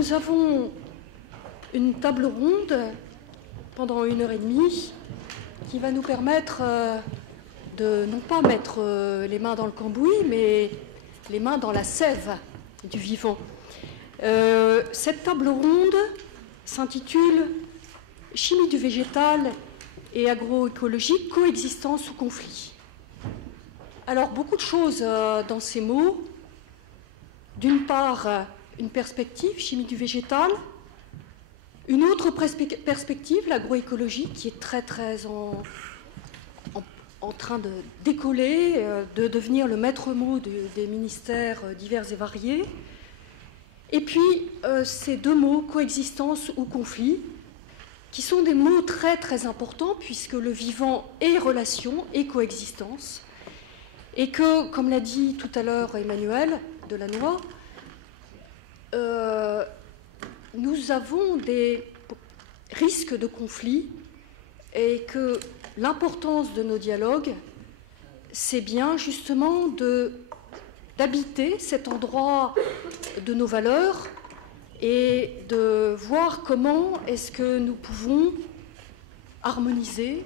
Nous avons une table ronde pendant 1h30 qui va nous permettre de non pas mettre les mains dans le cambouis, mais les mains dans la sève du vivant. Cette table ronde s'intitule « Chimie du végétal et agroécologie, coexistence ou conflit ». Alors, beaucoup de choses dans ces mots. D'une part, une perspective, chimie du végétal. Une autre perspective, l'agroécologie, qui est très en train de décoller, de devenir le maître mot des ministères divers et variés. Et puis, ces deux mots, coexistence ou conflit, qui sont des mots très importants, puisque le vivant est relation et coexistence. Et que, comme l'a dit tout à l'heure Emmanuel Delannoy, nous avons des risques de conflit et que l'importance de nos dialogues, c'est bien justement d'habiter cet endroit de nos valeurs et de voir comment est-ce que nous pouvons harmoniser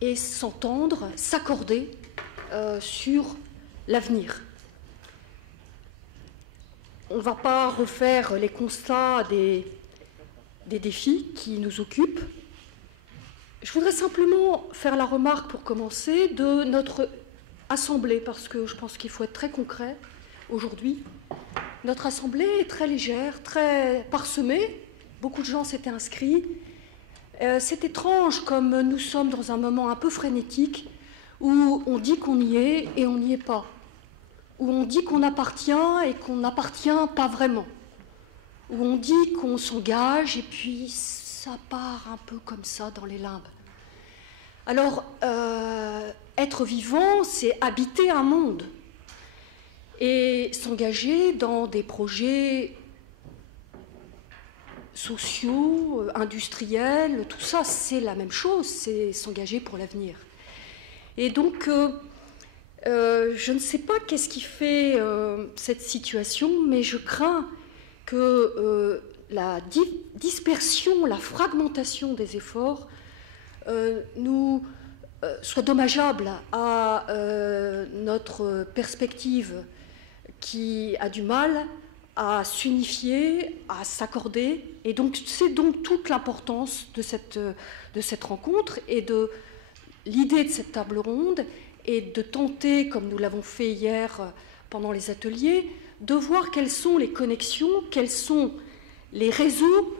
et s'entendre, s'accorder sur l'avenir. On ne va pas refaire les constats des défis qui nous occupent. Je voudrais simplement faire la remarque pour commencer de notre assemblée, parce que je pense qu'il faut être très concret aujourd'hui. Notre assemblée est très légère, très parsemée. Beaucoup de gens s'étaient inscrits. C'est étrange comme nous sommes dans un moment un peu frénétique où on dit qu'on y est et on n'y est pas. Où on dit qu'on appartient et qu'on n'appartient pas vraiment. Où on dit qu'on s'engage et puis ça part un peu comme ça dans les limbes. Alors, être vivant, c'est habiter un monde et s'engager dans des projets sociaux, industriels, tout ça, c'est la même chose, c'est s'engager pour l'avenir. Et donc, je ne sais pas qu'est-ce qui fait cette situation, mais je crains que la dispersion, la fragmentation des efforts nous soit dommageable à notre perspective qui a du mal à s'unifier, à s'accorder. Et donc, c'est donc toute l'importance de cette rencontre et de l'idée de cette table ronde et de tenter, comme nous l'avons fait hier pendant les ateliers, de voir quelles sont les connexions, quels sont les réseaux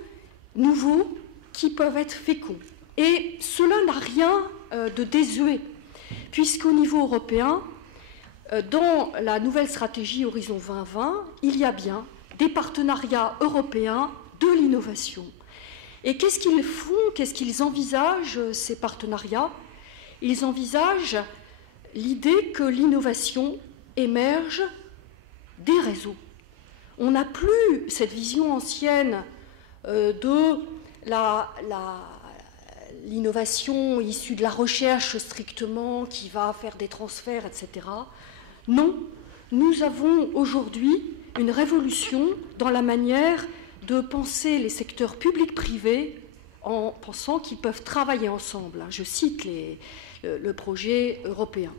nouveaux qui peuvent être féconds. Et cela n'a rien de désuet, puisqu'au niveau européen, dans la nouvelle stratégie Horizon 2020, il y a bien des partenariats européens de l'innovation. Et qu'est-ce qu'ils font, qu'est-ce qu'ils envisagent, ces partenariats? Ils envisagent l'idée que l'innovation émerge des réseaux. On n'a plus cette vision ancienne de l'innovation issue de la recherche strictement, qui va faire des transferts, etc. Non, nous avons aujourd'hui une révolution dans la manière de penser les secteurs publics-privés en pensant qu'ils peuvent travailler ensemble. Je cite le projet européen.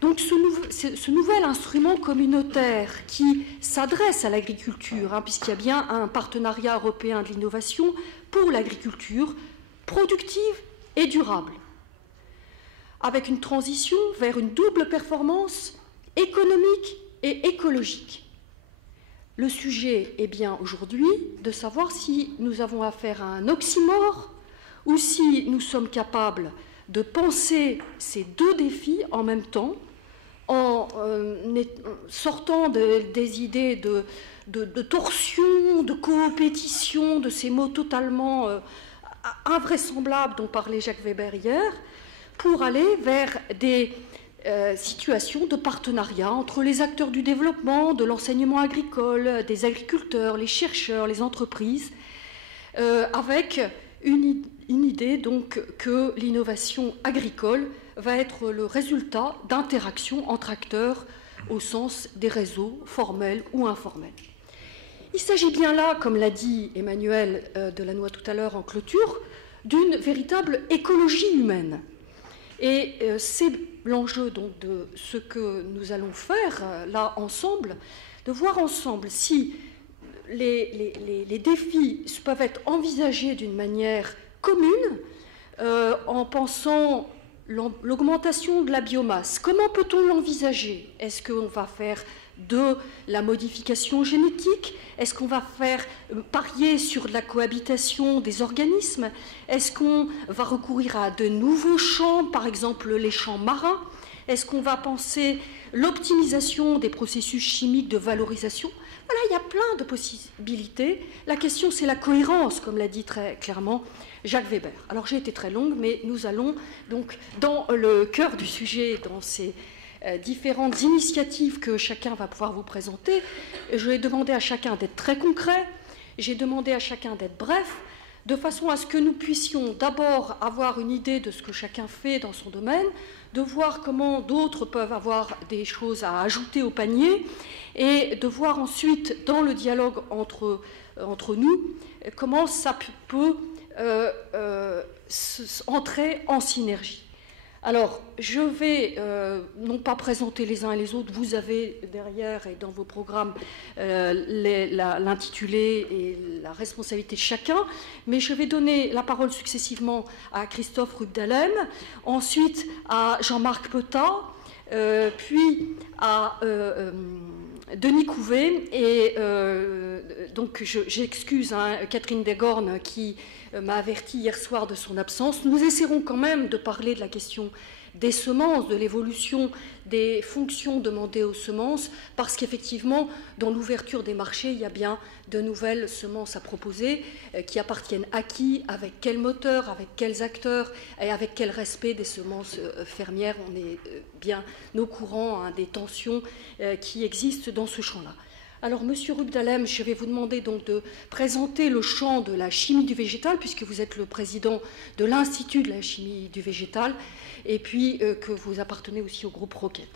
Donc ce nouvel instrument communautaire qui s'adresse à l'agriculture, puisqu'il y a bien un partenariat européen de l'innovation pour l'agriculture productive et durable, avec une transition vers une double performance économique et écologique. Le sujet est bien aujourd'hui de savoir si nous avons affaire à un oxymore ou si nous sommes capables de penser ces deux défis en même temps, en sortant des idées de torsion, de coopétition, de ces mots totalement invraisemblables dont parlait Jacques Weber hier, pour aller vers des situations de partenariat entre les acteurs du développement, de l'enseignement agricole, des agriculteurs, les chercheurs, les entreprises, avec une idée donc que l'innovation agricole va être le résultat d'interactions entre acteurs au sens des réseaux formels ou informels. Il s'agit bien là, comme l'a dit Emmanuel Delannoy tout à l'heure en clôture, d'une véritable écologie humaine. Et c'est l'enjeu donc de ce que nous allons faire là ensemble, de voir ensemble si les défis peuvent être envisagés d'une manière commune en pensant l'augmentation de la biomasse. Comment peut-on l'envisager? Est-ce qu'on va faire de la modification génétique? Est-ce qu'on va faire parier sur la cohabitation des organismes? Est-ce qu'on va recourir à de nouveaux champs, par exemple les champs marins? Est-ce qu'on va penser l'optimisation des processus chimiques de valorisation? Voilà, il y a plein de possibilités. La question, c'est la cohérence, comme l'a dit très clairement Jacques Weber. Alors, j'ai été très longue, mais nous allons donc dans le cœur du sujet, dans ces différentes initiatives que chacun va pouvoir vous présenter. Je vais demander à chacun d'être très concret, j'ai demandé à chacun d'être bref, de façon à ce que nous puissions d'abord avoir une idée de ce que chacun fait dans son domaine, de voir comment d'autres peuvent avoir des choses à ajouter au panier, et de voir ensuite, dans le dialogue entre nous, comment ça peut entrer en synergie. Alors, je vais non pas présenter les uns et les autres, vous avez derrière et dans vos programmes l'intitulé et la responsabilité de chacun, mais je vais donner la parole successivement à Christophe Rubdalem, ensuite à Jean-Marc Petat, puis à Denis Couvet, et donc j'excuse Catherine Desgornes qui m'a averti hier soir de son absence. Nous essaierons quand même de parler de la question des semences, de l'évolution des fonctions demandées aux semences, parce qu'effectivement, dans l'ouverture des marchés, il y a bien de nouvelles semences à proposer, qui appartiennent à qui, avec quel moteur, avec quels acteurs, et avec quel respect des semences fermières. On est bien au courant des tensions qui existent dans ce champ-là. Alors, Monsieur Rubdalem, je vais vous demander donc de présenter le champ de la chimie du végétal, puisque vous êtes le président de l'Institut de la chimie du végétal, et puis que vous appartenez aussi au groupe Roquette.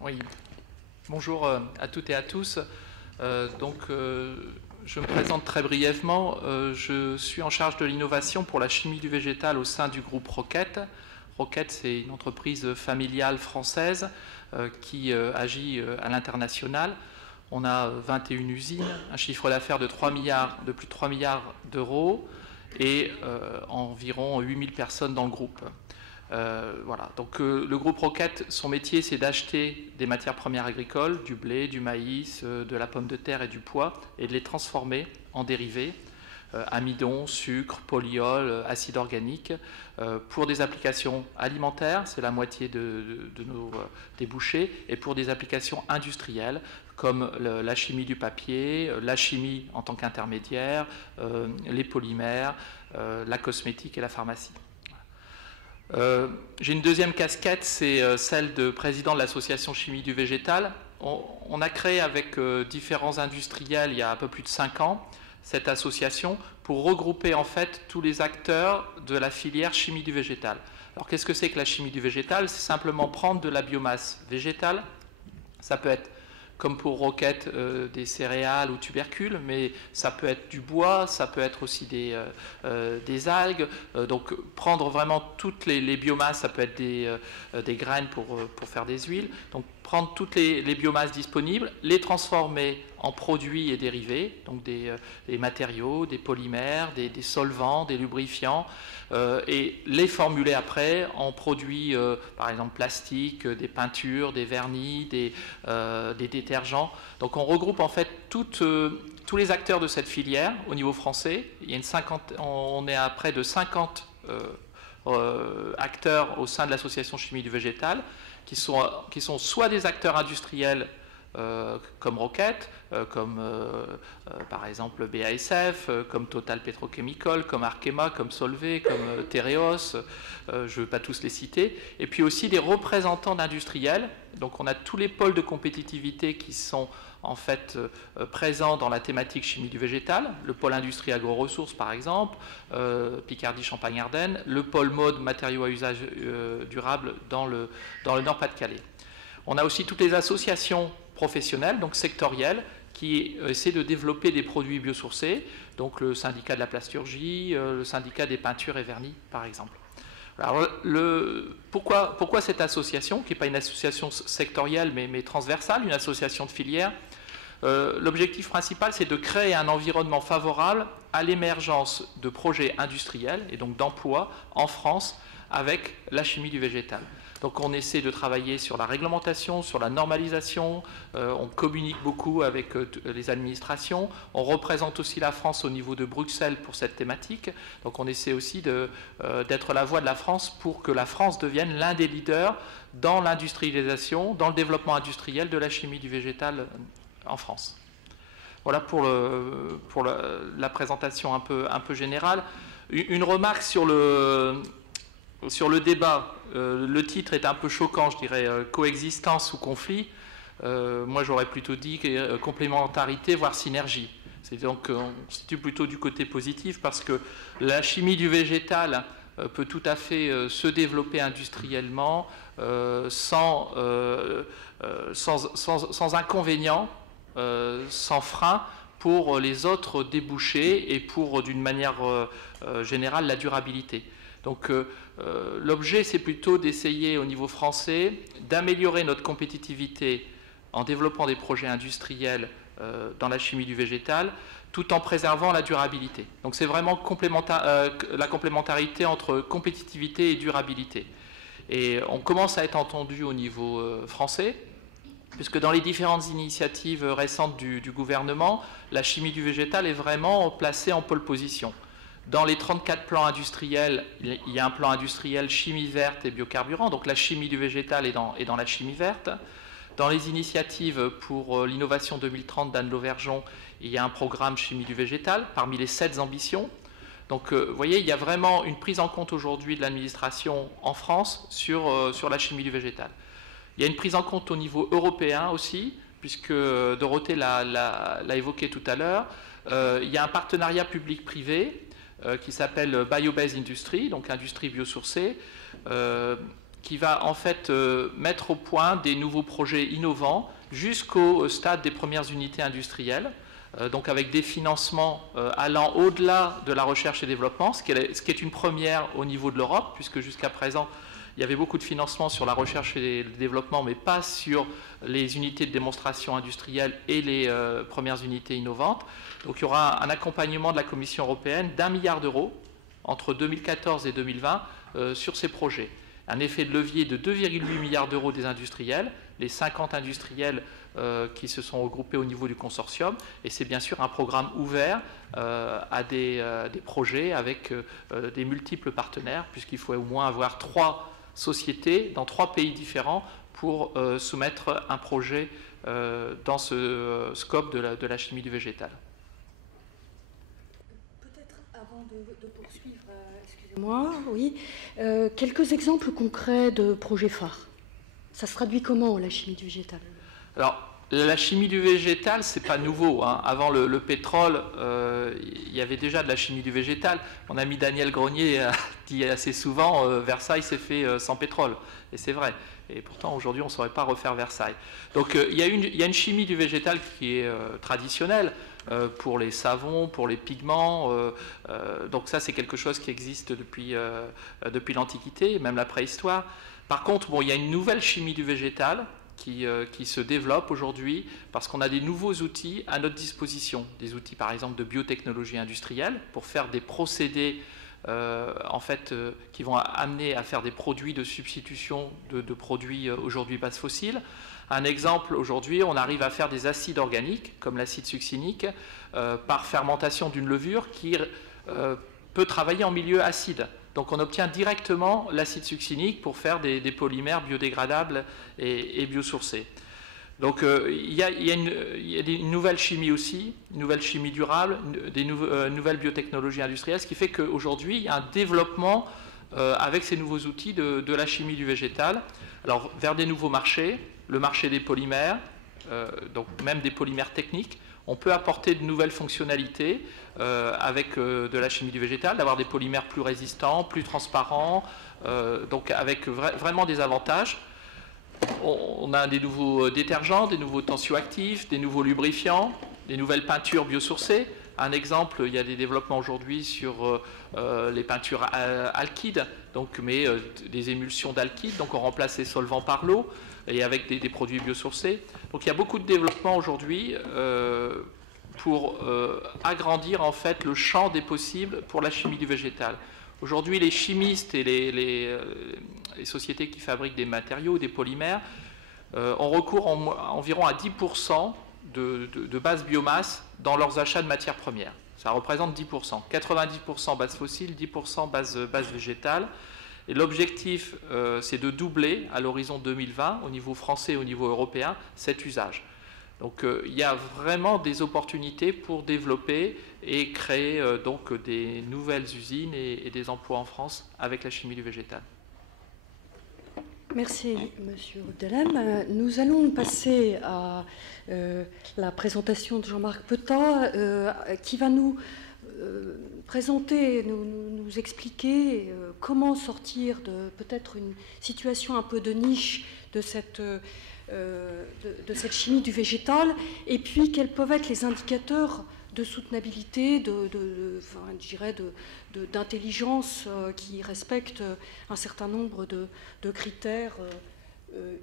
Oui, bonjour à toutes et à tous. Je me présente très brièvement. Je suis en charge de l'innovation pour la chimie du végétal au sein du groupe Roquette. Roquette, c'est une entreprise familiale française qui agit à l'international. On a 21 usines, un chiffre d'affaires de plus de 3 milliards d'euros et environ 8000 personnes dans le groupe. Voilà. Donc le groupe Roquette, son métier, c'est d'acheter des matières premières agricoles, du blé, du maïs, de la pomme de terre et du pois, et de les transformer en dérivés, amidon, sucre, polyol, acide organique, pour des applications alimentaires, c'est la moitié de nos débouchés, et pour des applications industrielles, comme la chimie du papier, la chimie en tant qu'intermédiaire, les polymères, la cosmétique et la pharmacie. J'ai une deuxième casquette, c'est celle de président de l'association chimie du végétal. On a créé avec différents industriels il y a un peu plus de 5 ans cette association pour regrouper en fait tous les acteurs de la filière chimie du végétal. Alors qu'est-ce que c'est que la chimie du végétal? C'est simplement prendre de la biomasse végétale. Ça peut être, comme pour Roquette, des céréales ou tubercules, mais ça peut être du bois, ça peut être aussi des algues. Donc prendre vraiment toutes les biomasses, ça peut être des graines pour faire des huiles. Donc prendre toutes les biomasses disponibles, les transformer en produits et dérivés, donc des matériaux, des polymères, des solvants, des lubrifiants, et les formuler après en produits, par exemple plastiques, des peintures, des vernis, des détergents. Donc on regroupe en fait tous les acteurs de cette filière au niveau français. Il y a on est à près de 50 acteurs au sein de l'association chimie du végétal, qui sont soit des acteurs industriels comme Roquette, comme par exemple BASF, comme Total Petrochemical, comme Arkema, comme Solvay, comme Tereos, je ne veux pas tous les citer, et puis aussi des représentants d'industriels. Donc on a tous les pôles de compétitivité qui sont en fait présents dans la thématique chimie du végétal, le pôle industrie agro-ressources par exemple, Picardie-Champagne-Ardenne, le pôle mode matériaux à usage durable dans le Nord-Pas-de-Calais. On a aussi toutes les associations professionnels, donc sectoriels, qui essaient de développer des produits biosourcés, donc le syndicat de la plasturgie, le syndicat des peintures et vernis, par exemple. Alors, pourquoi cette association, qui n'est pas une association sectorielle, mais transversale, une association de filière? L'objectif principal, c'est de créer un environnement favorable à l'émergence de projets industriels et donc d'emplois en France avec la chimie du végétal. Donc on essaie de travailler sur la réglementation, sur la normalisation, on communique beaucoup avec les administrations, on représente aussi la France au niveau de Bruxelles pour cette thématique, donc on essaie aussi d'être la voix de la France pour que la France devienne l'un des leaders dans l'industrialisation, dans le développement industriel de la chimie du végétal en France. Voilà pour la présentation un peu générale. Une remarque sur le débat. Le titre est un peu choquant, je dirais, coexistence ou conflit. Moi, j'aurais plutôt dit complémentarité, voire synergie. C'est donc, on se situe plutôt du côté positif parce que la chimie du végétal peut tout à fait se développer industriellement sans inconvénient, sans frein pour les autres débouchés et pour, d'une manière générale, la durabilité. Donc l'objet, c'est plutôt d'essayer au niveau français d'améliorer notre compétitivité en développant des projets industriels dans la chimie du végétal, tout en préservant la durabilité. Donc c'est vraiment la complémentarité entre compétitivité et durabilité. Et on commence à être entendu au niveau français, puisque dans les différentes initiatives récentes du gouvernement, la chimie du végétal est vraiment placée en pole position. Dans les 34 plans industriels, il y a un plan industriel chimie verte et biocarburant, donc la chimie du végétal est dans la chimie verte. Dans les initiatives pour l'innovation 2030 d'Anne Lauvergeon, il y a un programme chimie du végétal parmi les 7 ambitions. Donc vous voyez, il y a vraiment une prise en compte aujourd'hui de l'administration en France sur la chimie du végétal. Il y a une prise en compte au niveau européen aussi, puisque Dorothée l'a évoqué tout à l'heure. Il y a un partenariat public-privé qui s'appelle Bio-Based Industry, donc industrie biosourcée, qui va en fait mettre au point des nouveaux projets innovants jusqu'au stade des premières unités industrielles, donc avec des financements allant au-delà de la recherche et développement, ce qui est une première au niveau de l'Europe, puisque jusqu'à présent, il y avait beaucoup de financements sur la recherche et le développement, mais pas sur les unités de démonstration industrielle et les premières unités innovantes. Donc il y aura un accompagnement de la Commission européenne d'1 milliard d'euros entre 2014 et 2020 sur ces projets. Un effet de levier de 2,8 milliards d'euros des industriels, les 50 industriels qui se sont regroupés au niveau du consortium, et c'est bien sûr un programme ouvert à des projets avec des multiples partenaires, puisqu'il faut au moins avoir 3 sociétés dans 3 pays différents pour soumettre un projet dans ce scope de la chimie du végétal. Peut-être avant de poursuivre, excusez-moi, oui, quelques exemples concrets de projets phares. Ça se traduit comment, la chimie du végétal? Alors, la chimie du végétal, c'est pas nouveau, hein. Avant le pétrole, il y avait déjà de la chimie du végétal. Mon ami Daniel Grenier dit assez souvent Versailles s'est fait sans pétrole. Et c'est vrai. Et pourtant, aujourd'hui, on ne saurait pas refaire Versailles. Donc, il y a une chimie du végétal qui est traditionnelle pour les savons, pour les pigments. Donc ça, c'est quelque chose qui existe depuis l'Antiquité, même la préhistoire. Par contre, bon, il y a une nouvelle chimie du végétal qui se développe aujourd'hui parce qu'on a des nouveaux outils à notre disposition. Des outils, par exemple, de biotechnologie industrielle pour faire des procédés qui vont amener à faire des produits de substitution de produits aujourd'hui base fossile. Un exemple, aujourd'hui, on arrive à faire des acides organiques, comme l'acide succinique, par fermentation d'une levure qui peut travailler en milieu acide. Donc on obtient directement l'acide succinique pour faire des polymères biodégradables et biosourcés. Donc il y a une nouvelle chimie aussi, une nouvelle chimie durable, des nouvelles biotechnologies industrielles, ce qui fait qu'aujourd'hui il y a un développement avec ces nouveaux outils de la chimie du végétal, alors vers des nouveaux marchés, le marché des polymères, donc même des polymères techniques. On peut apporter de nouvelles fonctionnalités avec de la chimie du végétal, d'avoir des polymères plus résistants, plus transparents, donc avec vraiment des avantages. On a des nouveaux détergents, des nouveaux tensioactifs, des nouveaux lubrifiants, des nouvelles peintures biosourcées. Un exemple, il y a des développements aujourd'hui sur les peintures alkydes, mais des émulsions d'alkyde, donc on remplace les solvants par l'eau et avec des produits biosourcés. Donc il y a beaucoup de développements aujourd'hui pour agrandir en fait le champ des possibles pour la chimie du végétal. Aujourd'hui, les chimistes et les sociétés qui fabriquent des matériaux, des polymères, ont recours environ à 10% de base biomasse dans leurs achats de matières premières. Ça représente 10%. 90% base fossile, 10% base végétale. Et l'objectif, c'est de doubler à l'horizon 2020, au niveau français et au niveau européen, cet usage. Donc il y a vraiment des opportunités pour développer et créer donc des nouvelles usines et des emplois en France avec la chimie du végétal. Merci, Monsieur Delem. Nous allons passer à la présentation de Jean-Marc Petat, qui va nous présenter, nous expliquer comment sortir de peut-être une situation un peu de niche de cette chimie du végétal, et puis quels peuvent être les indicateurs de soutenabilité, je dirais d'intelligence qui respectent un certain nombre de critères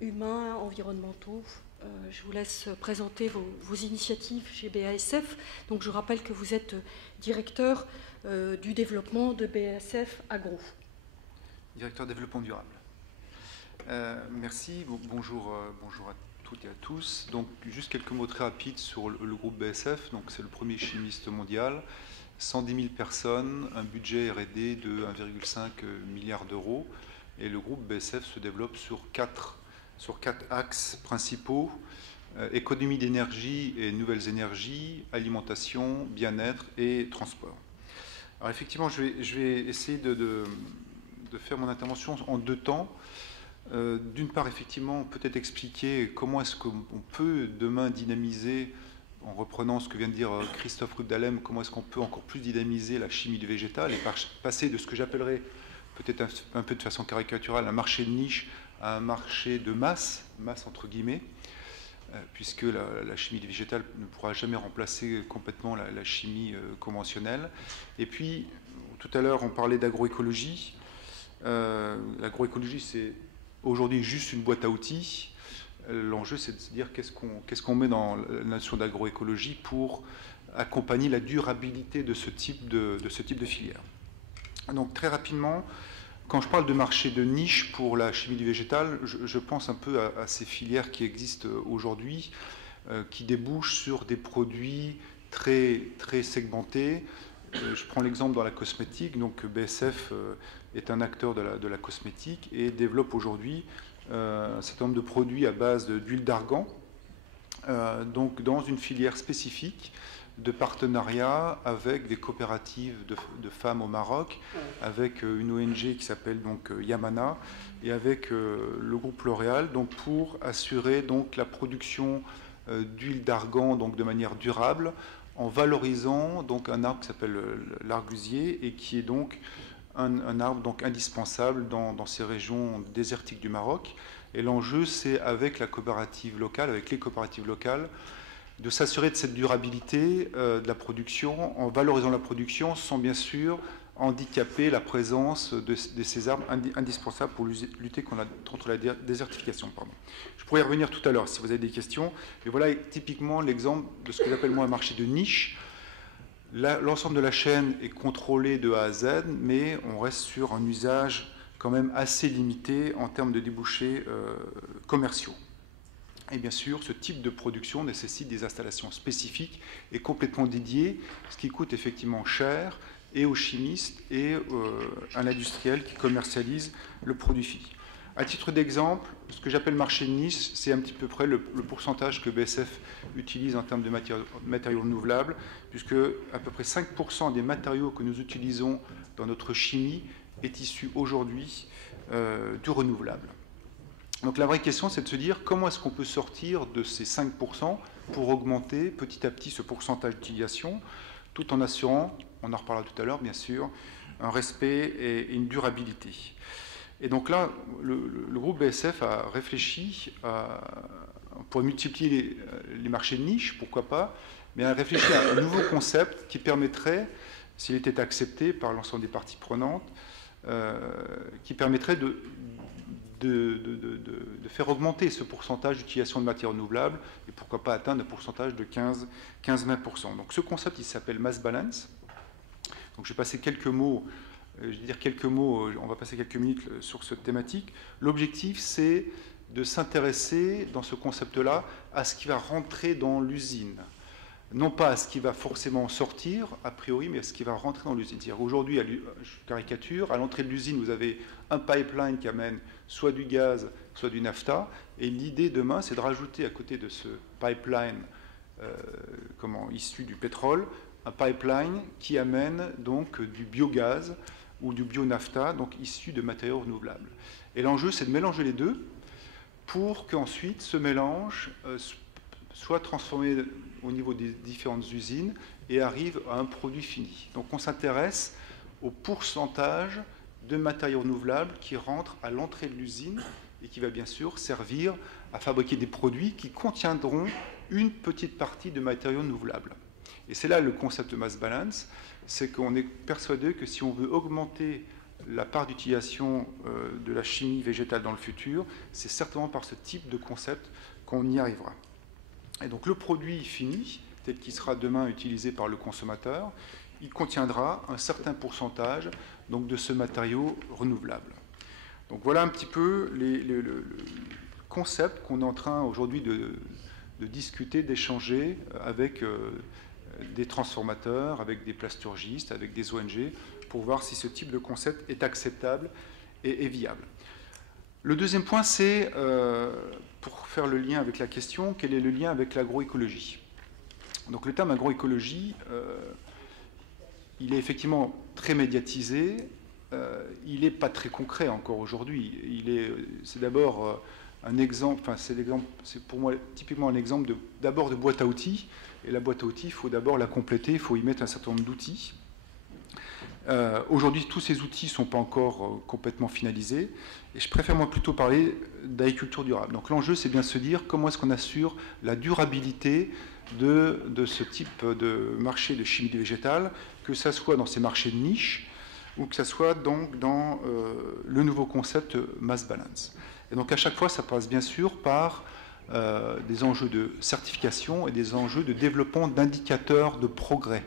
humains, environnementaux. Je vous laisse présenter vos initiatives chez BASF. Donc je rappelle que vous êtes directeur du développement de BASF Agro. Directeur développement durable. Merci, bonjour à toutes et à tous. Donc juste quelques mots très rapides sur le groupe BASF. Donc c'est le premier chimiste mondial, 110 000 personnes, un budget R&D de 1,5 milliard d'euros. Et le groupe BASF se développe sur quatre axes principaux: économie d'énergie et nouvelles énergies, alimentation, bien-être et transport. Alors effectivement, je vais essayer de faire mon intervention en deux temps. D'une part, effectivement, peut-être expliquer comment est-ce qu'on peut demain dynamiser, en reprenant ce que vient de dire Christophe Rudalem, comment est-ce qu'on peut encore plus dynamiser la chimie du végétal et passer de ce que j'appellerais peut-être un peu de façon caricaturale un marché de niche à un marché de masse entre guillemets, puisque la chimie du végétal ne pourra jamais remplacer complètement la chimie conventionnelle. Et puis, tout à l'heure, on parlait d'agroécologie. L'agroécologie, c'est aujourd'hui juste une boîte à outils. L'enjeu, c'est de se dire qu'est-ce qu'on met dans la notion d'agroécologie pour accompagner la durabilité de ce type de filière. Donc très rapidement, quand je parle de marché de niche pour la chimie du végétal, je pense un peu à ces filières qui existent aujourd'hui, qui débouchent sur des produits très, très segmentés. Je prends l'exemple dans la cosmétique. Donc BASF est un acteur de la cosmétique et développe aujourd'hui un certain nombre de produits à base d'huile d'argan, donc dans une filière spécifique de partenariat avec des coopératives de femmes au Maroc, avec une ONG qui s'appelle donc Yamana et avec le groupe L'Oréal, donc pour assurer donc la production d'huile d'argan donc de manière durable, en valorisant donc un arbre qui s'appelle l'argusier et qui est donc un arbre donc indispensable dans ces régions désertiques du Maroc. Et l'enjeu, c'est avec la coopérative locale, avec les coopératives locales, de s'assurer de cette durabilité de la production, en valorisant la production sans bien sûr handicaper la présence de ces arbres indispensables pour lutter contre la désertification. Pardon. Je pourrais y revenir tout à l'heure si vous avez des questions, mais voilà typiquement l'exemple de ce que j'appelle moi un marché de niche. L'ensemble de la chaîne est contrôlé de A à Z, mais on reste sur un usage quand même assez limité en termes de débouchés commerciaux. Et bien sûr, ce type de production nécessite des installations spécifiques et complètement dédiées, ce qui coûte effectivement cher et aux chimistes et à l'industriel qui commercialise le produit fini. À titre d'exemple, ce que j'appelle marché de niche, c'est un petit peu près le pourcentage que BASF utilise en termes de matériaux renouvelables, puisque à peu près 5% des matériaux que nous utilisons dans notre chimie est issu aujourd'hui du renouvelable. Donc la vraie question, c'est de se dire comment est-ce qu'on peut sortir de ces 5% pour augmenter petit à petit ce pourcentage d'utilisation, tout en assurant, on en reparlera tout à l'heure bien sûr, un respect et une durabilité. Et donc là, le groupe BSF a réfléchi pour multiplier les marchés de niche, pourquoi pas, mais a réfléchi à un nouveau concept qui permettrait, s'il était accepté par l'ensemble des parties prenantes, qui permettrait de faire augmenter ce pourcentage d'utilisation de matières renouvelables et pourquoi pas atteindre un pourcentage de 15-20%. Donc ce concept, il s'appelle Mass Balance. Donc je vais passer quelques mots, on va passer quelques minutes sur cette thématique. L'objectif, c'est de s'intéresser dans ce concept-là à ce qui va rentrer dans l'usine. Non pas à ce qui va forcément sortir, a priori, mais à ce qui va rentrer dans l'usine. C'est-à-dire aujourd'hui, je caricature, à l'entrée de l'usine, vous avez un pipeline qui amène soit du gaz, soit du nafta, et l'idée demain, c'est de rajouter à côté de ce pipeline issu du pétrole, un pipeline qui amène donc du biogaz ou du bio-nafta, donc issu de matériaux renouvelables. Et l'enjeu, c'est de mélanger les deux pour qu'ensuite ce mélange soit transformé au niveau des différentes usines et arrive à un produit fini. Donc on s'intéresse au pourcentage de matériaux renouvelables qui rentrent à l'entrée de l'usine et qui va bien sûr servir à fabriquer des produits qui contiendront une petite partie de matériaux renouvelables. Et c'est là le concept de mass balance, c'est qu'on est persuadé que si on veut augmenter la part d'utilisation de la chimie végétale dans le futur, c'est certainement par ce type de concept qu'on y arrivera. Et donc le produit fini, tel qu'il sera demain utilisé par le consommateur, il contiendra un certain pourcentage donc, de ce matériau renouvelable. Donc voilà un petit peu le concept qu'on est en train aujourd'hui de discuter, d'échanger avec des transformateurs, avec des plasturgistes, avec des ONG, pour voir si ce type de concept est acceptable et viable. Le deuxième point, c'est, pour faire le lien avec la question, quel est le lien avec l'agroécologie? Donc le terme agroécologie, il est effectivement très médiatisé, il n'est pas très concret encore aujourd'hui. C'est d'abord un exemple, enfin c'est pour moi typiquement un exemple d'abord de boîte à outils, et la boîte à outils, il faut d'abord la compléter, il faut y mettre un certain nombre d'outils. Aujourd'hui, tous ces outils ne sont pas encore complètement finalisés, et je préfère moi plutôt parler d'agriculture durable. Donc l'enjeu, c'est bien de se dire comment est-ce qu'on assure la durabilité de ce type de marché de chimie végétale, que ça soit dans ces marchés de niche, ou que ça soit donc dans le nouveau concept mass balance. Et donc à chaque fois, ça passe bien sûr par des enjeux de certification et des enjeux de développement d'indicateurs de progrès.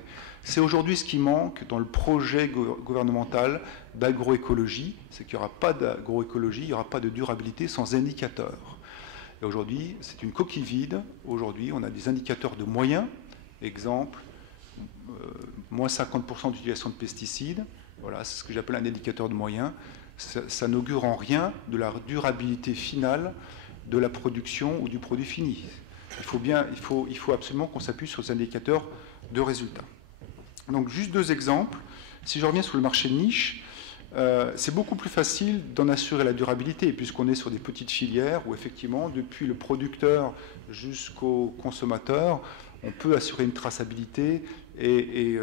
C'est aujourd'hui ce qui manque dans le projet gouvernemental d'agroécologie, c'est qu'il n'y aura pas d'agroécologie, il n'y aura pas de durabilité sans indicateurs. Et aujourd'hui, c'est une coquille vide. Aujourd'hui, on a des indicateurs de moyens, exemple, moins 50% d'utilisation de pesticides, voilà, c'est ce que j'appelle un indicateur de moyens. Ça n'augure en rien de la durabilité finale de la production ou du produit fini. Il faut absolument qu'on s'appuie sur ces indicateurs de résultats. Donc juste deux exemples. Si je reviens sur le marché de niche, c'est beaucoup plus facile d'en assurer la durabilité puisqu'on est sur des petites filières où effectivement, depuis le producteur jusqu'au consommateur, on peut assurer une traçabilité et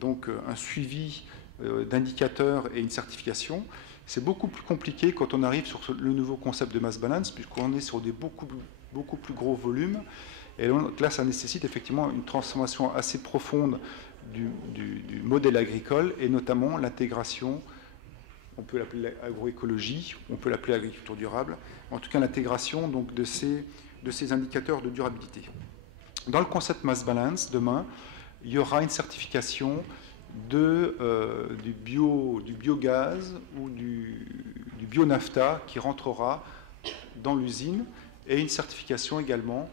donc un suivi d'indicateurs et une certification. C'est beaucoup plus compliqué quand on arrive sur le nouveau concept de mass balance puisqu'on est sur des beaucoup plus gros volumes. Et donc là, ça nécessite effectivement une transformation assez profonde du modèle agricole et notamment l'intégration, on peut l'appeler agroécologie, on peut l'appeler agriculture durable, en tout cas l'intégration donc de ces indicateurs de durabilité. Dans le concept mass balance, demain, il y aura une certification du biogaz ou du bio-nafta qui rentrera dans l'usine et une certification également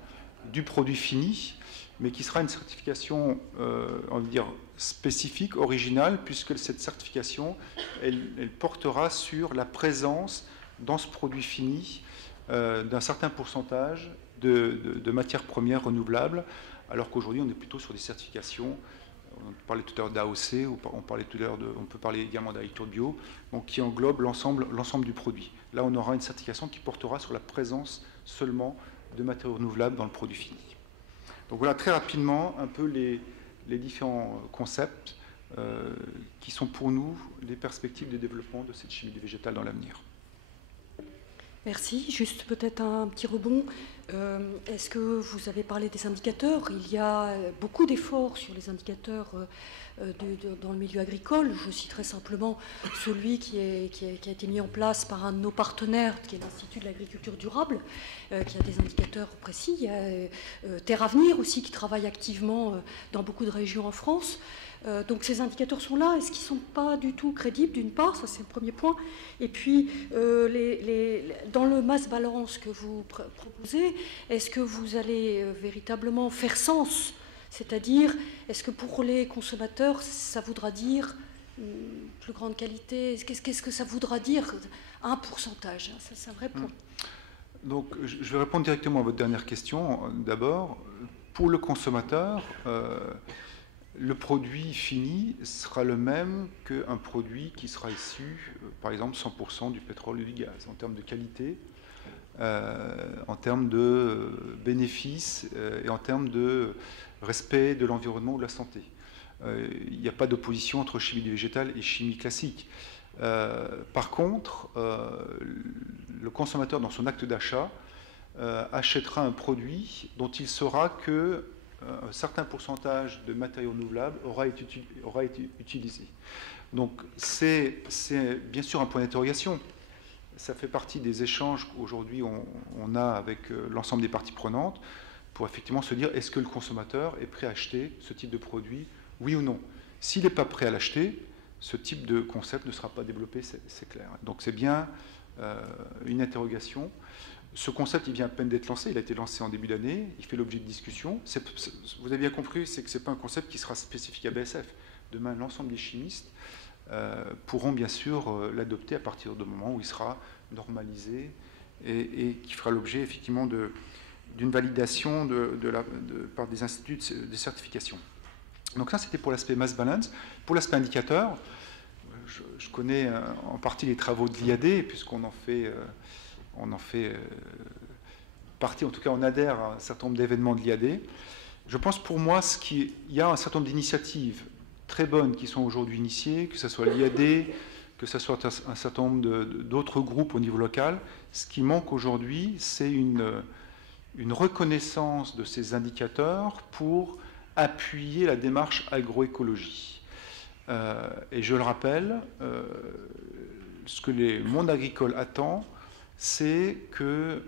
du produit fini, mais qui sera une certification, on va dire, spécifique, originale, puisque cette certification, elle portera sur la présence dans ce produit fini d'un certain pourcentage de matières premières renouvelables, alors qu'aujourd'hui, on est plutôt sur des certifications. On parlait tout à l'heure d'AOC, on peut parler également d'agriculture bio, donc qui englobe l'ensemble du produit. Là, on aura une certification qui portera sur la présence seulement de matériaux renouvelables dans le produit fini. Donc voilà très rapidement un peu les différents concepts qui sont pour nous les perspectives de développement de cette chimie végétale dans l'avenir. Merci. Juste peut-être un petit rebond. Est-ce que vous avez parlé des indicateurs? Il y a beaucoup d'efforts sur les indicateurs dans le milieu agricole. Je citerai simplement celui qui a été mis en place par un de nos partenaires, qui est l'Institut de l'agriculture durable, qui a des indicateurs précis. Il y a Terre Avenir aussi, qui travaille activement dans beaucoup de régions en France. Donc ces indicateurs sont là. Est-ce qu'ils ne sont pas du tout crédibles, d'une part? Ça, c'est le premier point. Et puis, dans le mass balance que vous proposez, est-ce que vous allez véritablement faire sens? C'est-à-dire, est-ce que pour les consommateurs, ça voudra dire plus grande qualité? Qu'est-ce que ça voudra dire? Un pourcentage, ça, c'est un vrai point. Donc, je vais répondre directement à votre dernière question. D'abord, pour le consommateur, le produit fini sera le même qu'un produit qui sera issu, par exemple, 100% du pétrole ou du gaz, en termes de qualité, en termes de bénéfices et en termes de respect de l'environnement ou de la santé. Il n'y a pas d'opposition entre chimie du végétal et chimie classique. Par contre, le consommateur, dans son acte d'achat, achètera un produit dont il saura que un certain pourcentage de matériaux renouvelables aura été utilisé. Donc c'est bien sûr un point d'interrogation. Ça fait partie des échanges qu'aujourd'hui on a avec l'ensemble des parties prenantes pour effectivement se dire, est-ce que le consommateur est prêt à acheter ce type de produit, oui ou non? S'il n'est pas prêt à l'acheter, ce type de concept ne sera pas développé, c'est clair. Donc c'est bien une interrogation. Ce concept, il vient à peine d'être lancé, il a été lancé en début d'année, il fait l'objet de discussions. Vous avez bien compris, c'est que ce n'est pas un concept qui sera spécifique à BSF. Demain, l'ensemble des chimistes pourront bien sûr l'adopter à partir du moment où il sera normalisé et qui fera l'objet effectivement d'une validation par des instituts de certification. Donc ça, c'était pour l'aspect mass balance. Pour l'aspect indicateur, je connais en partie les travaux de l'IAD, puisqu'on en fait... partie, en tout cas on adhère à un certain nombre d'événements de l'IAD. Je pense pour moi qu'il y a un certain nombre d'initiatives très bonnes qui sont aujourd'hui initiées, que ce soit l'IAD, que ce soit un certain nombre d'autres groupes au niveau local. Ce qui manque aujourd'hui, c'est une reconnaissance de ces indicateurs pour appuyer la démarche agroécologie. Et je le rappelle, ce que le monde agricole attend, c'est que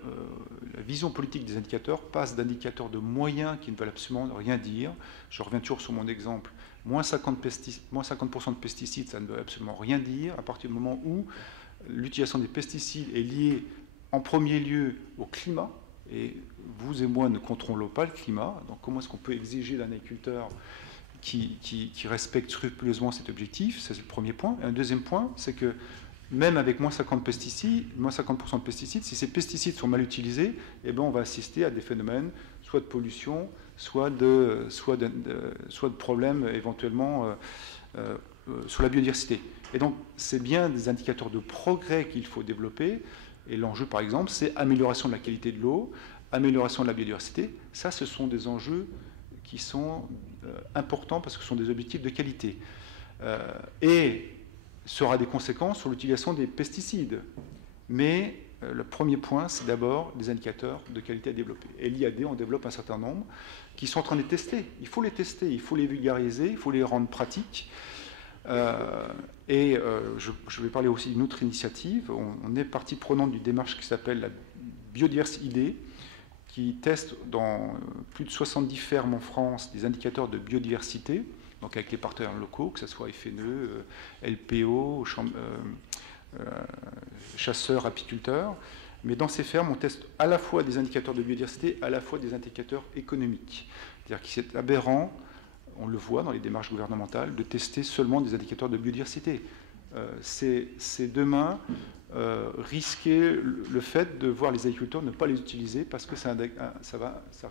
la vision politique des indicateurs passe d'indicateurs de moyens qui ne veulent absolument rien dire. Je reviens toujours sur mon exemple. Moins 50% de pesticides, ça ne veut absolument rien dire à partir du moment où l'utilisation des pesticides est liée en premier lieu au climat. Et vous et moi ne contrôlons pas le climat. Donc comment est-ce qu'on peut exiger d'un agriculteur qui respecte scrupuleusement cet objectif? C'est le premier point. Et un deuxième point, c'est que même avec moins 50% de pesticides, si ces pesticides sont mal utilisés, eh bien on va assister à des phénomènes soit de pollution, soit de problèmes éventuellement sur la biodiversité. Et donc c'est bien des indicateurs de progrès qu'il faut développer. Et l'enjeu, par exemple, c'est amélioration de la qualité de l'eau, amélioration de la biodiversité. Ça, ce sont des enjeux qui sont importants parce que ce sont des objectifs de qualité. Et ça aura des conséquences sur l'utilisation des pesticides. Mais le premier point, c'est d'abord des indicateurs de qualité à développer. Et l'IAD, on développe un certain nombre qui sont en train de les tester. Il faut les tester, il faut les vulgariser, il faut les rendre pratiques. Je vais parler aussi d'une autre initiative. On est partie prenante d'une démarche qui s'appelle la Biodiversité, qui teste dans plus de 70 fermes en France des indicateurs de biodiversité, donc avec les partenaires locaux, que ce soit FNE, LPO, chasseurs, apiculteurs. Mais dans ces fermes, on teste à la fois des indicateurs de biodiversité, à la fois des indicateurs économiques. C'est-à-dire que c'est aberrant, on le voit dans les démarches gouvernementales, de tester seulement des indicateurs de biodiversité. C'est demain risquer le fait de voir les agriculteurs ne pas les utiliser parce que ça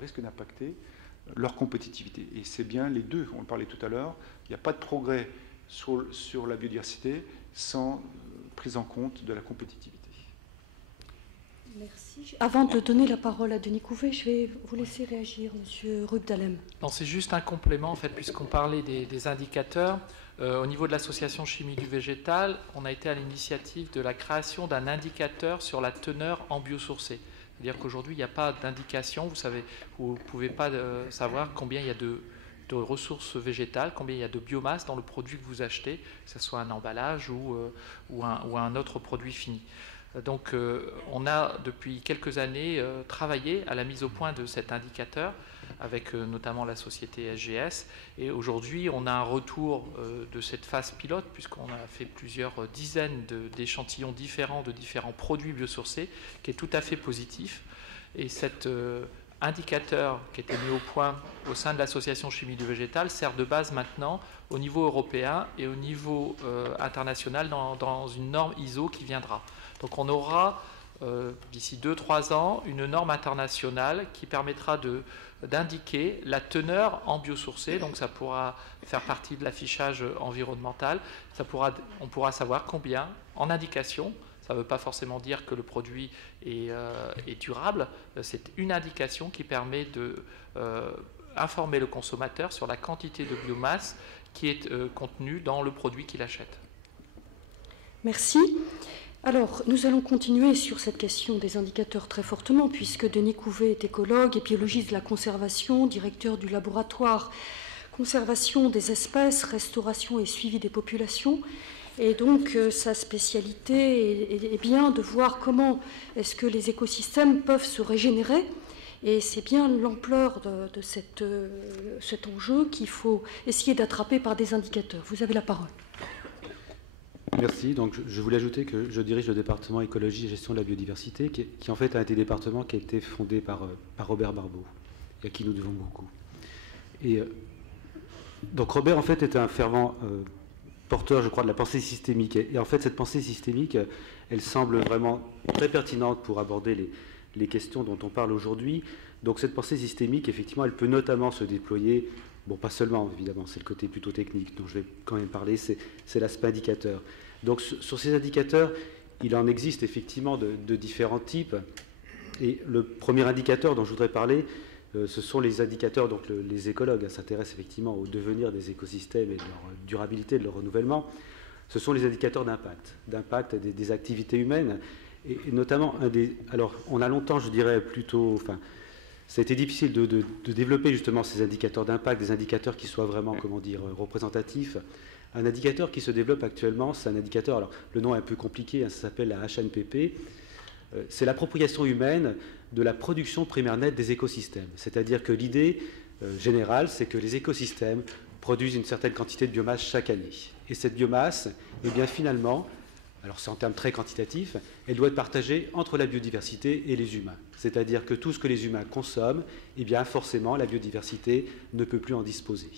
risque d'impacter leur compétitivité. Et c'est bien les deux, on le parlait tout à l'heure, il n'y a pas de progrès sur la biodiversité sans prise en compte de la compétitivité. Merci. Avant de donner la parole à Denis Couvet, je vais vous laisser réagir, Monsieur Rubdalem. Non, c'est juste un complément, en fait, puisqu'on parlait des indicateurs. Au niveau de l'association chimie du végétal, on a été à l'initiative de la création d'un indicateur sur la teneur en biosourcé. C'est-à-dire qu'aujourd'hui, il n'y a pas d'indication, vous ne pouvez pas savoir combien il y a de ressources végétales, combien il y a de biomasse dans le produit que vous achetez, que ce soit un emballage ou un autre produit fini. Donc on a depuis quelques années travaillé à la mise au point de cet indicateur avec notamment la société SGS, et aujourd'hui on a un retour de cette phase pilote puisqu'on a fait plusieurs dizaines d'échantillons différents de différents produits biosourcés qui est tout à fait positif, et cet indicateur qui a été mis au point au sein de l'association chimie du végétal sert de base maintenant au niveau européen et au niveau international dans une norme ISO qui viendra. Donc on aura d'ici 2-3 ans une norme internationale qui permettra d'indiquer la teneur en biosourcé, donc ça pourra faire partie de l'affichage environnemental, on pourra savoir combien en indication. Ça ne veut pas forcément dire que le produit est durable, c'est une indication qui permet d'informer le consommateur sur la quantité de biomasse qui est contenue dans le produit qu'il achète. Merci. Alors, nous allons continuer sur cette question des indicateurs très fortement, puisque Denis Couvet est écologue et biologiste de la conservation, directeur du laboratoire Conservation des espèces, restauration et suivi des populations. Et donc, sa spécialité est bien de voir comment est-ce que les écosystèmes peuvent se régénérer. Et c'est bien l'ampleur de cet enjeu qu'il faut essayer d'attraper par des indicateurs. Vous avez la parole. Merci. Donc, je voulais ajouter que je dirige le département écologie et gestion de la biodiversité, qui en fait a été un département qui a été fondé par Robert Barbeau, et à qui nous devons beaucoup. Et donc, Robert, en fait, est un fervent porteur, je crois, de la pensée systémique. Et en fait, cette pensée systémique, elle semble vraiment très pertinente pour aborder les questions dont on parle aujourd'hui. Donc, cette pensée systémique, effectivement, elle peut notamment se déployer. Bon, pas seulement, évidemment, c'est le côté plutôt technique dont je vais quand même parler, c'est l'aspect indicateur. Donc, sur ces indicateurs, il en existe effectivement de différents types. Et le premier indicateur dont je voudrais parler, ce sont les indicateurs, donc les écologues s'intéressent effectivement au devenir des écosystèmes et de leur durabilité, de leur renouvellement. Ce sont les indicateurs d'impact des activités humaines. Et notamment, alors, on a longtemps, je dirais, plutôt... Ça a été difficile de développer justement ces indicateurs d'impact, des indicateurs qui soient vraiment, comment dire, représentatifs. Un indicateur qui se développe actuellement, c'est un indicateur, alors le nom est un peu compliqué, ça s'appelle la HNPP, c'est l'appropriation humaine de la production primaire nette des écosystèmes. C'est-à-dire que l'idée générale, c'est que les écosystèmes produisent une certaine quantité de biomasse chaque année. Et cette biomasse, eh bien finalement, alors c'est en termes très quantitatifs, elle doit être partagée entre la biodiversité et les humains. C'est-à-dire que tout ce que les humains consomment, eh bien forcément la biodiversité ne peut plus en disposer.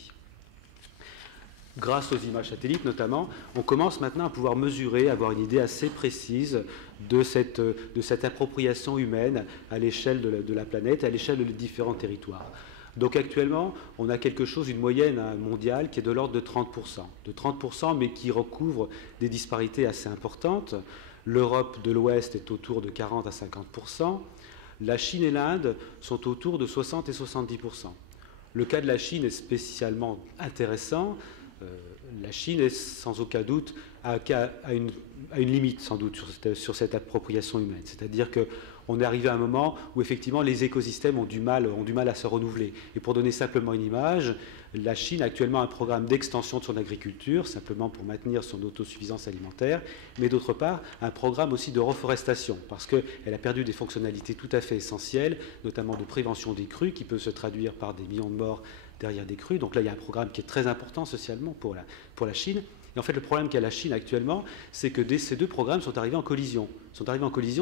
Grâce aux images satellites notamment, on commence maintenant à pouvoir mesurer, avoir une idée assez précise de cette appropriation humaine à l'échelle de la planète, à l'échelle des différents territoires. Donc actuellement, on a quelque chose, une moyenne mondiale qui est de l'ordre de 30%, mais qui recouvre des disparités assez importantes. L'Europe de l'Ouest est autour de 40 à 50%. La Chine et l'Inde sont autour de 60 et 70%. Le cas de la Chine est spécialement intéressant. La Chine est sans aucun doute à une limite, sans doute, sur cette appropriation humaine. C'est-à-dire qu'on est arrivé à un moment où, effectivement, les écosystèmes ont du mal à se renouveler. Et pour donner simplement une image, la Chine a actuellement un programme d'extension de son agriculture, simplement pour maintenir son autosuffisance alimentaire, mais d'autre part, un programme aussi de reforestation, parce qu'elle a perdu des fonctionnalités tout à fait essentielles, notamment de prévention des crues, qui peut se traduire par des millions de morts derrière des crues. Donc là, il y a un programme qui est très important socialement pour la Chine. Et en fait, le problème qu'a la Chine actuellement, c'est que ces deux programmes sont arrivés en collision.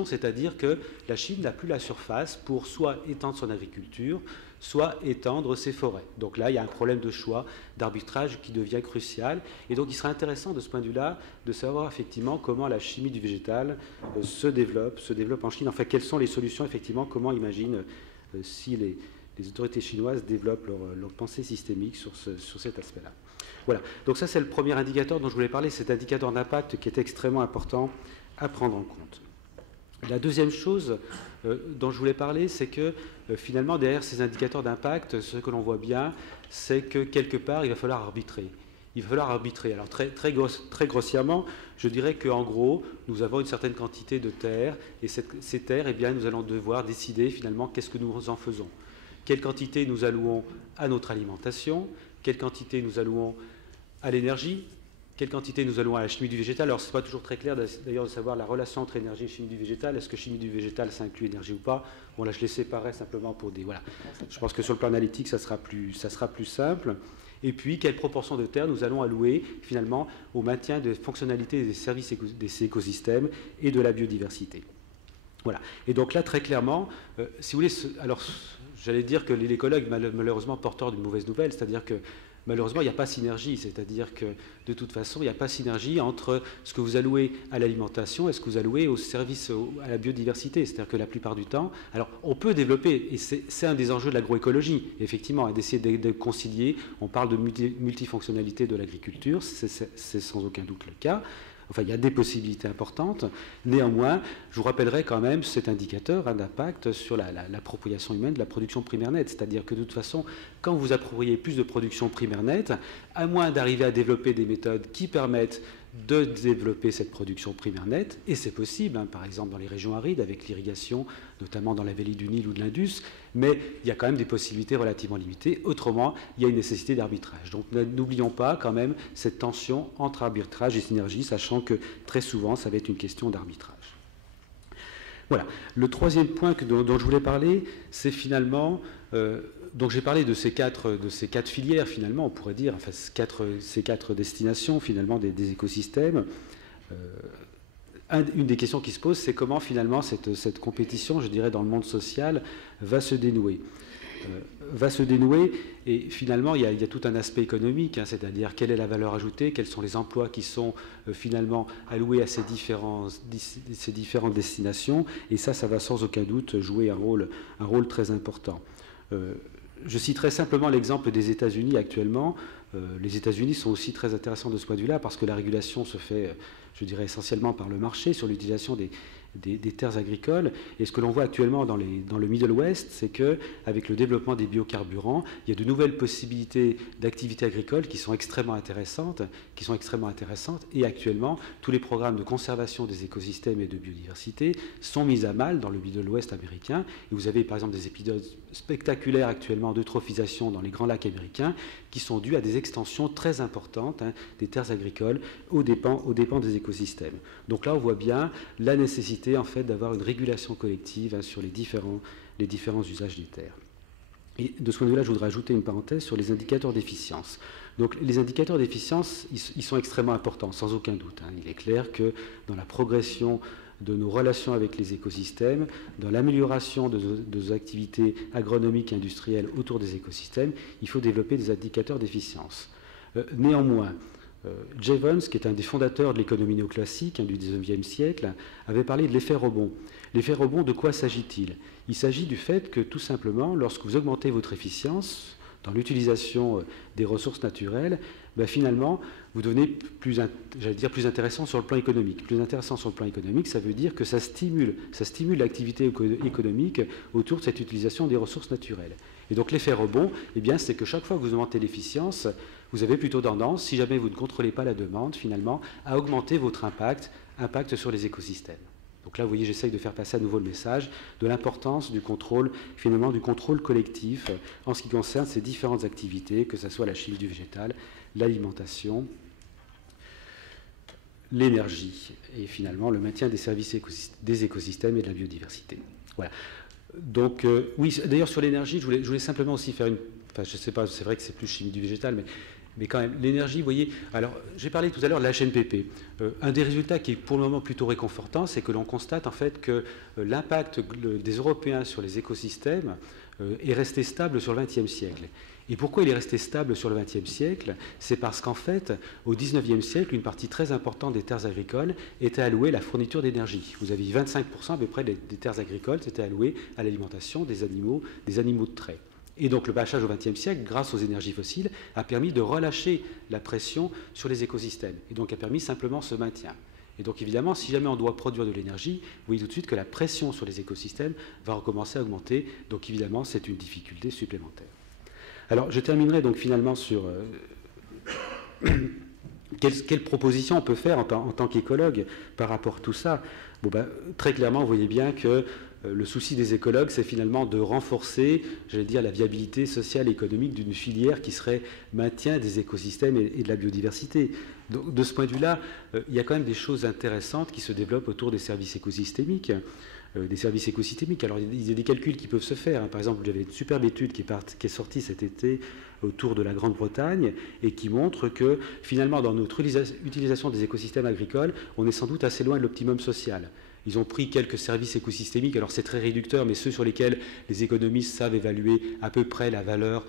C'est-à-dire que la Chine n'a plus la surface pour soit étendre son agriculture, soit étendre ses forêts. Donc là, il y a un problème de choix, d'arbitrage qui devient crucial. Et donc, il serait intéressant de ce point de vue-là de savoir effectivement comment la chimie du végétal se développe en Chine. Enfin, quelles sont les solutions, effectivement, comment imagine si les autorités chinoises développent leur pensée systémique sur cet aspect-là. Voilà, donc ça c'est le premier indicateur dont je voulais parler, cet indicateur d'impact qui est extrêmement important à prendre en compte. La deuxième chose dont je voulais parler, c'est que finalement derrière ces indicateurs d'impact, ce que l'on voit bien, c'est que quelque part il va falloir arbitrer. il va falloir arbitrer. Alors très grossièrement, je dirais qu'en gros, nous avons une certaine quantité de terres, et ces terres, eh bien, nous allons devoir décider finalement qu'est-ce que nous en faisons. Quelle quantité nous allouons à notre alimentation, quelle quantité nous allouons à l'énergie, quelle quantité nous allouons à la chimie du végétal. Alors, ce n'est pas toujours très clair d'ailleurs de savoir la relation entre énergie et chimie du végétal. Est-ce que chimie du végétal, ça inclut énergie ou pas? Bon, là, je les séparais simplement pour des... Voilà. Je pense que sur le plan analytique, ça sera plus simple. Et puis, quelle proportion de terre nous allons allouer, finalement, au maintien des fonctionnalités des services des écosystèmes et de la biodiversité. Voilà. Et donc là, très clairement, si vous voulez... Alors, j'allais dire que l'écologue, malheureusement, porteur d'une mauvaise nouvelle, c'est-à-dire que malheureusement, il n'y a pas synergie, c'est-à-dire que de toute façon, il n'y a pas synergie entre ce que vous allouez à l'alimentation et ce que vous allouez au service, à la biodiversité. C'est-à-dire que la plupart du temps, alors on peut développer, et c'est un des enjeux de l'agroécologie, effectivement, d'essayer de concilier, on parle de multifonctionnalité de l'agriculture, c'est sans aucun doute le cas. Enfin, il y a des possibilités importantes. Néanmoins, je vous rappellerai quand même cet indicateur d'impact sur l'appropriation humaine de la production primaire nette. C'est-à-dire que de toute façon, quand vous appropriez plus de production primaire nette, à moins d'arriver à développer des méthodes qui permettent de développer cette production primaire nette, et c'est possible, par exemple dans les régions arides avec l'irrigation, notamment dans la vallée du Nil ou de l'Indus, mais il y a quand même des possibilités relativement limitées. Autrement, il y a une nécessité d'arbitrage. Donc n'oublions pas quand même cette tension entre arbitrage et synergie, sachant que très souvent, ça va être une question d'arbitrage. Voilà. Le troisième point dont je voulais parler, c'est finalement... donc j'ai parlé de ces quatre filières, finalement, on pourrait dire, enfin ces quatre destinations, finalement, des écosystèmes. Une des questions qui se pose, c'est comment, finalement, cette compétition, je dirais, dans le monde social, va se dénouer. Et finalement, il y a tout un aspect économique, c'est-à-dire quelle est la valeur ajoutée, quels sont les emplois qui sont finalement alloués à ces différentes destinations, et ça va sans aucun doute jouer un rôle très important. Je citerai simplement l'exemple des États-Unis actuellement. Les États-Unis sont aussi très intéressants de ce point de vue-là parce que la régulation se fait, je dirais, essentiellement par le marché sur l'utilisation des terres agricoles. Et ce que l'on voit actuellement dans le Middle West, c'est qu'avec le développement des biocarburants, il y a de nouvelles possibilités d'activités agricoles qui sont extrêmement intéressantes. Et actuellement, tous les programmes de conservation des écosystèmes et de biodiversité sont mis à mal dans le Middle West américain. Et vous avez par exemple des épisodes spectaculaires actuellement d'eutrophisation dans les grands lacs américains qui sont dus à des extensions très importantes des terres agricoles aux dépens des écosystèmes. Donc là, on voit bien la nécessité en fait d'avoir une régulation collective sur les différents usages des terres. Et de ce point de vue-là, je voudrais ajouter une parenthèse sur les indicateurs d'efficience. Donc les indicateurs d'efficience, ils sont extrêmement importants, sans aucun doute. Il est clair que dans la progression de nos relations avec les écosystèmes, dans l'amélioration de nos activités agronomiques et industrielles autour des écosystèmes, il faut développer des indicateurs d'efficience. Néanmoins, Jevons, qui est un des fondateurs de l'économie néoclassique du XIXe siècle, avait parlé de l'effet rebond. L'effet rebond, de quoi s'agit-il? Il s'agit du fait que, tout simplement, lorsque vous augmentez votre efficience dans l'utilisation des ressources naturelles, finalement, vous devenez plus intéressant sur le plan économique. Plus intéressant sur le plan économique, ça veut dire que ça stimule l'activité économique autour de cette utilisation des ressources naturelles. Et donc l'effet rebond, c'est que chaque fois que vous augmentez l'efficience, vous avez plutôt tendance, si jamais vous ne contrôlez pas la demande, finalement, à augmenter votre impact sur les écosystèmes. Donc là, vous voyez, j'essaye de faire passer à nouveau le message de l'importance du contrôle, finalement, du contrôle collectif en ce qui concerne ces différentes activités, que ce soit la chimie du végétal, l'alimentation, l'énergie et finalement le maintien des services des écosystèmes et de la biodiversité. Voilà. Donc, oui, d'ailleurs, sur l'énergie, je voulais simplement aussi faire une... Enfin, je ne sais pas, c'est vrai que c'est plus chimie du végétal, mais quand même, l'énergie, vous voyez... Alors, j'ai parlé tout à l'heure de la HNPP. Un des résultats qui est pour le moment plutôt réconfortant, c'est que l'on constate en fait que l'impact des Européens sur les écosystèmes est resté stable sur le XXe siècle. Et pourquoi il est resté stable sur le XXe siècle? C'est parce qu'en fait, au XIXe siècle, une partie très importante des terres agricoles était allouée à la fourniture d'énergie. Vous avez 25% à peu près des terres agricoles qui étaient allouées à l'alimentation des animaux de trait. Et donc le bâchage au XXe siècle, grâce aux énergies fossiles, a permis de relâcher la pression sur les écosystèmes. Et donc a permis simplement ce maintien. Et donc évidemment, si jamais on doit produire de l'énergie, vous voyez tout de suite que la pression sur les écosystèmes va recommencer à augmenter. Donc évidemment, c'est une difficulté supplémentaire. Alors je terminerai donc finalement sur quelle proposition on peut faire en tant qu'écologue par rapport à tout ça? Bon, très clairement, vous voyez bien que le souci des écologues, c'est finalement de renforcer, j'allais dire, la viabilité sociale et économique d'une filière qui serait maintien des écosystèmes et de la biodiversité. Donc, de ce point de vue-là, il y a quand même des choses intéressantes qui se développent autour des services écosystémiques. Alors, il y a des calculs qui peuvent se faire. Par exemple, j'avais une superbe étude qui est sortie cet été autour de la Grande-Bretagne et qui montre que, finalement, dans notre utilisation des écosystèmes agricoles, on est sans doute assez loin de l'optimum social. Ils ont pris quelques services écosystémiques, alors c'est très réducteur, mais ceux sur lesquels les économistes savent évaluer à peu près la valeur,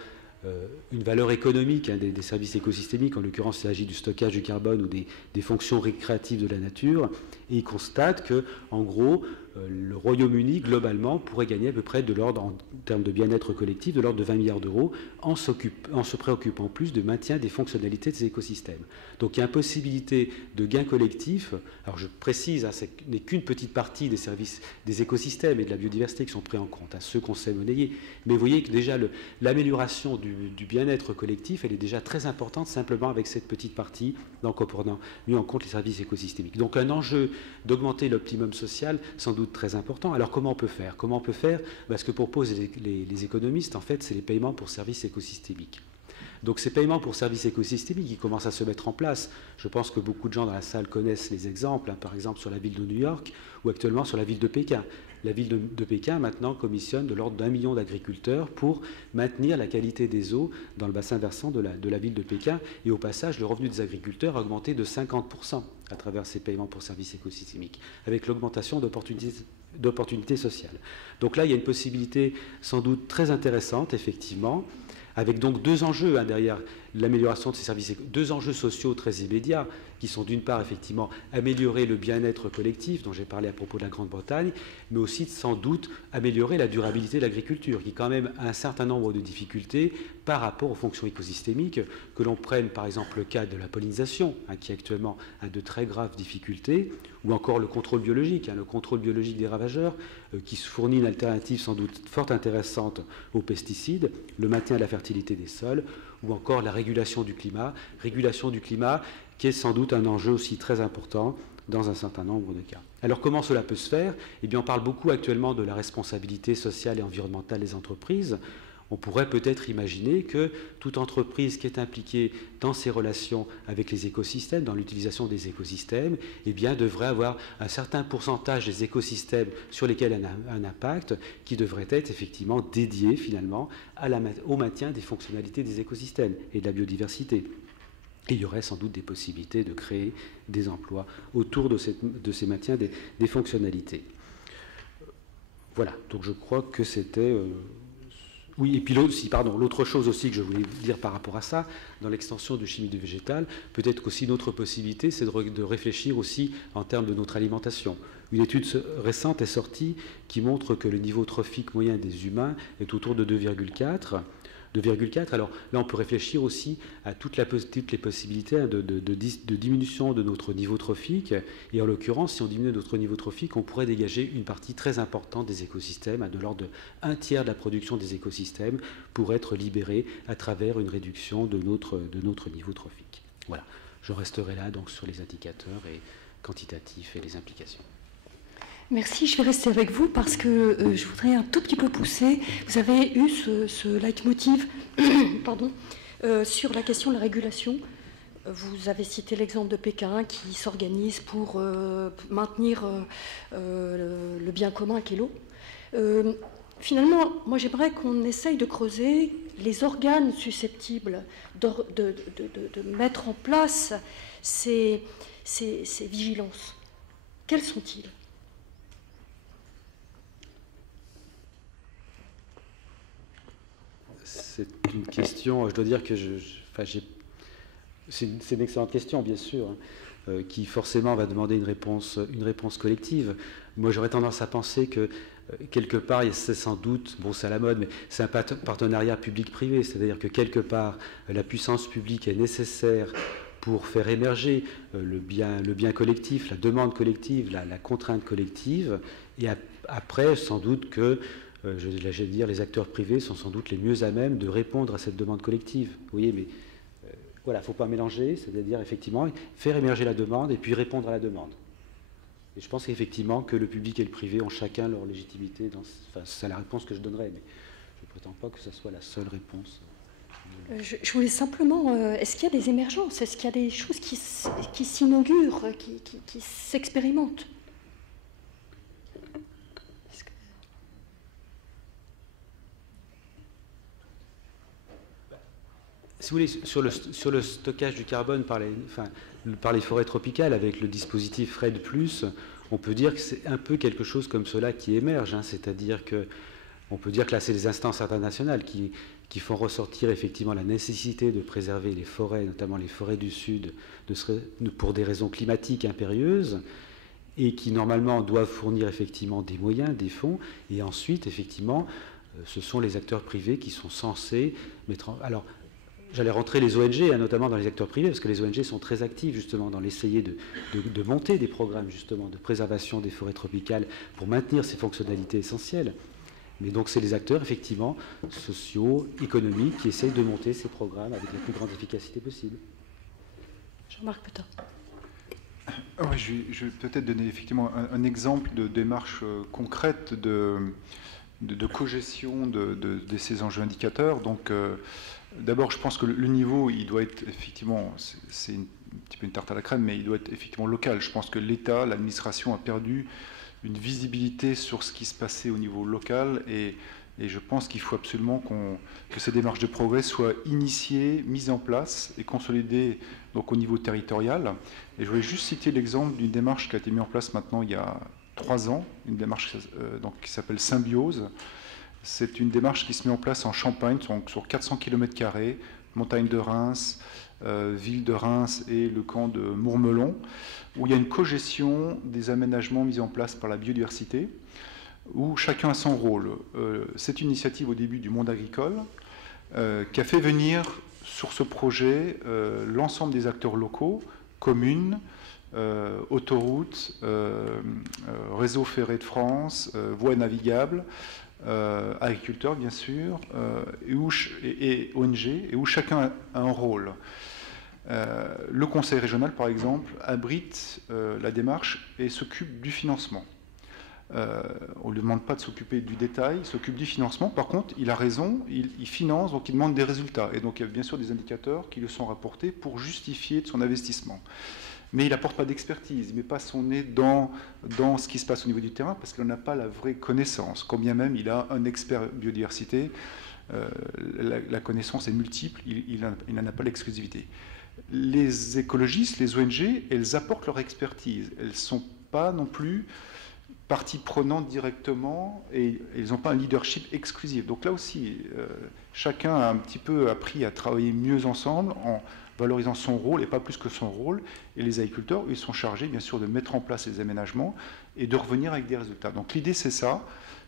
une valeur économique des services écosystémiques. En l'occurrence, il s'agit du stockage du carbone ou des fonctions récréatives de la nature. Et ils constatent que, en gros, le Royaume-Uni, globalement, pourrait gagner à peu près de l'ordre, en termes de bien-être collectif, de l'ordre de 20 milliards d'euros en se préoccupant plus du maintien des fonctionnalités des écosystèmes. Donc il y a une possibilité de gain collectif. Alors je précise, ce n'est qu'une petite partie des services des écosystèmes et de la biodiversité qui sont pris en compte, ceux qu'on sait monnayer. Mais vous voyez que déjà l'amélioration du bien-être collectif, elle est déjà très importante simplement avec cette petite partie, donc en prenant mis en compte les services écosystémiques. Donc un enjeu d'augmenter l'optimum social, sans doute très important. Alors comment on peut faire? Ce que proposent les économistes, en fait, c'est les paiements pour services écosystémiques. Donc ces paiements pour services écosystémiques, ils commencent à se mettre en place. Je pense que beaucoup de gens dans la salle connaissent les exemples, par exemple sur la ville de New York ou actuellement sur la ville de Pékin. La ville de Pékin, maintenant, commissionne de l'ordre d'1 million d'agriculteurs pour maintenir la qualité des eaux dans le bassin versant de la ville de Pékin. Et au passage, le revenu des agriculteurs a augmenté de 50% à travers ces paiements pour services écosystémiques, avec l'augmentation d'opportunités sociales. Donc là, il y a une possibilité sans doute très intéressante, effectivement, avec donc deux enjeux derrière l'amélioration de ces services, deux enjeux sociaux très immédiats, qui sont d'une part effectivement améliorer le bien-être collectif, dont j'ai parlé à propos de la Grande-Bretagne, mais aussi sans doute améliorer la durabilité de l'agriculture, qui quand même a un certain nombre de difficultés par rapport aux fonctions écosystémiques, que l'on prenne par exemple le cas de la pollinisation, qui actuellement a de très graves difficultés, ou encore le contrôle biologique des ravageurs, qui fournit une alternative sans doute fort intéressante aux pesticides, le maintien de la fertilité des sols, ou encore la régulation du climat qui est sans doute un enjeu aussi très important dans un certain nombre de cas. Alors comment cela peut se faire? Eh bien, on parle beaucoup actuellement de la responsabilité sociale et environnementale des entreprises. On pourrait peut-être imaginer que toute entreprise qui est impliquée dans ses relations avec les écosystèmes, dans l'utilisation des écosystèmes, eh bien, devrait avoir un certain pourcentage des écosystèmes sur lesquels elle a un impact qui devrait être effectivement dédié finalement au maintien des fonctionnalités des écosystèmes et de la biodiversité. Et il y aurait sans doute des possibilités de créer des emplois autour de ces maintiens des fonctionnalités. Voilà, donc je crois que c'était... Oui, et puis l'autre chose aussi que je voulais dire par rapport à ça, dans l'extension du chimie du végétal, peut-être qu'aussi une autre possibilité, c'est de réfléchir aussi en termes de notre alimentation. Une étude récente est sortie qui montre que le niveau trophique moyen des humains est autour de 2,4. Alors là, on peut réfléchir aussi à toutes les possibilités de diminution de notre niveau trophique. Et en l'occurrence, si on diminue notre niveau trophique, on pourrait dégager une partie très importante des écosystèmes, de l'ordre de 1/3 de la production des écosystèmes, pour être libérée à travers une réduction de notre niveau trophique. Voilà, je resterai là donc sur les indicateurs et quantitatifs et les implications. Merci, je vais rester avec vous parce que je voudrais un tout petit peu pousser. Vous avez eu ce leitmotiv pardon, sur la question de la régulation. Vous avez cité l'exemple de Pékin qui s'organise pour maintenir le bien commun qu'est l'eau. Finalement, moi j'aimerais qu'on essaye de creuser les organes susceptibles de mettre en place ces vigilances. Quels sont-ils ? C'est une question, je dois dire que c'est une excellente question, bien sûr, qui forcément va demander une réponse collective. Moi, j'aurais tendance à penser que, quelque part, c'est sans doute, bon, c'est à la mode, mais c'est un partenariat public-privé, c'est-à-dire que, quelque part, la puissance publique est nécessaire pour faire émerger le bien collectif, la demande collective, la contrainte collective, et après, sans doute que je vais dire, les acteurs privés sont sans doute les mieux à même de répondre à cette demande collective. Vous voyez, mais Voilà, il ne faut pas mélanger, c'est-à-dire effectivement faire émerger la demande et puis répondre à la demande. Et je pense qu'effectivement que le public et le privé ont chacun leur légitimité. Enfin, c'est la réponse que je donnerais, mais je ne prétends pas que ce soit la seule réponse. Je voulais simplement, est-ce qu'il y a des émergences? Est-ce qu'il y a des choses qui s'inaugurent, qui s'expérimentent? Si vous voulez, sur le stockage du carbone par les forêts tropicales, avec le dispositif RED+, on peut dire que c'est un peu quelque chose comme cela qui émerge. Hein, c'est-à-dire qu'on peut dire que là, c'est les instances internationales qui font ressortir effectivement la nécessité de préserver les forêts, notamment les forêts du Sud, pour des raisons climatiques impérieuses, et qui normalement doivent fournir effectivement des moyens, des fonds, et ensuite, effectivement, ce sont les acteurs privés qui sont censés mettre en... Alors, j'allais rentrer les ONG, hein, notamment dans les acteurs privés, parce que les ONG sont très actifs justement dans l'essayer de monter des programmes justement de préservation des forêts tropicales pour maintenir ces fonctionnalités essentielles. Mais donc c'est les acteurs effectivement sociaux, économiques qui essayent de monter ces programmes avec la plus grande efficacité possible. Jean-Marc Petain. Ouais, je vais peut-être donner effectivement un exemple de démarche concrète de cogestion de ces enjeux indicateurs. Donc, d'abord, je pense que le niveau, il doit être effectivement, c'est un petit peu une tarte à la crème, mais il doit être effectivement local. Je pense que l'État, l'administration a perdu une visibilité sur ce qui se passait au niveau local et je pense qu'il faut absolument que ces démarches de progrès soient initiées, mises en place et consolidées donc, au niveau territorial. Et je voulais juste citer l'exemple d'une démarche qui a été mise en place maintenant il y a 3 ans, une démarche donc, qui s'appelle Symbiose. C'est une démarche qui se met en place en Champagne, sur 400 km², montagne de Reims, ville de Reims et le camp de Mourmelon, où il y a une cogestion des aménagements mis en place par la biodiversité, où chacun a son rôle. C'est une initiative au début du monde agricole qui a fait venir sur ce projet l'ensemble des acteurs locaux, communes, autoroutes, réseau ferré de France, voies navigables, agriculteurs bien sûr, et ONG, et où chacun a un rôle. Le conseil régional, par exemple, abrite la démarche et s'occupe du financement. On ne lui demande pas de s'occuper du détail, il s'occupe du financement. Par contre, il a raison, il finance, donc il demande des résultats. Et donc il y a bien sûr des indicateurs qui lui sont rapportés pour justifier de son investissement. Mais il n'apporte pas d'expertise, il ne met pas son nez dans ce qui se passe au niveau du terrain, parce qu'il n'en a pas la vraie connaissance. Quand bien même il a un expert biodiversité, la connaissance est multiple, il n'en a pas l'exclusivité. Les écologistes, les ONG, elles apportent leur expertise. Elles ne sont pas non plus partie prenante directement et ils n'ont pas un leadership exclusif. Donc là aussi, chacun a un petit peu appris à travailler mieux ensemble en valorisant son rôle et pas plus que son rôle. Et les agriculteurs, ils sont chargés bien sûr de mettre en place les aménagements et de revenir avec des résultats. Donc l'idée c'est ça,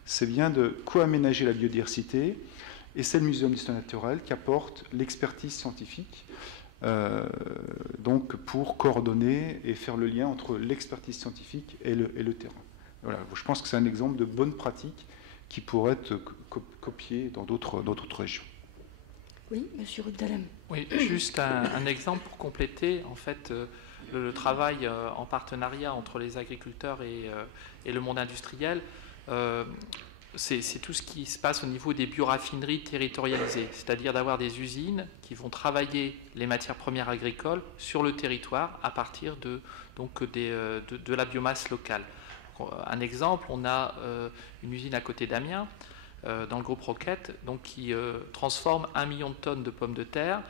c'est bien de co-aménager la biodiversité et c'est le Muséum d'histoire naturelle qui apporte l'expertise scientifique donc pour coordonner et faire le lien entre l'expertise scientifique et le terrain. Voilà, je pense que c'est un exemple de bonne pratique qui pourrait être copié dans d'autres régions. Oui, Monsieur Rubdalem. Oui, juste un exemple pour compléter en fait le travail en partenariat entre les agriculteurs et le monde industriel. C'est tout ce qui se passe au niveau des bioraffineries territorialisées, c'est-à-dire d'avoir des usines qui vont travailler les matières premières agricoles sur le territoire à partir de la biomasse locale. Un exemple, on a une usine à côté d'Amiens, dans le groupe Roquette, donc qui transforme 1 million de tonnes de pommes de terre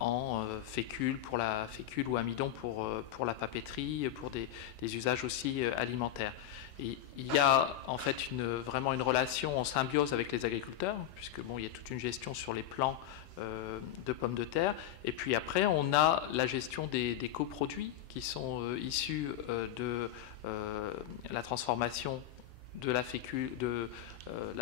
en fécule ou amidon pour la papeterie, pour des usages aussi alimentaires. Et il y a en fait vraiment une relation en symbiose avec les agriculteurs, puisque bon, il y a toute une gestion sur les plants de pommes de terre. Et puis après, on a la gestion des coproduits qui sont issus de la transformation de la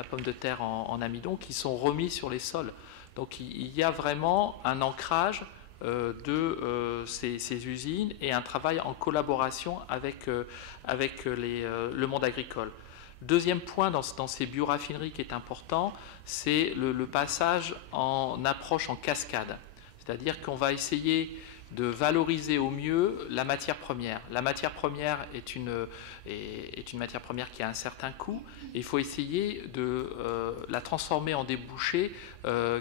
pomme de terre en amidon, qui sont remis sur les sols. Donc il y a vraiment un ancrage de ces usines et un travail en collaboration avec le monde agricole. Deuxième point dans ces bioraffineries qui est important, c'est le passage en approche en cascade. C'est-à-dire qu'on va essayer de valoriser au mieux la matière première. La matière première est une matière première qui a un certain coût, et il faut essayer de la transformer en débouchés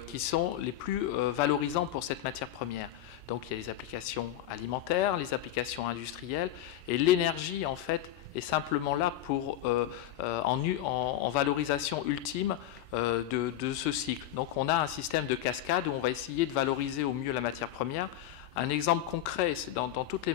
qui sont les plus valorisants pour cette matière première. Donc il y a les applications alimentaires, les applications industrielles, et l'énergie en fait est simplement là pour en valorisation ultime de ce cycle. Donc on a un système de cascade où on va essayer de valoriser au mieux la matière première. Un exemple concret, c'est dans toutes les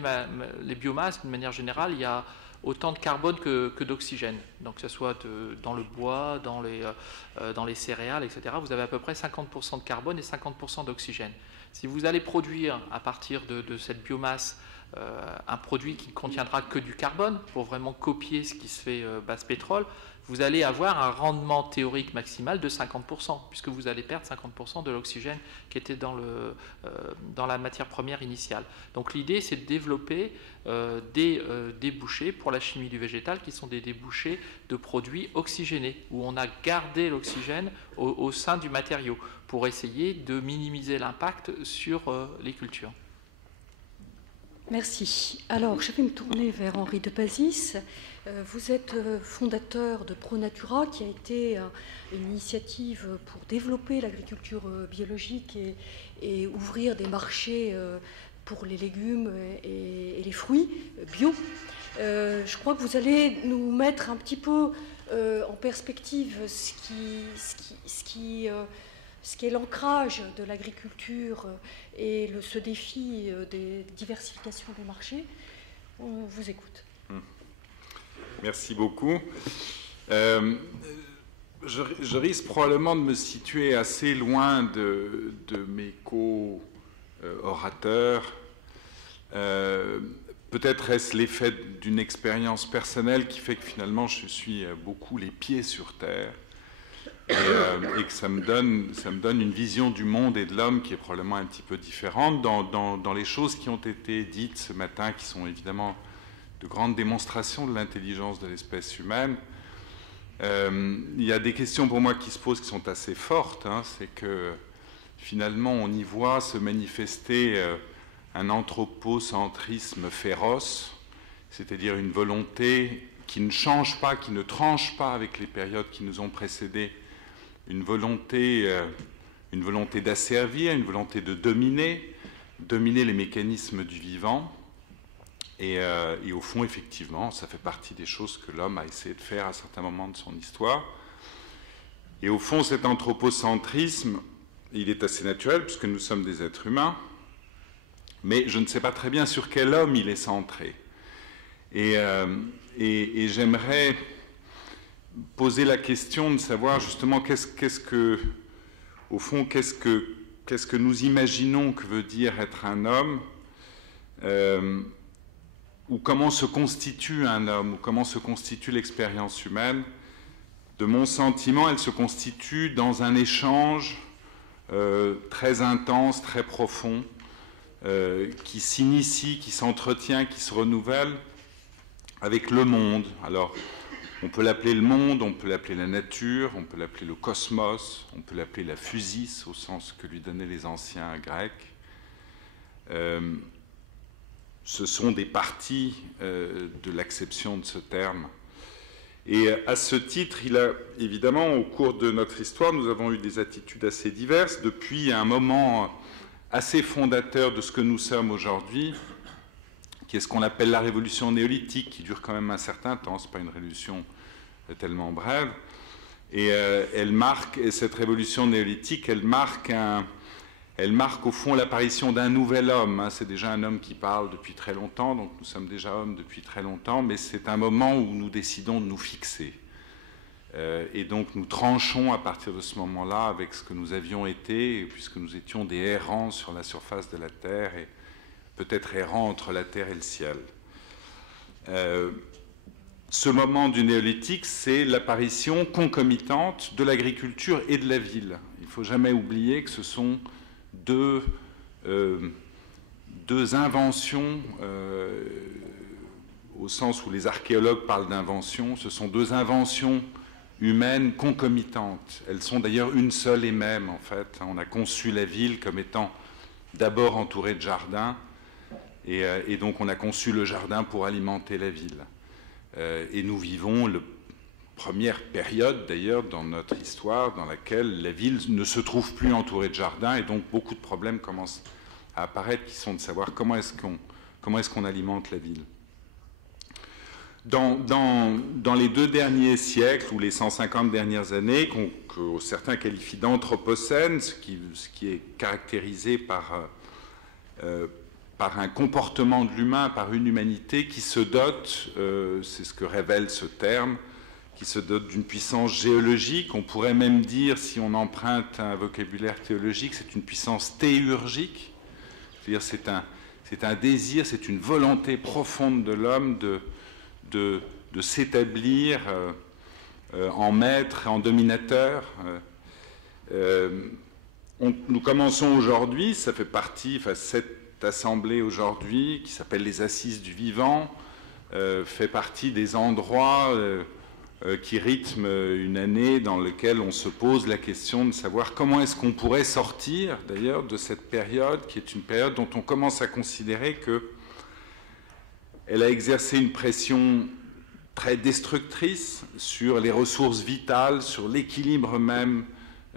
biomasses, d'une manière générale, il y a autant de carbone que d'oxygène. Donc que ce soit dans le bois, dans les céréales, etc., vous avez à peu près 50% de carbone et 50% d'oxygène. Si vous allez produire à partir de cette biomasse un produit qui ne contiendra que du carbone, pour vraiment copier ce qui se fait base pétrole, vous allez avoir un rendement théorique maximal de 50%, puisque vous allez perdre 50% de l'oxygène qui était dans la matière première initiale. Donc l'idée, c'est de développer des débouchés pour la chimie du végétal, qui sont des débouchés de produits oxygénés, où on a gardé l'oxygène au sein du matériau, pour essayer de minimiser l'impact sur les cultures. Merci. Alors, je vais me tourner vers Henri de Pazis. Vous êtes fondateur de ProNatura, qui a été une initiative pour développer l'agriculture biologique et ouvrir des marchés pour les légumes et les fruits bio. Je crois que vous allez nous mettre un petit peu en perspective ce qui est l'ancrage de l'agriculture et ce défi des diversifications des marchés. On vous écoute. Merci beaucoup. Je risque probablement de me situer assez loin de mes co-orateurs. Peut-être est-ce l'effet d'une expérience personnelle qui fait que finalement je suis beaucoup les pieds sur terre. Et que ça me donne une vision du monde et de l'homme qui est probablement un petit peu différente dans les choses qui ont été dites ce matin, qui sont évidemment de grandes démonstrations de l'intelligence de l'espèce humaine. Il y a des questions pour moi qui se posent qui sont assez fortes. C'est que finalement on y voit se manifester un anthropocentrisme féroce, c'est-à-dire une volonté qui ne change pas, qui ne tranche pas avec les périodes qui nous ont précédés, une volonté d'asservir, une volonté de dominer les mécanismes du vivant. Et au fond, effectivement, ça fait partie des choses que l'homme a essayé de faire à certains moments de son histoire. Et au fond, cet anthropocentrisme, il est assez naturel puisque nous sommes des êtres humains, mais je ne sais pas très bien sur quel homme il est centré. Et j'aimerais poser la question de savoir justement qu'est-ce que nous imaginons que veut dire être un homme, ou comment se constitue un homme, ou comment se constitue l'expérience humaine. De mon sentiment, elle se constitue dans un échange très intense, très profond, qui s'initie, qui s'entretient, qui se renouvelle avec le monde. Alors, on peut l'appeler le monde, on peut l'appeler la nature, on peut l'appeler le cosmos, on peut l'appeler la physis, au sens que lui donnaient les anciens grecs. Ce sont des parties de l'acception de ce terme. Et à ce titre, évidemment, au cours de notre histoire, nous avons eu des attitudes assez diverses, depuis un moment assez fondateur de ce que nous sommes aujourd'hui, qui est ce qu'on appelle la révolution néolithique, qui dure quand même un certain temps, ce n'est pas une révolution tellement brève. Et cette révolution néolithique, elle marque au fond l'apparition d'un nouvel homme. C'est déjà un homme qui parle depuis très longtemps, donc nous sommes déjà hommes depuis très longtemps, mais c'est un moment où nous décidons de nous fixer. Et donc nous tranchons à partir de ce moment-là avec ce que nous avions été, puisque nous étions des errants sur la surface de la Terre, et peut-être errants entre la Terre et le ciel. Ce moment du néolithique, c'est l'apparition concomitante de l'agriculture et de la ville. Il ne faut jamais oublier que ce sont deux inventions, au sens où les archéologues parlent d'invention, ce sont deux inventions humaines concomitantes. Elles sont d'ailleurs une seule et même, en fait. On a conçu la ville comme étant d'abord entouré de jardins, et donc on a conçu le jardin pour alimenter la ville. Et nous vivons la première période d'ailleurs dans notre histoire dans laquelle la ville ne se trouve plus entourée de jardins, et donc beaucoup de problèmes commencent à apparaître qui sont de savoir comment est-ce qu'on alimente la ville. Dans les 2 derniers siècles ou les 150 dernières années, que certains qualifient d'anthropocène, ce qui est caractérisé par un comportement de l'humain, par une humanité qui se dote, c'est ce que révèle ce terme, qui se dote d'une puissance géologique. On pourrait même dire, si on emprunte un vocabulaire théologique, c'est une puissance théurgique, c'est-à-dire c'est un désir, c'est une volonté profonde de l'homme de s'établir en maître, en dominateur. Nous commençons aujourd'hui, ça fait partie, cette assemblée aujourd'hui, qui s'appelle les Assises du Vivant, fait partie des endroits qui rythment une année dans lequel on se pose la question de savoir comment est-ce qu'on pourrait sortir, d'ailleurs, de cette période, qui est une période dont on commence à considérer que elle a exercé une pression très destructrice sur les ressources vitales, sur l'équilibre même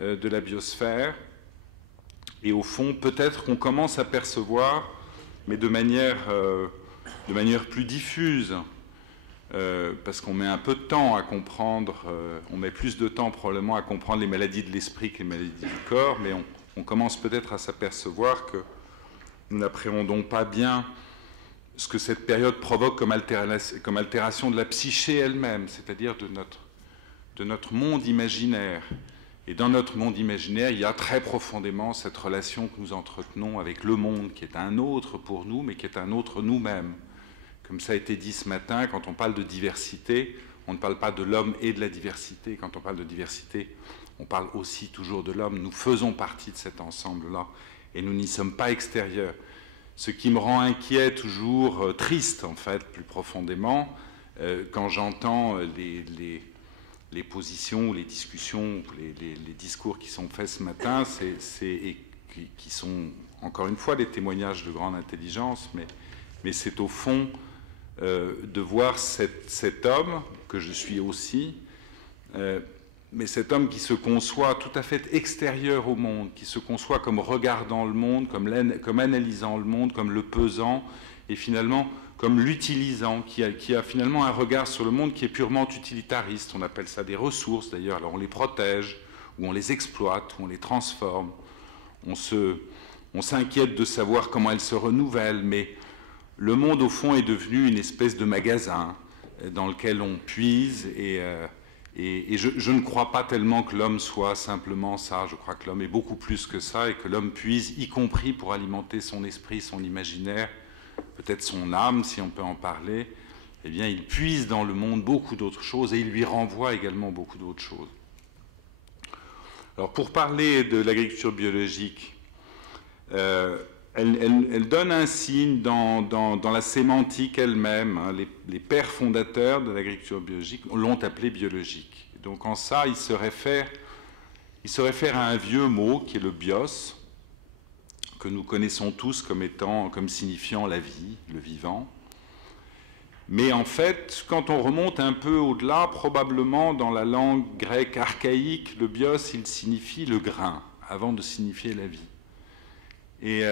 de la biosphère. Et au fond, peut-être qu'on commence à percevoir, mais de manière plus diffuse, parce qu'on met un peu de temps à comprendre, on met plus de temps probablement à comprendre les maladies de l'esprit que les maladies du corps, mais on commence peut-être à s'apercevoir que nous n'appréhendons pas bien ce que cette période provoque comme altération de la psyché elle-même, c'est-à-dire de notre monde imaginaire. Et dans notre monde imaginaire, il y a très profondément cette relation que nous entretenons avec le monde, qui est un autre pour nous, mais qui est un autre nous-mêmes. Comme ça a été dit ce matin, quand on parle de diversité, on ne parle pas de l'homme et de la diversité. Quand on parle de diversité, on parle aussi toujours de l'homme. Nous faisons partie de cet ensemble-là, et nous n'y sommes pas extérieurs. Ce qui me rend inquiet, toujours triste en fait, plus profondément, quand j'entends les positions, les discussions, les discours qui sont faits ce matin, et qui sont encore une fois des témoignages de grande intelligence, mais c'est au fond de voir cet homme, que je suis aussi, mais cet homme qui se conçoit tout à fait extérieur au monde, qui se conçoit comme regardant le monde, comme analysant le monde, comme le pesant, et finalement comme l'utilisant, qui a finalement un regard sur le monde qui est purement utilitariste. On appelle ça des ressources d'ailleurs, alors on les protège, ou on les exploite, ou on les transforme. On s'inquiète de savoir comment elles se renouvellent, mais le monde au fond est devenu une espèce de magasin dans lequel on puise, et je ne crois pas tellement que l'homme soit simplement ça. Je crois que l'homme est beaucoup plus que ça, et que l'homme puise, y compris pour alimenter son esprit, son imaginaire, peut-être son âme, si on peut en parler. Eh bien, il puise dans le monde beaucoup d'autres choses, et il lui renvoie également beaucoup d'autres choses. Alors, pour parler de l'agriculture biologique, elle donne un signe dans la sémantique elle-même. Hein. Les pères fondateurs de l'agriculture biologique l'ont appelée biologique. Donc en ça, il se réfère à un vieux mot qui est le bios, que nous connaissons tous comme signifiant la vie, le vivant. Mais en fait, quand on remonte un peu au-delà, probablement dans la langue grecque archaïque, le bios, il signifie le grain, avant de signifier la vie. Et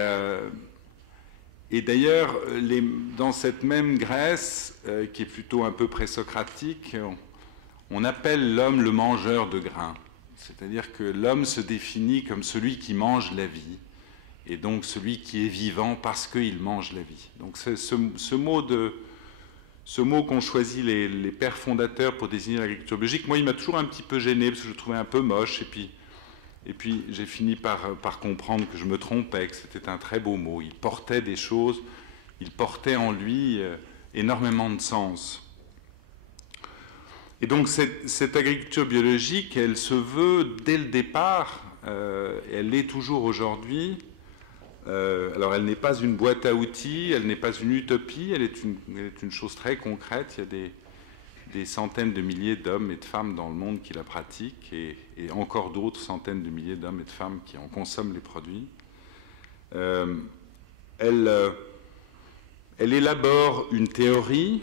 d'ailleurs, dans cette même Grèce, qui est plutôt un peu présocratique, on appelle l'homme le mangeur de grains. C'est-à-dire que l'homme se définit comme celui qui mange la vie, et donc celui qui est vivant parce qu'il mange la vie. Donc c'est ce mot qu'ont choisi les pères fondateurs pour désigner l'agriculture biologique, moi il m'a toujours un petit peu gêné, parce que je le trouvais un peu moche, et puis j'ai fini par comprendre que je me trompais, que c'était un très beau mot. Il portait des choses, il portait en lui énormément de sens. Et donc cette agriculture biologique, elle se veut dès le départ, elle l'est toujours aujourd'hui. Alors elle n'est pas une boîte à outils, elle n'est pas une utopie, elle est une chose très concrète. Il y a des centaines de milliers d'hommes et de femmes dans le monde qui la pratiquent, et encore d'autres centaines de milliers d'hommes et de femmes qui en consomment les produits. Elle élabore une théorie,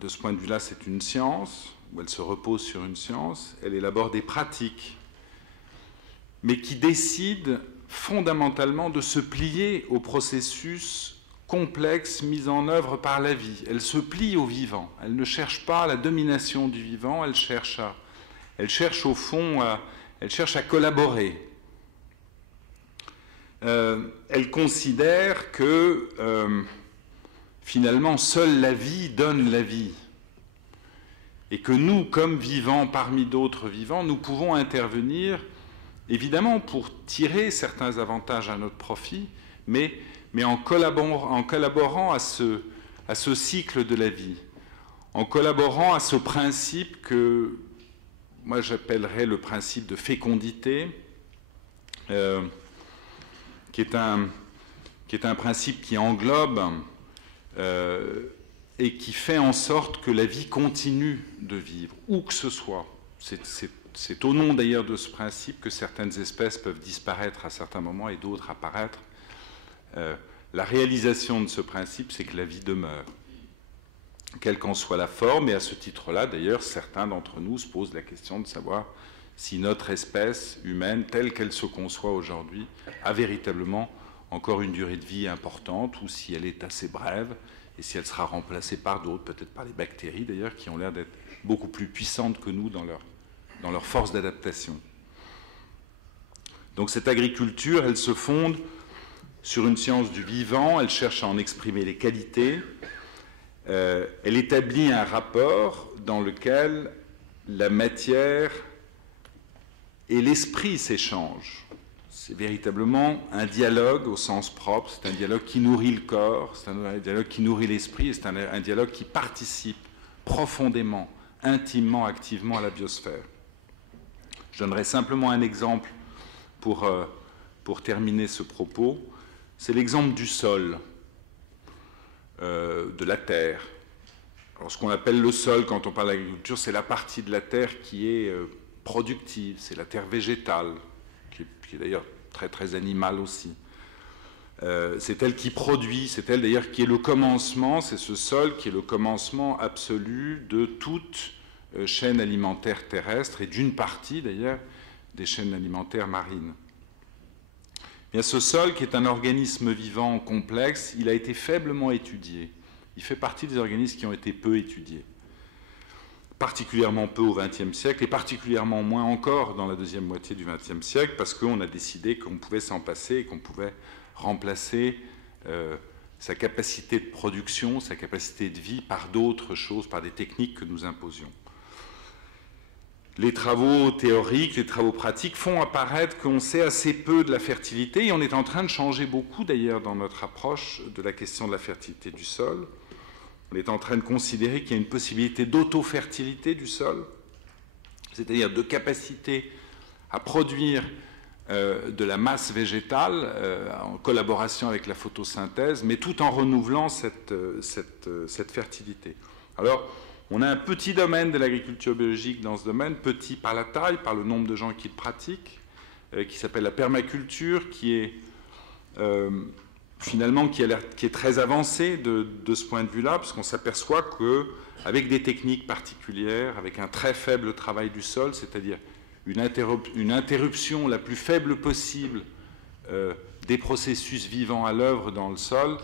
de ce point de vue-là c'est une science, où elle se repose sur une science, elle élabore des pratiques, mais qui décide fondamentalement de se plier au processus complexe mis en œuvre par la vie. Elle se plie au vivant, elle ne cherche pas la domination du vivant, elle cherche au fond, elle cherche à collaborer. Elle considère que finalement seule la vie donne la vie et que nous, comme vivants parmi d'autres vivants, nous pouvons intervenir évidemment pour tirer certains avantages à notre profit, mais en collaborant à ce cycle de la vie, en collaborant à ce principe que moi j'appellerais le principe de fécondité, qui est un principe qui englobe et qui fait en sorte que la vie continue de vivre, où que ce soit. C'est au nom d'ailleurs de ce principe que certaines espèces peuvent disparaître à certains moments et d'autres apparaître. La réalisation de ce principe, c'est que la vie demeure, quelle qu'en soit la forme, et à ce titre-là, d'ailleurs, certains d'entre nous se posent la question de savoir si notre espèce humaine, telle qu'elle se conçoit aujourd'hui, a véritablement encore une durée de vie importante, ou si elle est assez brève, et si elle sera remplacée par d'autres, peut-être par les bactéries d'ailleurs, qui ont l'air d'être beaucoup plus puissantes que nous dans leur force d'adaptation. Donc cette agriculture, elle se fonde sur une science du vivant, elle cherche à en exprimer les qualités, elle établit un rapport dans lequel la matière et l'esprit s'échangent. C'est véritablement un dialogue au sens propre, c'est un dialogue qui nourrit le corps, c'est un dialogue qui nourrit l'esprit, et c'est un dialogue qui participe profondément, intimement, activement à la biosphère. Je donnerai simplement un exemple pour terminer ce propos. C'est l'exemple du sol, de la terre. Alors, ce qu'on appelle le sol, quand on parle d'agriculture, c'est la partie de la terre qui est productive, c'est la terre végétale, qui est d'ailleurs très, très animale aussi. C'est elle qui produit, c'est elle d'ailleurs qui est le commencement, c'est ce sol qui est le commencement absolu de toute chaîne alimentaire terrestre et d'une partie d'ailleurs des chaînes alimentaires marines. Bien, ce sol, qui est un organisme vivant complexe, il a été faiblement étudié. Il fait partie des organismes qui ont été peu étudiés. Particulièrement peu au XXe siècle, et particulièrement moins encore dans la deuxième moitié du XXe siècle, parce qu'on a décidé qu'on pouvait s'en passer et qu'on pouvait remplacer sa capacité de production, sa capacité de vie par d'autres choses, par des techniques que nous imposions. Les travaux théoriques, les travaux pratiques font apparaître qu'on sait assez peu de la fertilité, et on est en train de changer beaucoup d'ailleurs dans notre approche de la question de la fertilité du sol. On est en train de considérer qu'il y a une possibilité d'auto-fertilité du sol, c'est-à-dire de capacité à produire de la masse végétale en collaboration avec la photosynthèse, mais tout en renouvelant cette fertilité. Alors, on a un petit domaine de l'agriculture biologique dans ce domaine, petit par la taille, par le nombre de gens qui le pratiquent, qui s'appelle la permaculture, qui est finalement qui est très avancée de ce point de vue-là, parce qu'on s'aperçoit qu'avec des techniques particulières, avec un très faible travail du sol, c'est-à-dire une interruption la plus faible possible des processus vivants à l'œuvre dans le sol,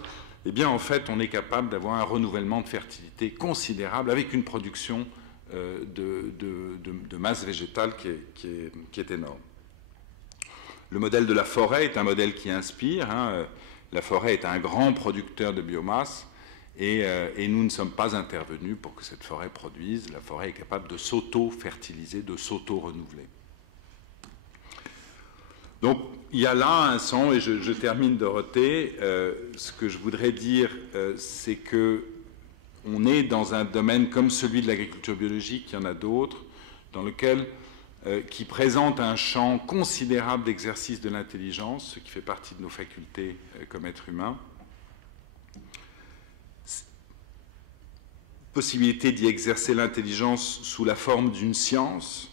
eh bien, en fait, on est capable d'avoir un renouvellement de fertilité considérable avec une production de masse végétale qui est énorme. Le modèle de la forêt est un modèle qui inspire. La forêt est un grand producteur de biomasse et nous ne sommes pas intervenus pour que cette forêt produise. La forêt est capable de s'auto-fertiliser, de s'auto-renouveler. Donc, il y a là un son, et je termine, Dorothée. Ce que je voudrais dire, c'est qu'on est dans un domaine comme celui de l'agriculture biologique, il y en a d'autres, dans lequel, qui présente un champ considérable d'exercice de l'intelligence, ce qui fait partie de nos facultés comme êtres humains. Possibilité d'y exercer l'intelligence sous la forme d'une science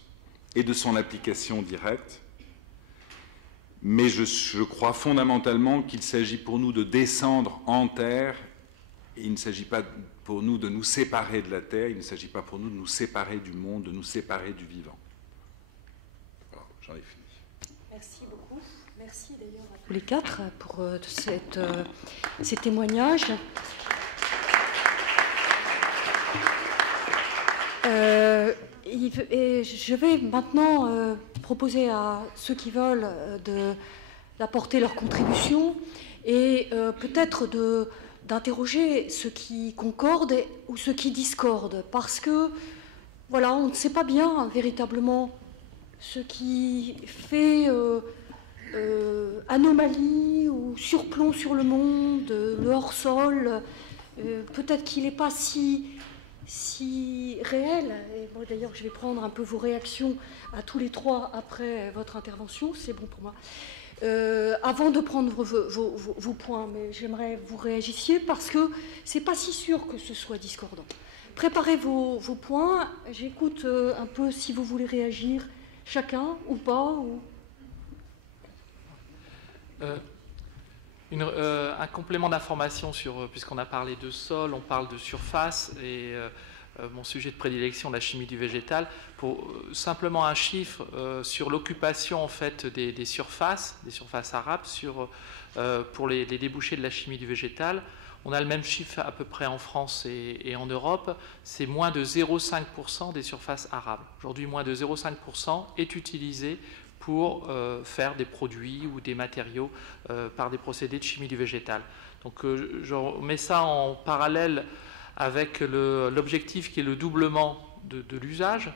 et de son application directe. Mais je crois fondamentalement qu'il s'agit pour nous de descendre en terre, et il ne s'agit pas pour nous de nous séparer de la terre, il ne s'agit pas pour nous de nous séparer du monde, de nous séparer du vivant. Alors, j'en ai fini. Merci beaucoup. Merci d'ailleurs à tous les quatre pour ces témoignages. Et je vais maintenant proposer à ceux qui veulent d'apporter leur contribution et peut-être d'interroger ceux qui concordent ou ceux qui discordent, parce que voilà, on ne sait pas bien véritablement ce qui fait anomalie ou surplomb sur le monde, le hors-sol. Peut-être qu'il n'est pas si réel. Et moi d'ailleurs je vais prendre un peu vos réactions à tous les trois après votre intervention, c'est bon pour moi. Avant de prendre vos points, mais j'aimerais que vous réagissiez parce que c'est pas si sûr que ce soit discordant. Préparez vos points, j'écoute un peu si vous voulez réagir chacun ou pas. Un complément d'information puisqu'on a parlé de sol, on parle de surface et mon sujet de prédilection, la chimie du végétal, pour simplement un chiffre sur l'occupation en fait des surfaces arables pour les débouchés de la chimie du végétal. On a le même chiffre à peu près en France et en Europe, c'est moins de 0,5% des surfaces arables. Aujourd'hui, moins de 0,5% est utilisé pour faire des produits ou des matériaux par des procédés de chimie du végétal. Donc je mets ça en parallèle avec l'objectif qui est le doublement de l'usage,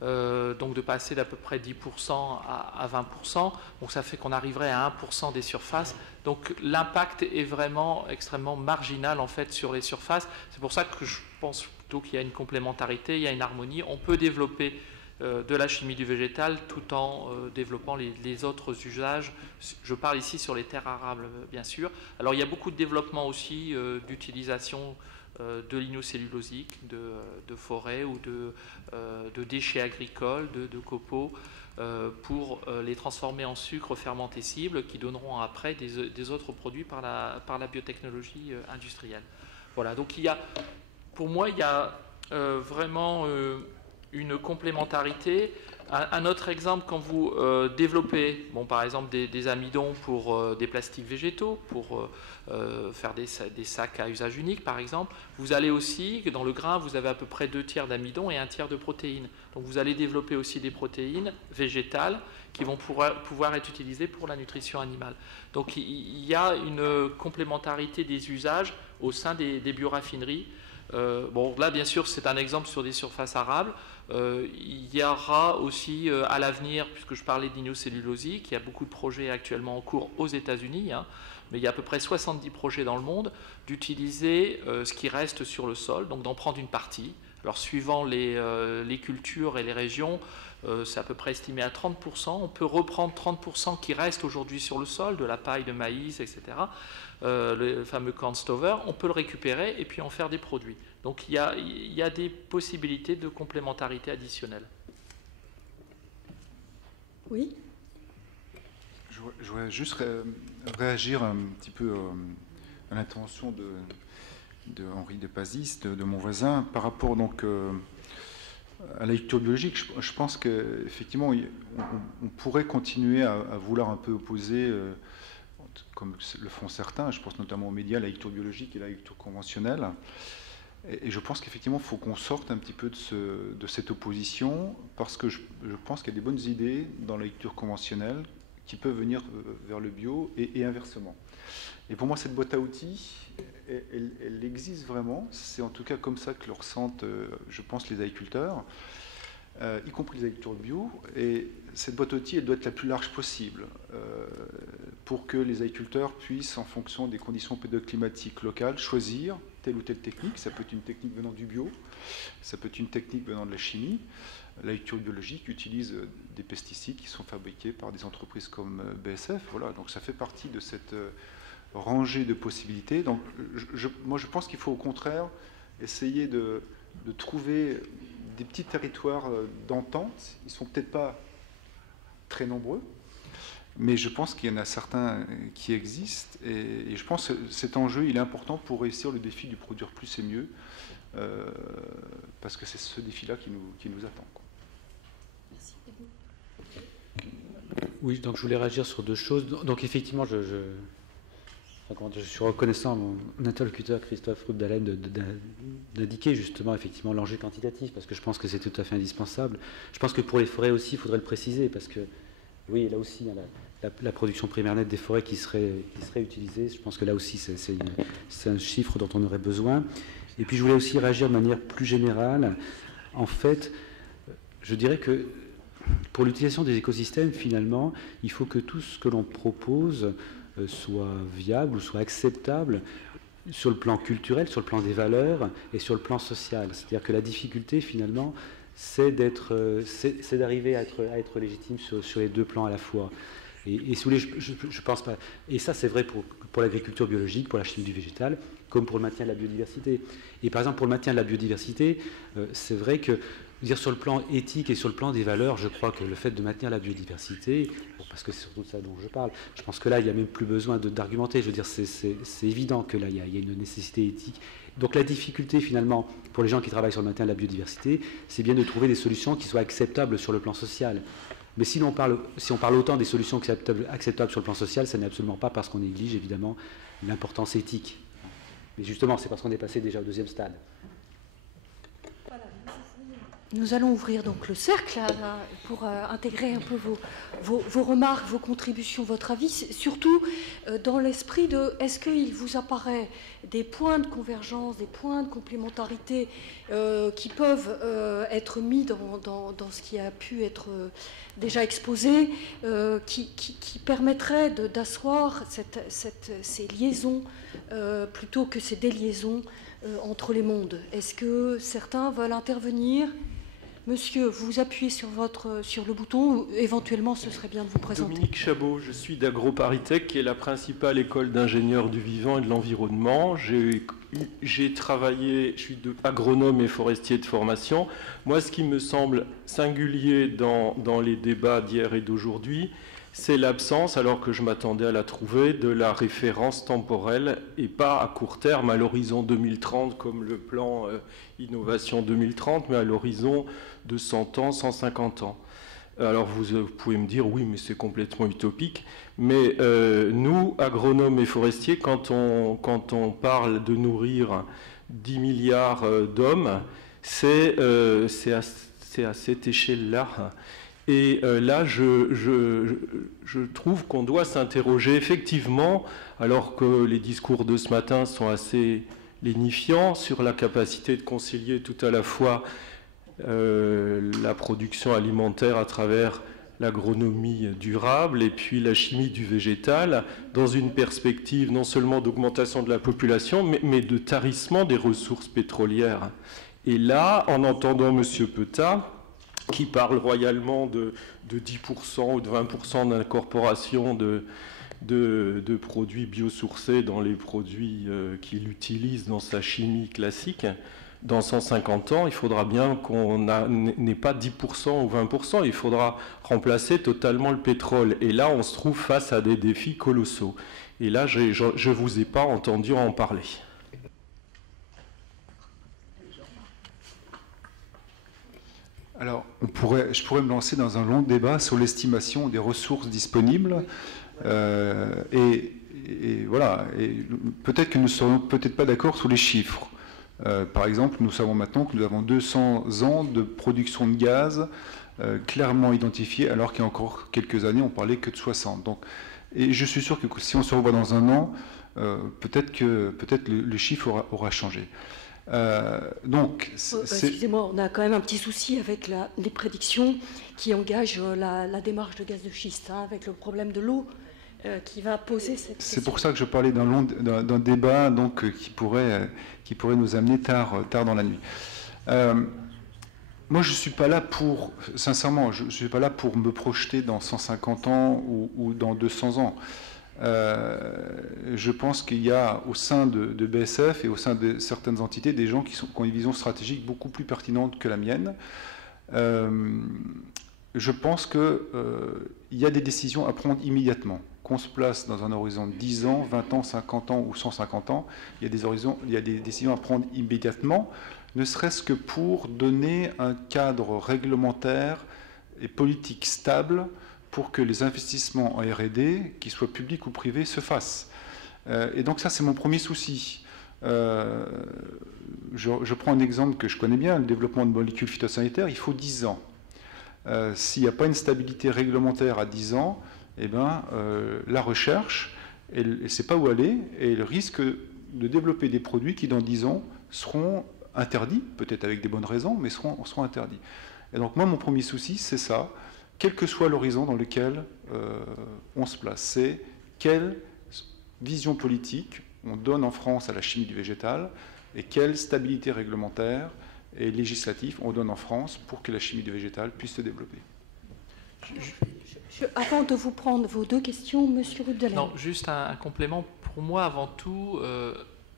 donc de passer d'à peu près 10% à 20%, donc ça fait qu'on arriverait à 1% des surfaces. Donc l'impact est vraiment extrêmement marginal en fait sur les surfaces. C'est pour ça que je pense plutôt qu'il y a une complémentarité, il y a une harmonie. On peut développer de la chimie du végétal tout en développant les autres usages. Je parle ici sur les terres arables bien sûr. Alors il y a beaucoup de développement aussi d'utilisation de lignocellulosique, de forêts ou de déchets agricoles, de copeaux, pour les transformer en sucre fermenté cible qui donneront après des autres produits par la biotechnologie industrielle. Voilà, donc pour moi il y a vraiment une complémentarité. Un autre exemple, quand vous développez, par exemple des amidons pour des plastiques végétaux, pour faire des sacs à usage unique, par exemple, vous allez aussi, dans le grain, vous avez à peu près 2 tiers d'amidon et 1 tiers de protéines. Donc vous allez développer aussi des protéines végétales qui vont pouvoir être utilisées pour la nutrition animale. Donc il y a une complémentarité des usages au sein des bioraffineries. Là, bien sûr, c'est un exemple sur des surfaces arables. Il y aura aussi à l'avenir, puisque je parlais de lignocellulosique, il y a beaucoup de projets actuellement en cours aux États-Unis, mais il y a à peu près 70 projets dans le monde d'utiliser ce qui reste sur le sol, donc d'en prendre une partie. Alors, suivant les cultures et les régions, c'est à peu près estimé à 30%. On peut reprendre 30% qui reste aujourd'hui sur le sol, de la paille de maïs, etc. Le fameux corn stover, on peut le récupérer et puis en faire des produits. Donc il y a des possibilités de complémentarité additionnelle. Oui. Je voudrais juste réagir un petit peu à l'intervention de Henri de Pazis, de mon voisin, par rapport donc à la lecture biologique. Je pense qu'effectivement, on pourrait continuer à vouloir un peu opposer, comme le font certains, je pense notamment aux médias, la lecture biologique et la lecture conventionnelle. Et je pense qu'effectivement, il faut qu'on sorte un petit peu de cette opposition, parce que je pense qu'il y a des bonnes idées dans la lecture conventionnelle qui peuvent venir vers le bio et inversement. Et pour moi, cette boîte à outils, elle existe vraiment. C'est en tout cas comme ça que le ressentent, je pense, les agriculteurs, y compris les agriculteurs bio. Et cette boîte à outils, elle doit être la plus large possible pour que les agriculteurs puissent, en fonction des conditions pédoclimatiques locales, choisir telle ou telle technique. Ça peut être une technique venant du bio, ça peut être une technique venant de la chimie. L'agriculture biologique utilise des pesticides qui sont fabriqués par des entreprises comme BASF. Voilà, donc ça fait partie de cette rangée de possibilités. Donc, moi, je pense qu'il faut au contraire essayer de trouver des petits territoires d'entente. Ils ne sont peut-être pas très nombreux, Mais je pense qu'il y en a certains qui existent, et je pense que cet enjeu, il est important pour réussir le défi du produire plus et mieux, parce que c'est ce défi-là qui nous attend, quoi. Merci. Oui, donc je voulais réagir sur deux choses. Donc effectivement, je suis reconnaissant à mon interlocuteur Christophe Roubdalen d'indiquer justement effectivement l'enjeu quantitatif, parce que je pense que c'est tout à fait indispensable. Je pense que pour les forêts aussi, il faudrait le préciser, parce que oui, là aussi, hein, la production primaire nette des forêts qui serait utilisée, je pense que là aussi, c'est un chiffre dont on aurait besoin. Et puis je voulais aussi réagir de manière plus générale. En fait, je dirais que pour l'utilisation des écosystèmes, finalement, il faut que tout ce que l'on propose soit viable ou soit acceptable sur le plan culturel, sur le plan des valeurs et sur le plan social. C'est-à-dire que la difficulté, finalement, c'est d'arriver à être légitime sur les deux plans à la fois. Et si vous voulez, je pense pas. Et ça, c'est vrai pour l'agriculture biologique, pour la chimie du végétal, comme pour le maintien de la biodiversité. Et par exemple, pour le maintien de la biodiversité, c'est vrai que, dire, sur le plan éthique et sur le plan des valeurs, je crois que le fait de maintenir la biodiversité, parce que c'est surtout de ça dont je parle, je pense que là, il n'y a même plus besoin d'argumenter. Je veux dire, c'est évident que là, il y a une nécessité éthique. Donc la difficulté, finalement, pour les gens qui travaillent sur le maintien de la biodiversité, c'est bien de trouver des solutions qui soient acceptables sur le plan social. Mais si on parle autant des solutions acceptables sur le plan social, ça n'est absolument pas parce qu'on néglige, évidemment, l'importance éthique. Mais justement, c'est parce qu'on est passé déjà au deuxième stade. Nous allons ouvrir donc le cercle là, pour intégrer un peu vos remarques, vos contributions, votre avis, surtout dans l'esprit de est-ce qu'il vous apparaît des points de convergence, des points de complémentarité qui peuvent être mis dans ce qui a pu être déjà exposé, qui permettraient d'asseoir ces liaisons plutôt que ces déliaisons entre les mondes. Est-ce que certains veulent intervenir ? Monsieur, vous appuyez sur le bouton, ou éventuellement ce serait bien de vous présenter. Dominique Chabot, je suis d'AgroParisTech, qui est la principale école d'ingénieurs du vivant et de l'environnement. J'ai travaillé, je suis agronome et forestier de formation. Moi, ce qui me semble singulier dans les débats d'hier et d'aujourd'hui, c'est l'absence, alors que je m'attendais à la trouver, de la référence temporelle, et pas à court terme, à l'horizon 2030, comme le plan Innovation 2030, mais à l'horizon de 100 ans, 150 ans. Alors vous pouvez me dire, oui, mais c'est complètement utopique, mais nous, agronomes et forestiers, quand on parle de nourrir 10 milliards d'hommes, c'est à cette échelle-là. Et là, je trouve qu'on doit s'interroger effectivement, alors que les discours de ce matin sont assez lénifiants, sur la capacité de concilier tout à la fois la production alimentaire à travers l'agronomie durable et puis la chimie du végétal, dans une perspective non seulement d'augmentation de la population, mais de tarissement des ressources pétrolières. Et là, en entendant M. Peutat, qui parle royalement de 10% ou de 20% d'incorporation de produits biosourcés dans les produits qu'il utilise dans sa chimie classique, dans 150 ans, il faudra bien qu'on n'ait pas 10% ou 20%, il faudra remplacer totalement le pétrole. Et là, on se trouve face à des défis colossaux. Et là, je ne vous ai pas entendu en parler. Alors, je pourrais me lancer dans un long débat sur l'estimation des ressources disponibles. Et voilà. Et peut-être que nous ne serons peut-être pas d'accord sur les chiffres. Par exemple, nous savons maintenant que nous avons 200 ans de production de gaz clairement identifiée, alors qu'il y a encore quelques années, on parlait que de 60. Donc, et je suis sûr que si on se revoit dans un an, peut-être le chiffre aura changé. Excusez-moi, on a quand même un petit souci avec les prédictions qui engagent la démarche de gaz de schiste, hein, avec le problème de l'eau qui va poser cette question. C'est pour ça que je parlais d'un débat donc, qui pourrait nous amener tard dans la nuit. Moi, je ne suis pas là pour, sincèrement, je ne suis pas là pour me projeter dans 150 ans ou dans 200 ans. Je pense qu'il y a au sein de BSF et au sein de certaines entités des gens qui ont une vision stratégique beaucoup plus pertinente que la mienne. je pense qu'il y a des décisions à prendre immédiatement. Qu'on se place dans un horizon de 10 ans, 20 ans, 50 ans ou 150 ans, il y a des décisions à prendre immédiatement, ne serait-ce que pour donner un cadre réglementaire et politique stable pour que les investissements en R&D, qu'ils soient publics ou privés, se fassent. Et donc ça, c'est mon premier souci. Je prends un exemple que je connais bien, le développement de molécules phytosanitaires, il faut 10 ans. S'il n'y a pas une stabilité réglementaire à 10 ans, eh ben, la recherche, elle ne sait pas où aller, et elle risque de développer des produits qui, dans 10 ans, seront interdits, peut-être avec des bonnes raisons, mais seront interdits. Et donc moi, mon premier souci, c'est ça, quel que soit l'horizon dans lequel on se place, c'est quelle vision politique on donne en France à la chimie du végétal et quelle stabilité réglementaire et législative on donne en France pour que la chimie du végétal puisse se développer. Avant de vous prendre vos deux questions, Monsieur Rubdelaine. Non, juste un complément. Pour moi, avant tout,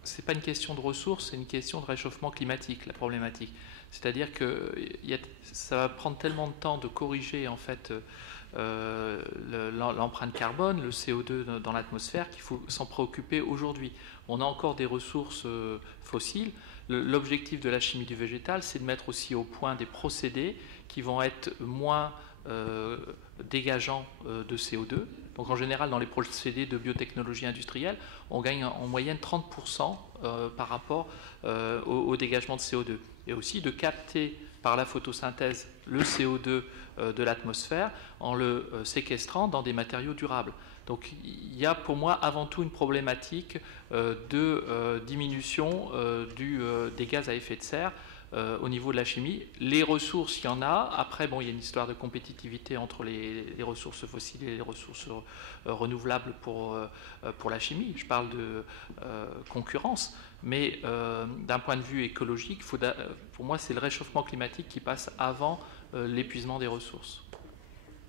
ce n'est pas une question de ressources, c'est une question de réchauffement climatique, la problématique. C'est-à-dire que ça va prendre tellement de temps de corriger en fait l'empreinte carbone, le CO2 dans l'atmosphère, qu'il faut s'en préoccuper aujourd'hui. On a encore des ressources fossiles. L'objectif de la chimie du végétal, c'est de mettre aussi au point des procédés qui vont être moins dégageants de CO2. Donc en général, dans les procédés de biotechnologie industrielle, on gagne en moyenne 30% par rapport au dégagement de CO2. Et aussi de capter par la photosynthèse le CO2 de l'atmosphère en le séquestrant dans des matériaux durables. Donc il y a pour moi avant tout une problématique de diminution des gaz à effet de serre au niveau de la chimie. Les ressources, il y en a. Après, bon, il y a une histoire de compétitivité entre les ressources fossiles et les ressources renouvelables pour la chimie. Je parle de concurrence. Mais d'un point de vue écologique, pour moi, c'est le réchauffement climatique qui passe avant l'épuisement des ressources.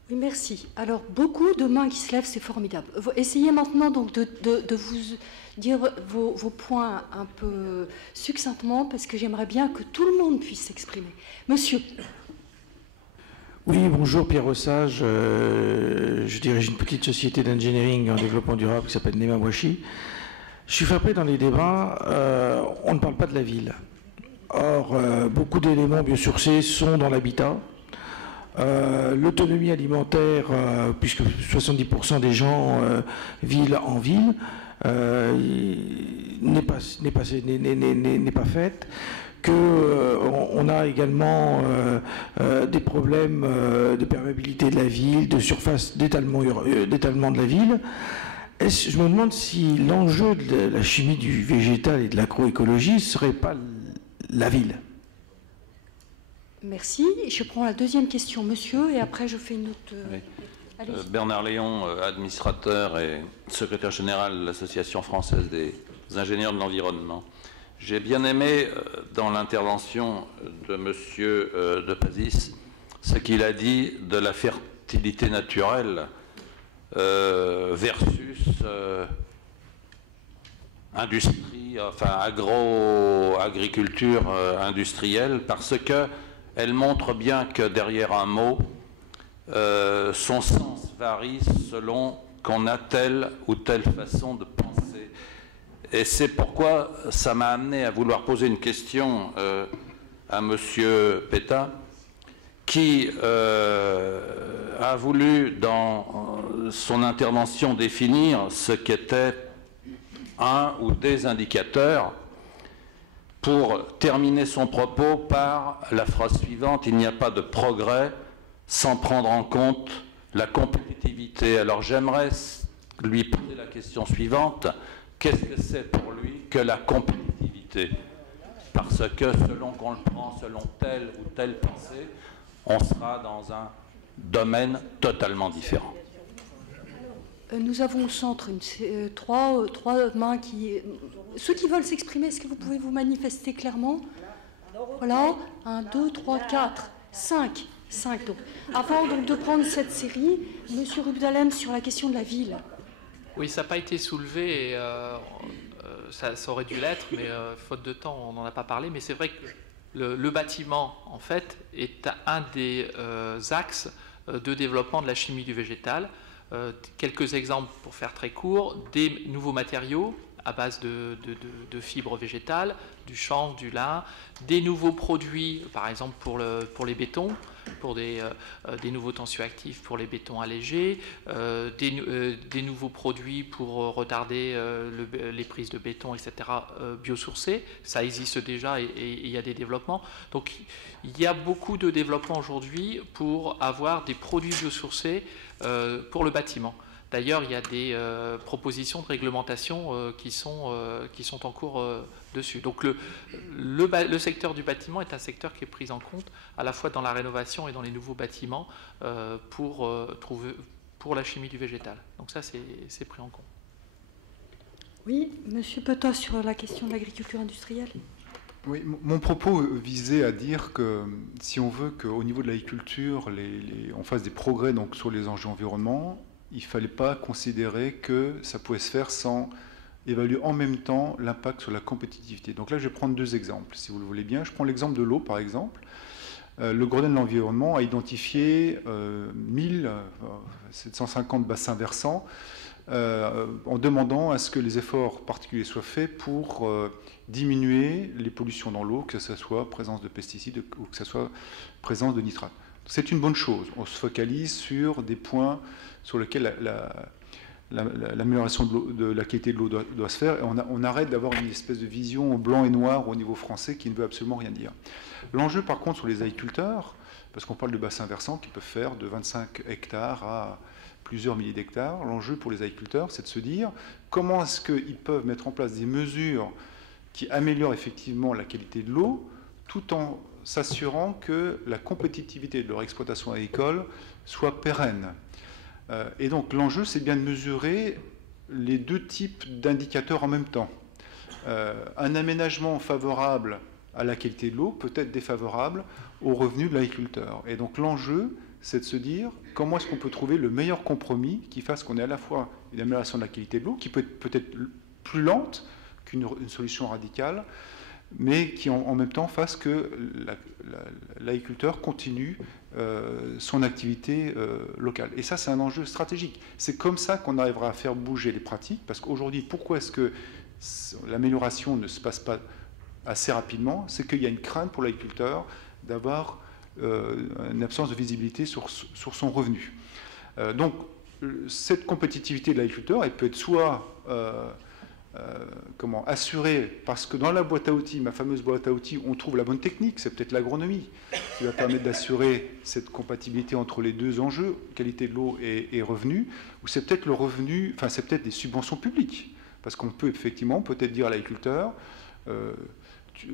Oui, merci. Alors, beaucoup de mains qui se lèvent, c'est formidable. Essayez maintenant donc de vous dire vos points un peu succinctement, parce que j'aimerais bien que tout le monde puisse s'exprimer. Monsieur. Oui, bonjour, Pierre Rossage. Je dirige une petite société d'engineering en développement durable qui s'appelle Nemawashi. Je suis frappé dans les débats, on ne parle pas de la ville. Or, beaucoup d'éléments biosourcés sont dans l'habitat. L'autonomie alimentaire, puisque 70% des gens vivent en ville, n'est pas faite. On a également des problèmes de perméabilité de la ville, de surface d'étalement de la ville. Je me demande si l'enjeu de la chimie du végétal et de l'agroécologie ne serait pas la ville. Merci. Je prends la deuxième question, monsieur, et après je fais une autre... Oui. Bernard Léon, administrateur et secrétaire général de l'Association française des ingénieurs de l'environnement. J'ai bien aimé dans l'intervention de monsieur de Pazis ce qu'il a dit de la fertilité naturelle versus industrie, enfin agriculture industrielle, parce qu'elle montre bien que derrière un mot, son sens varie selon qu'on a telle ou telle façon de penser. Et c'est pourquoi ça m'a amené à vouloir poser une question à monsieur Pétain, qui a voulu, dans son intervention, définir ce qu'était un ou des indicateurs, pour terminer son propos par la phrase suivante: il n'y a pas de progrès sans prendre en compte la compétitivité. Alors j'aimerais lui poser la question suivante: qu'est-ce que c'est pour lui que la compétitivité? Parce que selon qu'on le prend selon telle ou telle pensée, on sera dans un domaine totalement différent. Nous avons au centre trois mains qui... Ceux qui veulent s'exprimer, est-ce que vous pouvez vous manifester clairement? Voilà, 1, 2, 3, 4, 5. 5 donc. Avant donc de prendre cette série, monsieur Rubdelaine, sur la question de la ville. Oui, ça n'a pas été soulevé, et, ça aurait dû l'être, mais faute de temps, on n'en a pas parlé. Mais c'est vrai que le bâtiment, en fait, est un des axes de développement de la chimie du végétal. Quelques exemples pour faire très court: des nouveaux matériaux à base de fibres végétales, du chanvre, du lin, des nouveaux produits, par exemple pour les bétons, pour des nouveaux tensioactifs pour les bétons allégés, des nouveaux produits pour retarder les prises de béton, etc., biosourcés. Ça existe déjà et il y a des développements. Donc il y a beaucoup de développement aujourd'hui pour avoir des produits biosourcés pour le bâtiment. D'ailleurs, il y a des propositions de réglementation qui sont en cours dessus. Donc le secteur du bâtiment est un secteur qui est pris en compte à la fois dans la rénovation et dans les nouveaux bâtiments pour la chimie du végétal. Donc ça, c'est pris en compte. Oui, Monsieur Petot, sur la question de l'agriculture industrielle. Oui, mon propos visait à dire que si on veut qu'au niveau de l'agriculture, on fasse des progrès donc, sur les enjeux environnement, il ne fallait pas considérer que ça pouvait se faire sans évaluer en même temps l'impact sur la compétitivité. Donc là, je vais prendre deux exemples, si vous le voulez bien. Je prends l'exemple de l'eau, par exemple. Le Grenelle de l'environnement a identifié 1750 bassins versants en demandant à ce que les efforts particuliers soient faits pour diminuer les pollutions dans l'eau, que ce soit présence de pesticides ou que ce soit présence de nitrates. C'est une bonne chose. On se focalise sur des points sur lesquels l'amélioration de la qualité de l'eau doit se faire, et on arrête d'avoir une espèce de vision blanc et noir au niveau français qui ne veut absolument rien dire. L'enjeu par contre sur les agriculteurs, parce qu'on parle de bassins versants qui peuvent faire de 25 hectares à plusieurs milliers d'hectares, l'enjeu pour les agriculteurs, c'est de se dire comment est-ce qu'ils peuvent mettre en place des mesures qui améliorent effectivement la qualité de l'eau, tout en s'assurant que la compétitivité de leur exploitation agricole soit pérenne. Et donc l'enjeu, c'est bien de mesurer les deux types d'indicateurs en même temps. Un aménagement favorable à la qualité de l'eau peut être défavorable aux revenus de l'agriculteur. Et donc l'enjeu, c'est de se dire comment est-ce qu'on peut trouver le meilleur compromis qui fasse qu'on ait à la fois une amélioration de la qualité de l'eau, qui peut être peut-être plus lente qu'une solution radicale, mais qui en même temps fasse que l'agriculteur continue son activité locale. Et ça, c'est un enjeu stratégique. C'est comme ça qu'on arrivera à faire bouger les pratiques, parce qu'aujourd'hui, pourquoi est-ce que l'amélioration ne se passe pas assez rapidement? C'est qu'il y a une crainte pour l'agriculteur d'avoir une absence de visibilité sur son revenu. Donc, cette compétitivité de l'agriculteur, elle peut être soit assurée parce que dans la boîte à outils, ma fameuse boîte à outils, on trouve la bonne technique, c'est peut-être l'agronomie qui va permettre d'assurer cette compatibilité entre les deux enjeux, qualité de l'eau et revenu, ou c'est peut-être le revenu, enfin c'est peut-être des subventions publiques, parce qu'on peut effectivement peut-être dire à l'agriculteur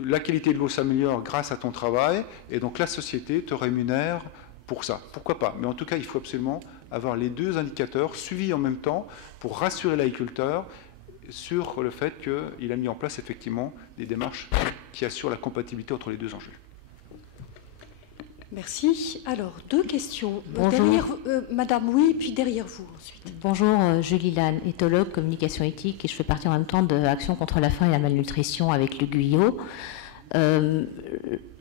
la qualité de l'eau s'améliore grâce à ton travail, et donc la société te rémunère pour ça. Pourquoi pas? Mais en tout cas, il faut absolument avoir les deux indicateurs suivis en même temps pour rassurer l'agriculteur sur le fait qu'il a mis en place effectivement des démarches qui assurent la compatibilité entre les deux enjeux. Merci. Alors, deux questions. Bonjour. Derrière, Madame, oui, puis derrière vous ensuite. Bonjour, Julie Lannes, éthologue, communication éthique, et je fais partie en même temps de Action contre la faim et la malnutrition avec Luc Guyot.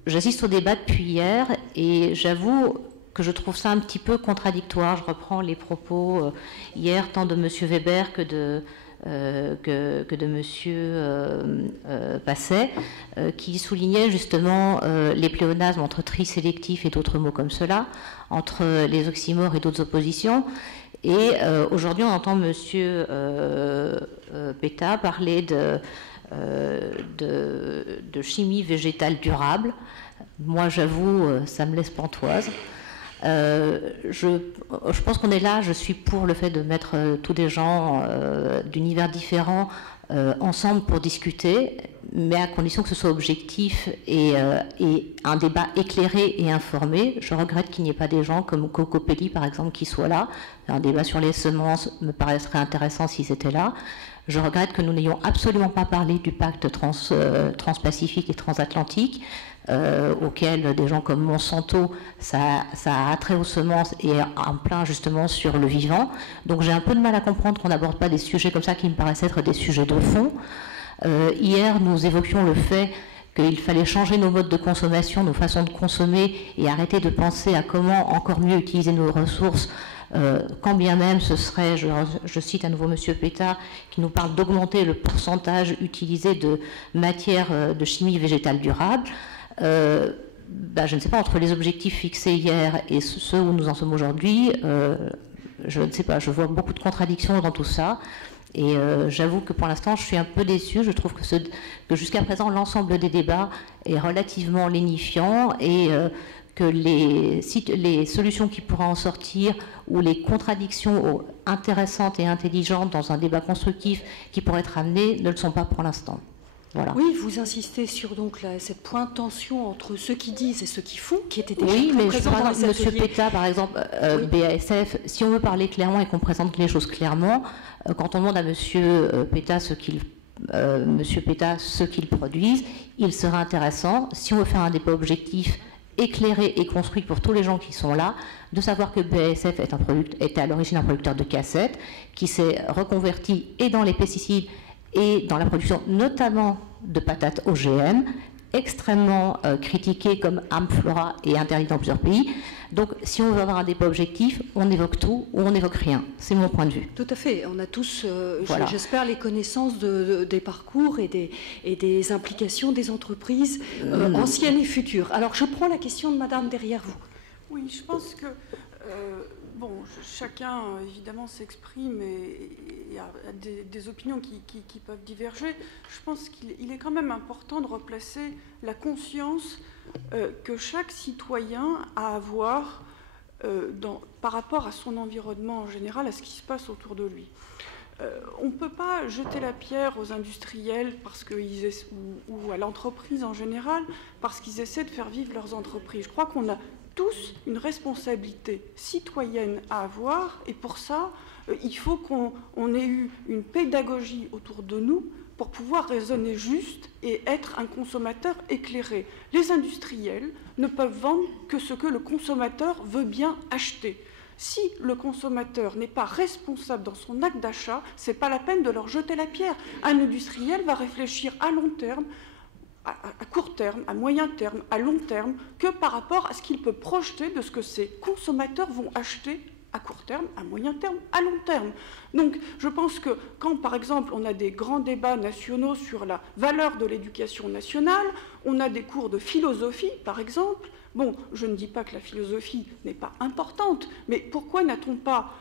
J'assiste au débat depuis hier et j'avoue que je trouve ça un petit peu contradictoire. Je reprends les propos hier tant de M. Weber que de M. Passet, qui soulignait justement les pléonasmes entre tri sélectif et d'autres mots comme cela, entre les oxymores et d'autres oppositions. Et aujourd'hui, on entend M. Pétat parler de chimie végétale durable. Moi, j'avoue, ça me laisse pantoise. Je pense qu'on est là, je suis pour le fait de mettre tous des gens d'univers différents ensemble pour discuter, mais à condition que ce soit objectif et un débat éclairé et informé. Je regrette qu'il n'y ait pas des gens comme Coco Pelli, par exemple, qui soient là. Un débat sur les semences me paraîtrait intéressant s'ils étaient là. Je regrette que nous n'ayons absolument pas parlé du pacte transpacifique et transatlantique, auquel des gens comme Monsanto, ça a attrait aux semences et en plein justement sur le vivant. Donc j'ai un peu de mal à comprendre qu'on n'aborde pas des sujets comme ça qui me paraissent être des sujets de fond. Hier, nous évoquions le fait qu'il fallait changer nos modes de consommation, nos façons de consommer, et arrêter de penser à comment encore mieux utiliser nos ressources, quand bien même ce serait, je cite à nouveau M. Pétard, qui nous parle d'augmenter le pourcentage utilisé de matières de chimie végétale durable. Je ne sais pas, entre les objectifs fixés hier et ceux où nous en sommes aujourd'hui, je ne sais pas, je vois beaucoup de contradictions dans tout ça. Et j'avoue que pour l'instant, je suis un peu déçue. Je trouve que jusqu'à présent, l'ensemble des débats est relativement lénifiant et que les solutions qui pourraient en sortir ou les contradictions intéressantes et intelligentes dans un débat constructif qui pourraient être amenées ne le sont pas pour l'instant. Voilà. Oui, vous insistez sur donc cette point de tension entre ceux qui disent et ceux qui font, qui était déjà oui, mais présent par dans exemple, les ateliers. M. Pétard, par exemple, Oui. BASF, si on veut parler clairement et qu'on présente les choses clairement, quand on demande à M. Pétard ce qu'ils produisent, il serait intéressant, si on veut faire un débat objectif, éclairé et construit pour tous les gens qui sont là, de savoir que BASF était à l'origine un producteur de cassettes, qui s'est reconverti et dans les pesticides et dans la production notamment de patates OGM, extrêmement critiquées comme Amflora et interdites dans plusieurs pays. Donc si on veut avoir un débat objectif, on évoque tout ou on n'évoque rien. C'est mon point de vue. Tout à fait. On a tous, Voilà. j'espère, les connaissances des parcours et des implications des entreprises anciennes et futures. Alors je prends la question de Madame derrière vous. Oui, je pense que chacun évidemment s'exprime et il y a des opinions qui peuvent diverger. Je pense qu'il est quand même important de replacer la conscience que chaque citoyen a à avoir par rapport à son environnement en général, à ce qui se passe autour de lui. On ne peut pas jeter la pierre aux industriels ou à l'entreprise en général parce qu'ils essaient de faire vivre leurs entreprises. Je crois qu'on a tous une responsabilité citoyenne à avoir et pour ça, il faut qu'on ait eu une pédagogie autour de nous pour pouvoir raisonner juste et être un consommateur éclairé. Les industriels ne peuvent vendre que ce que le consommateur veut bien acheter. Si le consommateur n'est pas responsable dans son acte d'achat, ce n'est pas la peine de leur jeter la pierre. Un industriel va réfléchir à long terme, à court terme, à moyen terme, à long terme, que par rapport à ce qu'il peut projeter de ce que ses consommateurs vont acheter à court terme, à moyen terme, à long terme. Donc je pense que quand, par exemple, on a des grands débats nationaux sur la valeur de l'éducation nationale, on a des cours de philosophie, par exemple. Bon, je ne dis pas que la philosophie n'est pas importante, mais pourquoi n'a-t-on pas,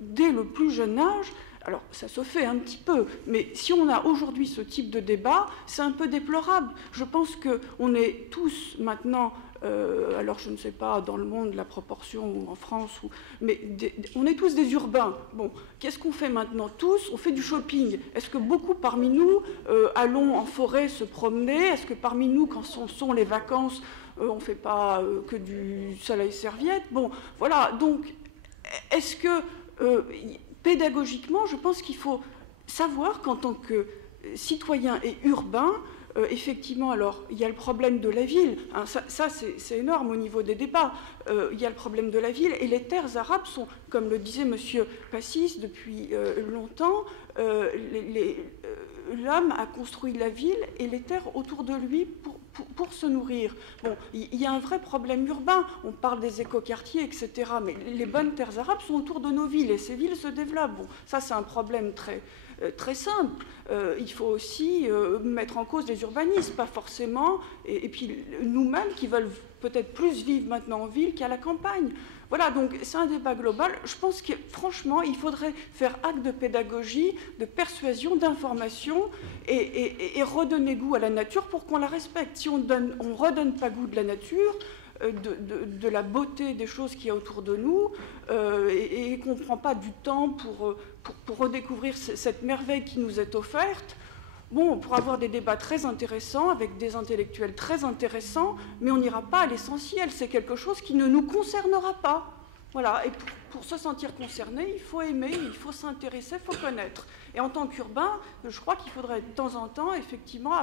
dès le plus jeune âge, alors ça se fait un petit peu, mais si on a aujourd'hui ce type de débat, c'est un peu déplorable. Je pense qu'on est tous maintenant, alors je ne sais pas dans le monde la proportion ou en France, mais on est tous des urbains. Bon, qu'est-ce qu'on fait maintenant tous? On fait du shopping. Est-ce que beaucoup parmi nous allons en forêt se promener? Est-ce que parmi nous, quand sont les vacances, on ne fait pas que du soleil-serviette? Bon, voilà, donc est-ce que... pédagogiquement, je pense qu'il faut savoir qu'en tant que citoyen et urbain, effectivement, alors, il y a le problème de la ville. Hein, ça c'est énorme au niveau des débats. Il y a le problème de la ville. Et les terres arabes sont, comme le disait M. Passis depuis longtemps, l'homme a construit la ville et les terres autour de lui pour se nourrir. Bon, il y a un vrai problème urbain. On parle des écoquartiers, etc. Mais les bonnes terres arabes sont autour de nos villes et ces villes se développent. Bon, ça, c'est un problème très simple. Il faut aussi mettre en cause les urbanistes, pas forcément, et puis nous-mêmes qui veulent peut-être plus vivre maintenant en ville qu'à la campagne. Voilà, donc c'est un débat global. Je pense que franchement, il faudrait faire acte de pédagogie, de persuasion, d'information et redonner goût à la nature pour qu'on la respecte. Si on ne redonne pas goût de la nature, de la beauté des choses qu'il y a autour de nous et qu'on ne prend pas du temps pour redécouvrir cette merveille qui nous est offerte, bon, on pourra avoir des débats très intéressants avec des intellectuels très intéressants, mais on n'ira pas à l'essentiel. C'est quelque chose qui ne nous concernera pas. Voilà. Et pour se sentir concerné, il faut aimer, il faut s'intéresser, il faut connaître. Et en tant qu'urbain, je crois qu'il faudrait de temps en temps, effectivement,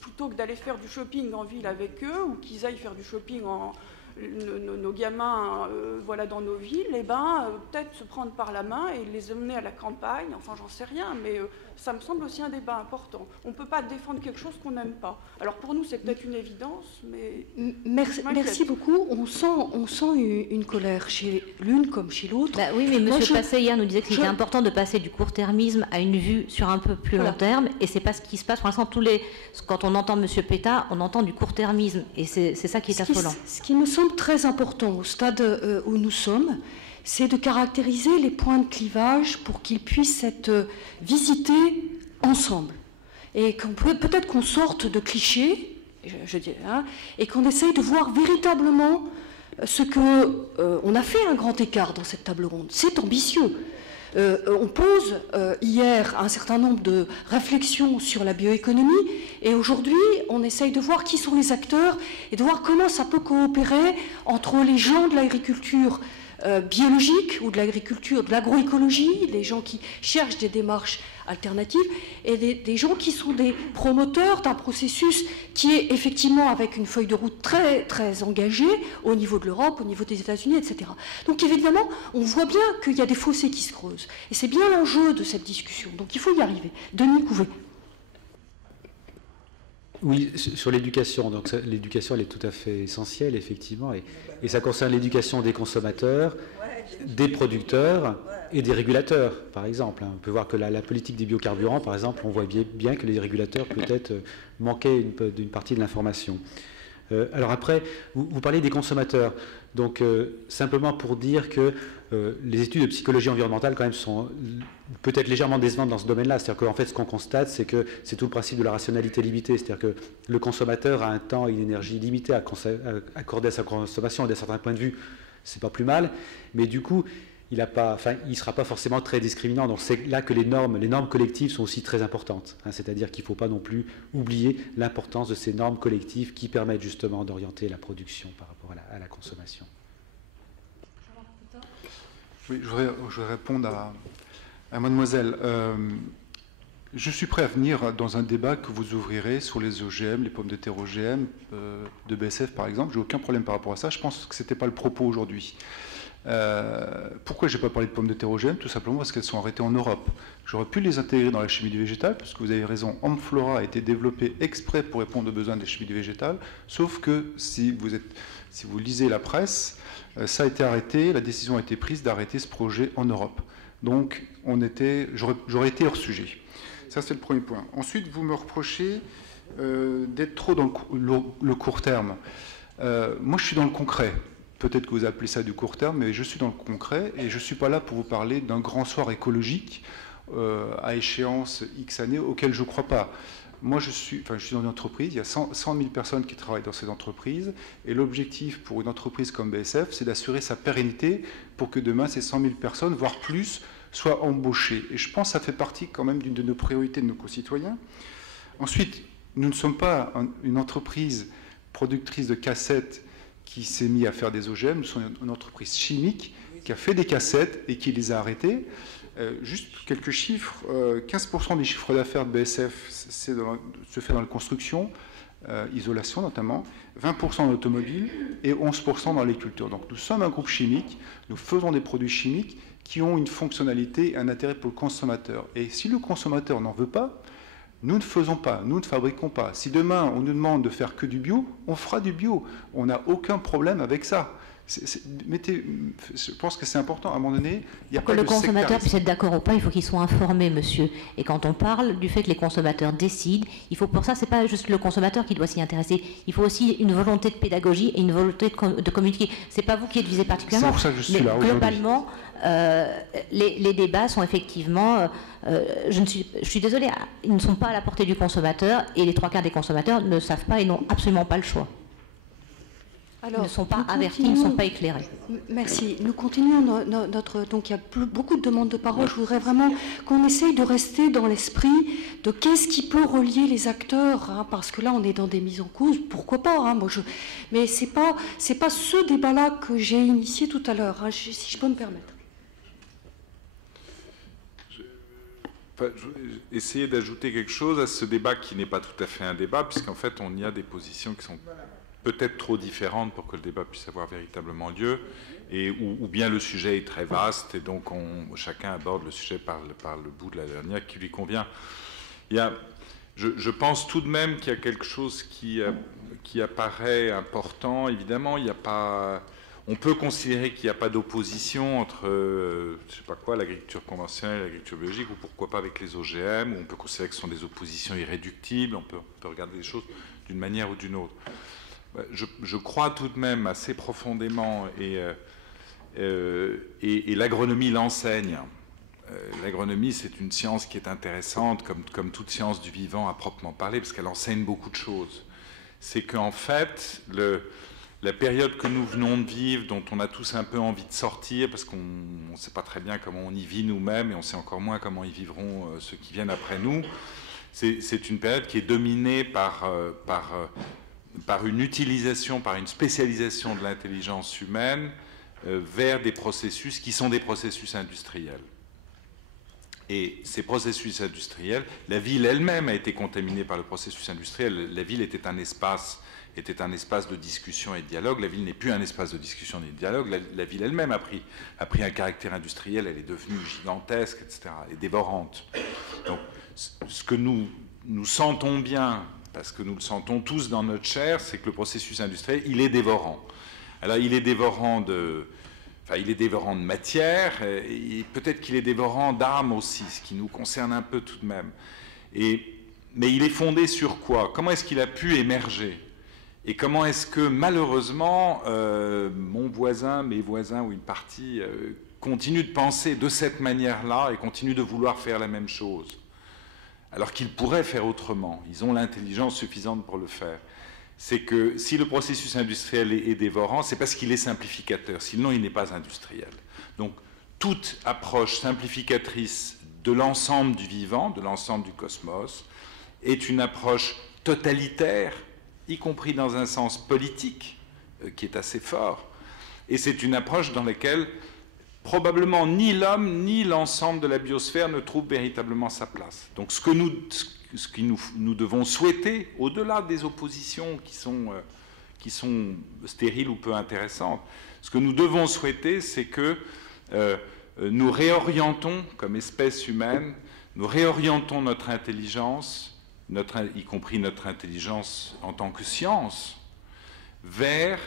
plutôt que d'aller faire du shopping en ville avec eux, ou qu'ils aillent faire du shopping nos gamins voilà, dans nos villes, eh ben, peut-être se prendre par la main et les emmener à la campagne, enfin j'en sais rien, mais ça me semble aussi un débat important. On ne peut pas défendre quelque chose qu'on n'aime pas. Alors pour nous c'est peut-être une évidence, mais... Merci beaucoup. On sent une colère chez l'une comme chez l'autre. Bah oui, mais M. Passet hier nous disait qu'il était important de passer du court-termisme à une vue sur un peu plus long terme, et c'est pas ce qui se passe pour l'instant. Quand on entend M. Pétard, on entend du court-termisme, et c'est ça qui est affolant. Ce qui me semble très important au stade où nous sommes, c'est de caractériser les points de clivage pour qu'ils puissent être visités ensemble. Et peut-être qu'on sorte de clichés, je dirais, hein, et qu'on essaye de voir véritablement ce que... on a fait un grand écart dans cette table ronde. C'est ambitieux. On pose hier un certain nombre de réflexions sur la bioéconomie, et aujourd'hui on essaye de voir qui sont les acteurs et de voir comment ça peut coopérer entre les gens de l'agriculture biologique ou de l'agriculture, de l'agroécologie, les gens qui cherchent des démarches alternatives, et des gens qui sont des promoteurs d'un processus qui est effectivement avec une feuille de route très, très engagée au niveau de l'Europe, au niveau des États-Unis, etc. Donc évidemment, on voit bien qu'il y a des fossés qui se creusent. Et c'est bien l'enjeu de cette discussion. Donc il faut y arriver. Denis Couvet. Oui, sur l'éducation. Donc l'éducation, elle est tout à fait essentielle, effectivement. Et ça concerne l'éducation des consommateurs, des producteurs et des régulateurs, par exemple. On peut voir que la politique des biocarburants, par exemple, on voit bien que les régulateurs peut-être manquaient d'une partie de l'information. Alors après, vous parlez des consommateurs. Donc simplement pour dire que les études de psychologie environnementale quand même sont peut-être légèrement décevantes dans ce domaine-là. C'est-à-dire qu'en fait ce qu'on constate, c'est que c'est tout le principe de la rationalité limitée. C'est-à-dire que le consommateur a un temps et une énergie limitée à accorder à sa consommation, et d'un certain point de vue, c'est pas plus mal. Mais du coup, il ne sera pas forcément très discriminant. Donc c'est là que les normes collectives sont aussi très importantes. Hein, c'est-à-dire qu'il ne faut pas non plus oublier l'importance de ces normes collectives qui permettent justement d'orienter la production par rapport à la consommation. Oui, je voudrais répondre à mademoiselle. Je suis prêt à venir dans un débat que vous ouvrirez sur les OGM, les pommes de terre OGM, de BSF par exemple. J'ai aucun problème par rapport à ça. Je pense que ce n'était pas le propos aujourd'hui. Pourquoi je n'ai pas parlé de pommes de terre OGM? Tout simplement parce qu'elles sont arrêtées en Europe. J'aurais pu les intégrer dans la chimie du végétal, parce que vous avez raison, Amflora a été développé exprès pour répondre aux besoins de la chimie du végétal, sauf que si vous lisez la presse, ça a été arrêté, la décision a été prise d'arrêter ce projet en Europe. Donc j'aurais été hors sujet. Ça c'est le premier point. Ensuite, vous me reprochez d'être trop dans le court terme. Moi je suis dans le concret. Peut-être que vous appelez ça du court terme, mais je suis dans le concret et je ne suis pas là pour vous parler d'un grand soir écologique à échéance X années auquel je ne crois pas. Moi, je suis dans une entreprise, il y a 100 000 personnes qui travaillent dans cette entreprise et l'objectif pour une entreprise comme BSF, c'est d'assurer sa pérennité pour que demain, ces 100 000 personnes, voire plus, soient embauchées. Et je pense que ça fait partie quand même d'une de nos priorités de nos concitoyens. Ensuite, nous ne sommes pas une entreprise productrice de cassettes qui s'est mise à faire des OGM, nous sommes une entreprise chimique qui a fait des cassettes et qui les a arrêtées. Juste quelques chiffres, 15% des chiffres d'affaires de BSF se fait dans la construction, isolation notamment, 20% dans l'automobile et 11% dans l'agriculture. Donc nous sommes un groupe chimique, nous faisons des produits chimiques qui ont une fonctionnalité et un intérêt pour le consommateur. Et si le consommateur n'en veut pas, nous ne faisons pas, nous ne fabriquons pas. Si demain on nous demande de faire que du bio, on fera du bio. On n'a aucun problème avec ça. Je pense que c'est important, à un moment donné, il y a pas de sectarisme. Pour que le consommateur puisse être d'accord ou pas, il faut qu'il soit informé, monsieur. Et quand on parle du fait que les consommateurs décident, il faut pour ça, c'est pas juste le consommateur qui doit s'y intéresser. Il faut aussi une volonté de pédagogie et une volonté de communiquer. C'est pas vous qui êtes visé particulièrement. C'est pour ça que je suis là globalement, les débats sont effectivement, je suis désolée, ils ne sont pas à la portée du consommateur et les 3/4 des consommateurs ne savent pas et n'ont absolument pas le choix. Alors, ils ne sont pas avertis, ils ne sont pas éclairés. Merci. Nous continuons notre... Donc il y a beaucoup de demandes de parole. Je voudrais vraiment qu'on essaye de rester dans l'esprit de qu'est-ce qui peut relier les acteurs, hein, parce que là on est dans des mises en cause. Pourquoi pas, hein, mais c'est pas ce débat-là que j'ai initié tout à l'heure, hein, si je peux me permettre. Je vais essayer d'ajouter quelque chose à ce débat qui n'est pas tout à fait un débat, puisqu'en fait on y a des positions qui sont peut-être trop différentes pour que le débat puisse avoir véritablement lieu, ou bien le sujet est très vaste et donc chacun aborde le sujet par le bout de la dernière qui lui convient. Je pense tout de même qu'il y a quelque chose qui apparaît important. Évidemment, on peut considérer qu'il n'y a pas d'opposition entre, je sais pas quoi, l'agriculture conventionnelle et l'agriculture biologique, ou pourquoi pas avec les OGM, ou on peut considérer que ce sont des oppositions irréductibles, on peut regarder les choses d'une manière ou d'une autre. Je crois tout de même assez profondément, et l'agronomie l'enseigne. L'agronomie, c'est une science qui est intéressante, comme toute science du vivant à proprement parler, parce qu'elle enseigne beaucoup de choses. C'est qu'en fait, la période que nous venons de vivre, dont on a tous un peu envie de sortir, parce qu'on ne sait pas très bien comment on y vit nous-mêmes, et on sait encore moins comment y vivront ceux qui viennent après nous, c'est une période qui est dominée par une utilisation, par une spécialisation de l'intelligence humaine vers des processus qui sont des processus industriels. Et ces processus industriels, la ville elle-même a été contaminée par le processus industriel. La ville était un espace de discussion et de dialogue. La ville n'est plus un espace de discussion et de dialogue. La ville elle-même a pris un caractère industriel. Elle est devenue gigantesque, etc., et dévorante. Donc, ce que nous sentons bien, parce que nous le sentons tous dans notre chair, c'est que le processus industriel, il est dévorant. Alors, il est dévorant de matière, et peut-être qu'il est dévorant d'âme aussi, ce qui nous concerne un peu tout de même. Mais il est fondé sur quoi? Comment est-ce qu'il a pu émerger? Et comment est-ce que, malheureusement, mon voisin, mes voisins ou une partie continuent de penser de cette manière-là et continuent de vouloir faire la même chose, alors qu'ils pourraient faire autrement? Ils ont l'intelligence suffisante pour le faire. C'est que si le processus industriel est dévorant, c'est parce qu'il est simplificateur, sinon il n'est pas industriel. Donc toute approche simplificatrice de l'ensemble du vivant, de l'ensemble du cosmos, est une approche totalitaire, y compris dans un sens politique, qui est assez fort. Et c'est une approche dans laquelle probablement ni l'homme ni l'ensemble de la biosphère ne trouve véritablement sa place. Donc ce que nous devons souhaiter, au-delà des oppositions qui sont stériles ou peu intéressantes, ce que nous devons souhaiter, c'est que nous réorientons, comme espèce humaine, nous réorientons notre intelligence, y compris notre intelligence en tant que science, vers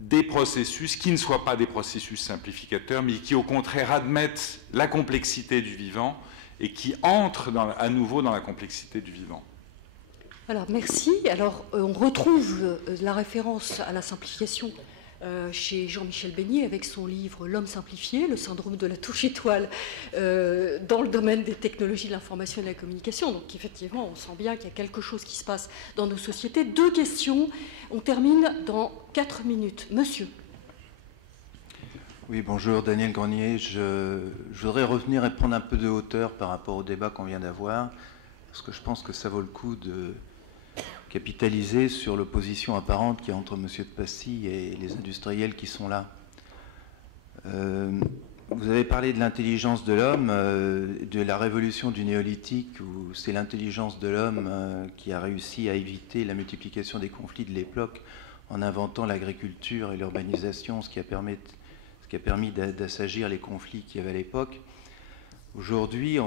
des processus qui ne soient pas des processus simplificateurs, mais qui au contraire admettent la complexité du vivant et qui entrent à nouveau dans la complexité du vivant. Alors, merci. Alors, on retrouve la référence à la simplification chez Jean-Michel Beignet avec son livre « L'homme simplifié, le syndrome de la touche étoile » dans le domaine des technologies de l'information et de la communication. Donc, effectivement, on sent bien qu'il y a quelque chose qui se passe dans nos sociétés. 2 questions. On termine dans 4 minutes. Monsieur. Oui, bonjour, Daniel Grenier. Je voudrais revenir et prendre un peu de hauteur par rapport au débat qu'on vient d'avoir, parce que je pense que ça vaut le coup de capitaliser sur l'opposition apparente qu'il y a entre M. de Passy et les industriels qui sont là. Vous avez parlé de l'intelligence de l'homme, de la révolution du néolithique, où c'est l'intelligence de l'homme qui a réussi à éviter la multiplication des conflits de l'époque en inventant l'agriculture et l'urbanisation, ce qui a permis d'assagir les conflits qu'il y avait à l'époque. Aujourd'hui,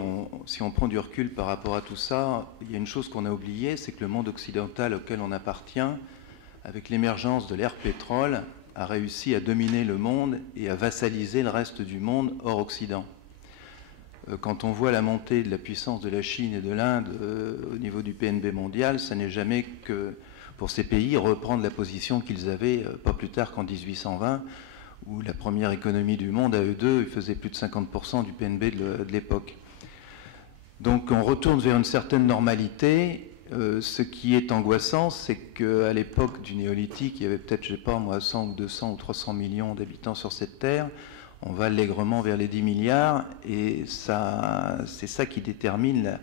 si on prend du recul par rapport à tout ça, il y a une chose qu'on a oubliée, c'est que le monde occidental auquel on appartient, avec l'émergence de l'ère pétrole, a réussi à dominer le monde et à vassaliser le reste du monde hors Occident. Quand on voit la montée de la puissance de la Chine et de l'Inde au niveau du PNB mondial, ça n'est jamais que pour ces pays reprendre la position qu'ils avaient pas plus tard qu'en 1820, où la première économie du monde, à eux deux, ils faisaient plus de 50% du PNB de l'époque. Donc on retourne vers une certaine normalité. Ce qui est angoissant, c'est qu'à l'époque du néolithique, il y avait peut-être, je ne sais pas moi, 100 ou 200 ou 300 millions d'habitants sur cette terre. On va allègrement vers les 10 milliards, et c'est ça qui détermine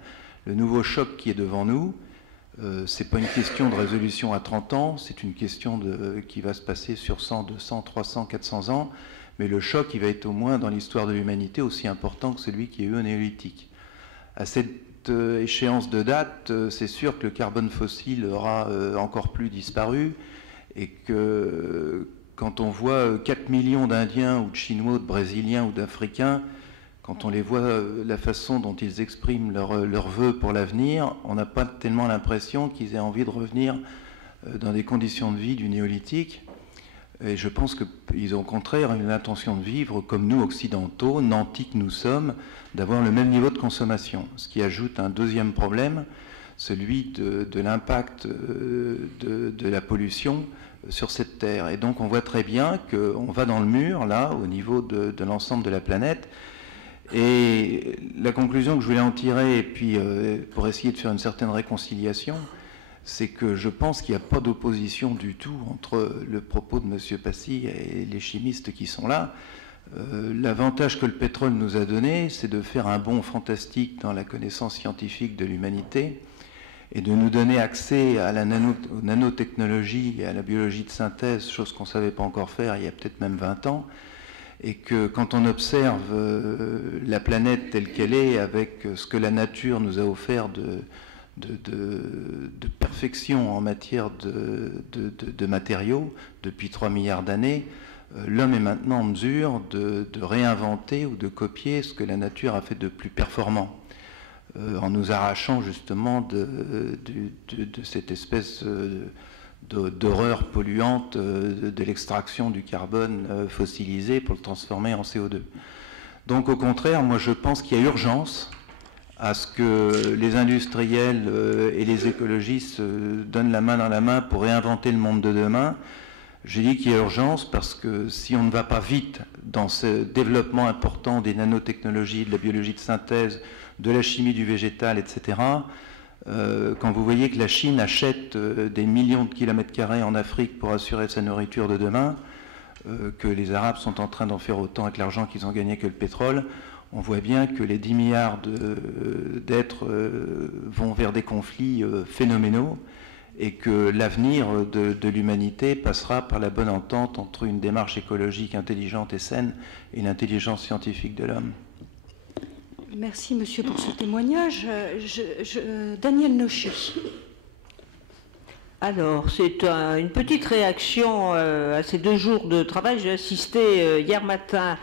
le nouveau choc qui est devant nous. Ce n'est pas une question de résolution à 30 ans, c'est une question qui va se passer sur 100, 200, 300, 400 ans, mais le choc, il va être au moins dans l'histoire de l'humanité aussi important que celui qui est eu au néolithique. À cette cette échéance de date, c'est sûr que le carbone fossile aura encore plus disparu et que quand on voit 4 millions d'Indiens ou de Chinois, de Brésiliens ou d'Africains, quand on les voit la façon dont ils expriment leurs vœux pour l'avenir, on n'a pas tellement l'impression qu'ils aient envie de revenir dans des conditions de vie du néolithique. Et je pense qu'ils ont au contraire une intention de vivre comme nous occidentaux, nantis que nous sommes, d'avoir le même niveau de consommation. Ce qui ajoute un deuxième problème, celui de l'impact de la pollution sur cette terre. Et donc on voit très bien qu'on va dans le mur, là, au niveau de l'ensemble de la planète. Et la conclusion que je voulais en tirer, et puis pour essayer de faire une certaine réconciliation, c'est que je pense qu'il n'y a pas d'opposition du tout entre le propos de M. Passy et les chimistes qui sont là. L'avantage que le pétrole nous a donné, c'est de faire un bond fantastique dans la connaissance scientifique de l'humanité et de nous donner accès à aux nanotechnologies et à la biologie de synthèse, chose qu'on ne savait pas encore faire il y a peut-être même 20 ans. Et que quand on observe la planète telle qu'elle est, avec ce que la nature nous a offert de perfection en matière de matériaux depuis 3 milliards d'années, l'homme est maintenant en mesure de réinventer ou de copier ce que la nature a fait de plus performant, en nous arrachant justement de cette espèce d'horreur polluante de l'extraction du carbone fossilisé pour le transformer en CO2. Donc au contraire, moi je pense qu'il y a urgence à ce que les industriels et les écologistes donnent la main dans la main pour réinventer le monde de demain. J'ai dit qu'il y a urgence parce que si on ne va pas vite dans ce développement important des nanotechnologies, de la biologie de synthèse, de la chimie du végétal, etc., quand vous voyez que la Chine achète des millions de kilomètres carrés en Afrique pour assurer sa nourriture de demain, que les Arabes sont en train d'en faire autant avec l'argent qu'ils ont gagné que le pétrole, on voit bien que les 10 milliards d'êtres vont vers des conflits phénoménaux et que l'avenir de l'humanité passera par la bonne entente entre une démarche écologique intelligente et saine et l'intelligence scientifique de l'homme. Merci, monsieur, pour ce témoignage. Daniel Nocher. Alors, c'est une petite réaction à ces 2 jours de travail. J'ai assisté hier matin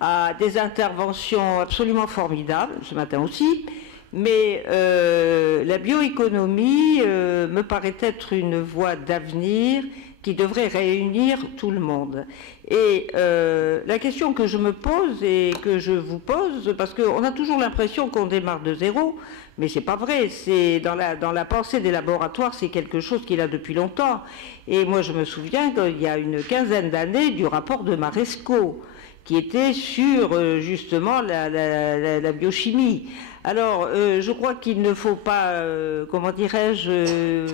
à des interventions absolument formidables, ce matin aussi, mais la bioéconomie me paraît être une voie d'avenir qui devrait réunir tout le monde. Et la question que je me pose et que je vous pose, parce qu'on a toujours l'impression qu'on démarre de zéro, mais c'est pas vrai, c'est dans la pensée des laboratoires, c'est quelque chose qu'il a depuis longtemps. Et moi je me souviens qu'il y a une quinzaine d'années du rapport de Maresco, qui était sur justement la biochimie. Alors, je crois qu'il ne faut pas, comment dirais-je,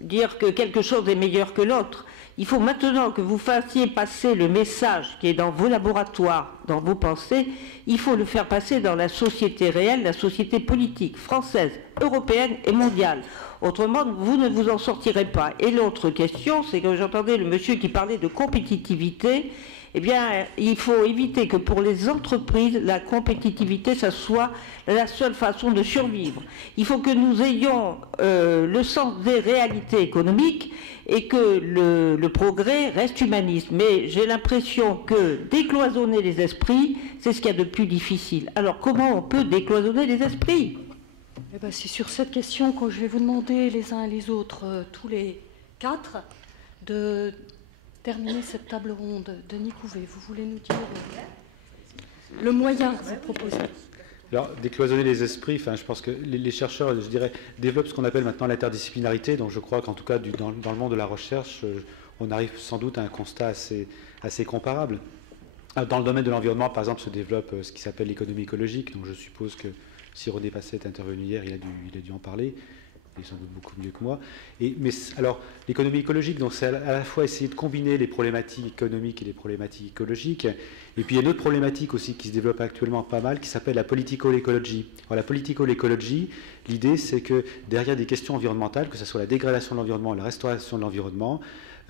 dire que quelque chose est meilleur que l'autre. Il faut maintenant que vous fassiez passer le message qui est dans vos laboratoires, dans vos pensées, il faut le faire passer dans la société réelle, la société politique, française, européenne et mondiale. Autrement, vous ne vous en sortirez pas. Et l'autre question, c'est que j'entendais le monsieur qui parlait de compétitivité. Eh bien, il faut éviter que pour les entreprises, la compétitivité, ça soit la seule façon de survivre. Il faut que nous ayons le sens des réalités économiques et que le progrès reste humaniste. Mais j'ai l'impression que décloisonner les esprits, c'est ce qu'il y a de plus difficile. Alors, comment on peut décloisonner les esprits ? Eh bien, c'est sur cette question que je vais vous demander les uns et les autres, tous les 4, de terminer cette table ronde. Denis Couvet, vous voulez nous dire le moyen que vous proposez? Alors, décloisonner les esprits, je pense que les chercheurs, je dirais, développent ce qu'on appelle maintenant l'interdisciplinarité, donc je crois qu'en tout cas, dans le monde de la recherche, on arrive sans doute à un constat assez comparable. Dans le domaine de l'environnement, par exemple, se développe ce qui s'appelle l'économie écologique, donc je suppose que si René Passet est intervenu hier, il a dû en parler. Il est sans doute beaucoup mieux que moi. Mais alors, l'économie écologique, donc c'est à la fois essayer de combiner les problématiques économiques et les problématiques écologiques. Et puis il y a une autre problématique aussi qui se développe actuellement pas mal, qui s'appelle la political-écologie. Alors la political-écologie, l'idée c'est que derrière des questions environnementales, que ce soit la dégradation de l'environnement, la restauration de l'environnement,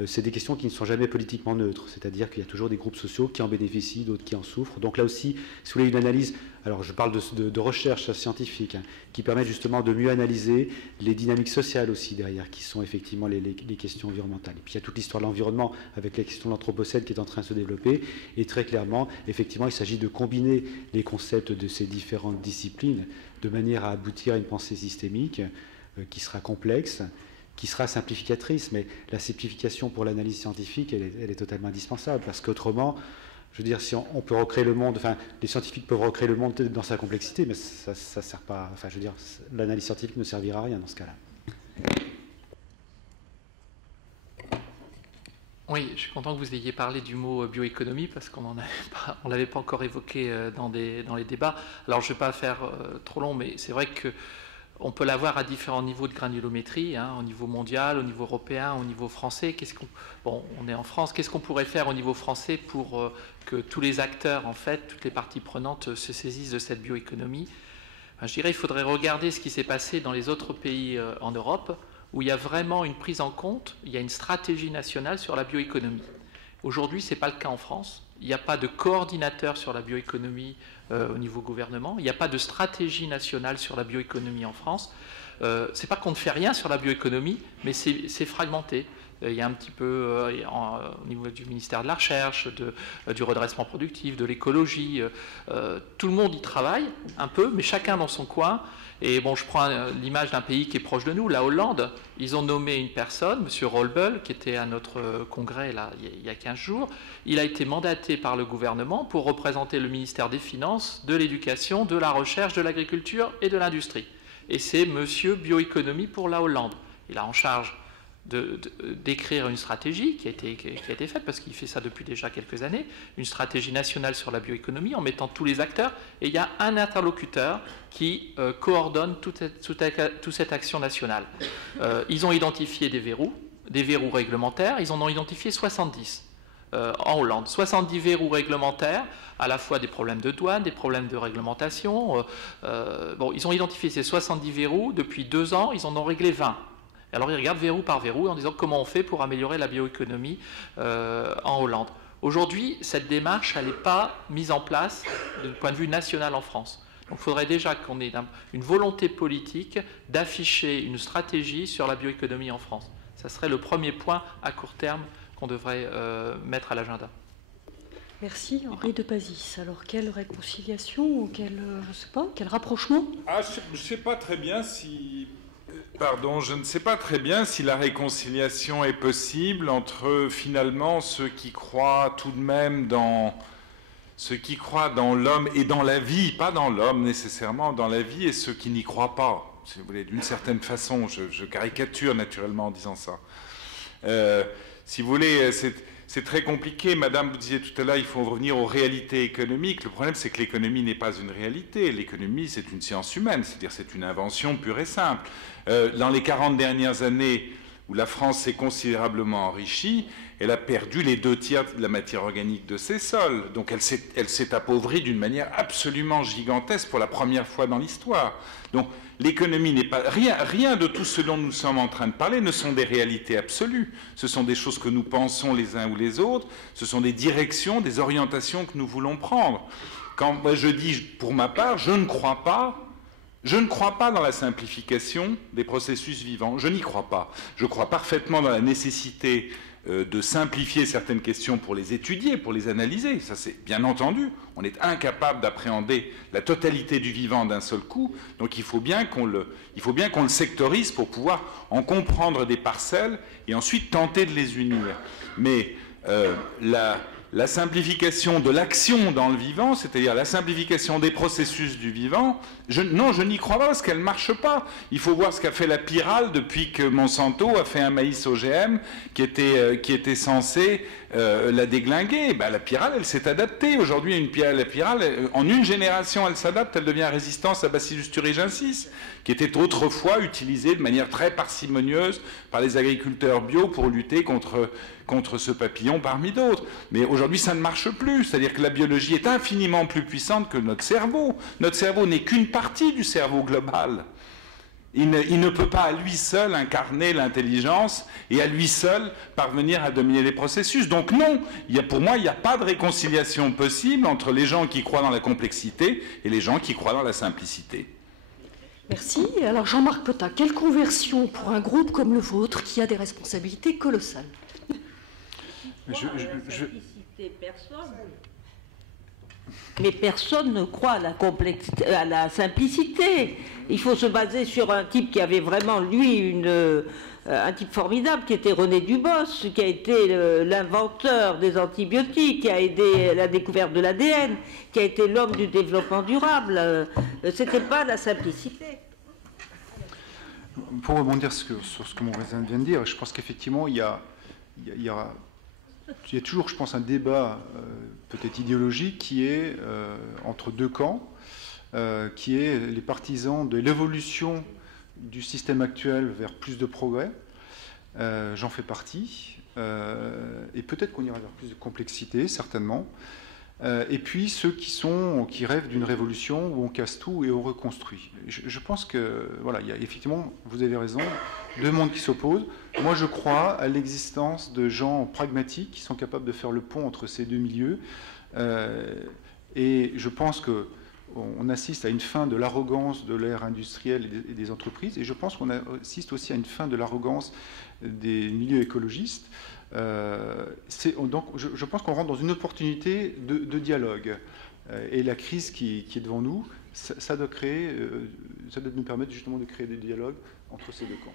c'est des questions qui ne sont jamais politiquement neutres, c'est-à-dire qu'il y a toujours des groupes sociaux qui en bénéficient, d'autres qui en souffrent. Donc là aussi, si vous voulez une analyse, alors je parle de recherche scientifique, hein, qui permet justement de mieux analyser les dynamiques sociales aussi derrière, qui sont effectivement les questions environnementales. Et puis il y a toute l'histoire de l'environnement avec la question de l'anthropocène qui est en train de se développer, et très clairement, effectivement, il s'agit de combiner les concepts de ces différentes disciplines de manière à aboutir à une pensée systémique qui sera complexe, qui sera simplificatrice, mais la simplification pour l'analyse scientifique, elle est totalement indispensable, parce qu'autrement, je veux dire, si on peut recréer le monde, enfin, les scientifiques peuvent recréer le monde dans sa complexité, mais ça ne sert pas, enfin, je veux dire, l'analyse scientifique ne servira à rien dans ce cas-là. Oui, je suis content que vous ayez parlé du mot bioéconomie, parce qu'on ne l'avait pas encore évoqué dans les débats. Alors, je ne vais pas faire trop long, mais c'est vrai que on peut l'avoir à différents niveaux de granulométrie, hein, au niveau mondial, au niveau européen, au niveau français. Bon, on est en France. Qu'est-ce qu'on pourrait faire au niveau français pour que tous les acteurs, en fait, toutes les parties prenantes se saisissent de cette bioéconomie? Je dirais qu'il faudrait regarder ce qui s'est passé dans les autres pays en Europe, où il y a vraiment une prise en compte, il y a une stratégie nationale sur la bioéconomie. Aujourd'hui, ce n'est pas le cas en France. Il n'y a pas de coordinateur sur la bioéconomie au niveau gouvernement. Il n'y a pas de stratégie nationale sur la bioéconomie en France. Ce n'est pas qu'on ne fait rien sur la bioéconomie, mais c'est fragmenté. Il y a un petit peu au niveau du ministère de la Recherche, du redressement productif, de l'écologie. Tout le monde y travaille un peu, mais chacun dans son coin. Et bon, je prends l'image d'un pays qui est proche de nous, la Hollande. Ils ont nommé une personne, M. Rolbel, qui était à notre congrès là, il y a 15 jours. Il a été mandaté par le gouvernement pour représenter le ministère des Finances, de l'Éducation, de la Recherche, de l'Agriculture et de l'Industrie. Et c'est M. Bioéconomie pour la Hollande. Il a en charge d'écrire une stratégie qui a été faite, parce qu'il fait ça depuis déjà quelques années, une stratégie nationale sur la bioéconomie en mettant tous les acteurs, et il y a un interlocuteur qui coordonne toute cette action nationale. Ils ont identifié des verrous réglementaires, ils en ont identifié 70 en Hollande. 70 verrous réglementaires, à la fois des problèmes de douane, des problèmes de réglementation. Bon, ils ont identifié ces 70 verrous, depuis 2 ans, ils en ont réglé 20. Alors ils regardent verrou par verrou en disant comment on fait pour améliorer la bioéconomie en Hollande. Aujourd'hui, cette démarche, elle n'est pas mise en place du point de vue national en France. Donc il faudrait déjà qu'on ait une volonté politique d'afficher une stratégie sur la bioéconomie en France. Ça serait le premier point à court terme qu'on devrait mettre à l'agenda. Merci, Henri de Pazis. Alors, quelle réconciliation ou quel rapprochement? Je ne sais pas très bien si... Pardon, je ne sais pas très bien si la réconciliation est possible entre finalement ceux qui croient tout de même dans l'homme et dans la vie, pas dans l'homme nécessairement, dans la vie, et ceux qui n'y croient pas, si vous voulez, d'une certaine façon. Je caricature naturellement en disant ça. Si vous voulez, c'est très compliqué. Madame, vous disiez tout à l'heure, il faut revenir aux réalités économiques. Le problème, c'est que l'économie n'est pas une réalité. L'économie, c'est une science humaine, c'est-à-dire c'est une invention pure et simple. Dans les 40 dernières années où la France s'est considérablement enrichie, elle a perdu les 2/3 de la matière organique de ses sols. Donc elle s'est appauvrie d'une manière absolument gigantesque pour la première fois dans l'histoire. Donc l'économie n'est pas... Rien de tout ce dont nous sommes en train de parler ne sont des réalités absolues. Ce sont des choses que nous pensons les uns ou les autres. Ce sont des directions, des orientations que nous voulons prendre. Quand moi, je dis, pour ma part, je ne crois pas dans la simplification des processus vivants. Je n'y crois pas. Je crois parfaitement dans la nécessité de simplifier certaines questions pour les étudier, pour les analyser. Ça, c'est bien entendu. On est incapable d'appréhender la totalité du vivant d'un seul coup. Donc il faut bien qu'on le sectorise pour pouvoir en comprendre des parcelles et ensuite tenter de les unir. Mais la simplification de l'action dans le vivant, c'est-à-dire la simplification des processus du vivant, je n'y crois pas parce qu'elle ne marche pas. Il faut voir ce qu'a fait la Pyrale depuis que Monsanto a fait un maïs OGM qui était censé la déglinguer. La Pyrale, elle s'est adaptée. Aujourd'hui, la Pyrale, en une génération, elle s'adapte, elle devient résistante à Bacillus thuringiensis, qui était autrefois utilisée de manière très parcimonieuse par les agriculteurs bio pour lutter contre ce papillon parmi d'autres. Mais aujourd'hui, ça ne marche plus. C'est-à-dire que la biologie est infiniment plus puissante que notre cerveau. Notre cerveau n'est qu'une partie du cerveau global. Il ne peut pas à lui seul incarner l'intelligence et à lui seul parvenir à dominer les processus. Donc non, pour moi, il n'y a pas de réconciliation possible entre les gens qui croient dans la complexité et les gens qui croient dans la simplicité. Merci. Alors Jean-Marc Potat, quelle conversion pour un groupe comme le vôtre qui a des responsabilités colossales? Mais personne ne croit à la complexité, à la simplicité. Il faut se baser sur un type qui avait vraiment, lui, un type formidable, qui était René Dubos, qui a été l'inventeur des antibiotiques, qui a aidé la découverte de l'ADN, qui a été l'homme du développement durable. C'était pas la simplicité. Pour rebondir sur ce que mon voisin vient de dire, je pense qu'effectivement, il y a toujours, je pense, un débat peut-être idéologique qui est entre deux camps, qui est les partisans de l'évolution du système actuel vers plus de progrès. J'en fais partie. Et peut-être qu'on ira vers plus de complexité, certainement. Et puis ceux qui rêvent d'une révolution où on casse tout et on reconstruit. Je pense que, voilà, il y a effectivement, vous avez raison, deux mondes qui s'opposent. Moi, je crois à l'existence de gens pragmatiques qui sont capables de faire le pont entre ces deux milieux. Et je pense qu'on assiste à une fin de l'arrogance de l'ère industrielle et des entreprises. Et je pense qu'on assiste aussi à une fin de l'arrogance des milieux écologistes. Donc, je pense qu'on rentre dans une opportunité de dialogue. Et la crise qui est devant nous, ça doit nous permettre justement de créer des dialogues entre ces deux camps.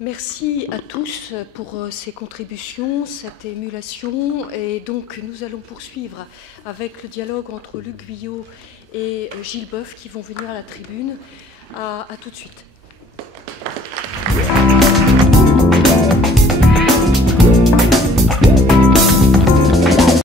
Merci à tous pour ces contributions, cette émulation. Et donc, nous allons poursuivre avec le dialogue entre Luc Guyot et Gilles Boeuf qui vont venir à la tribune. À tout de suite.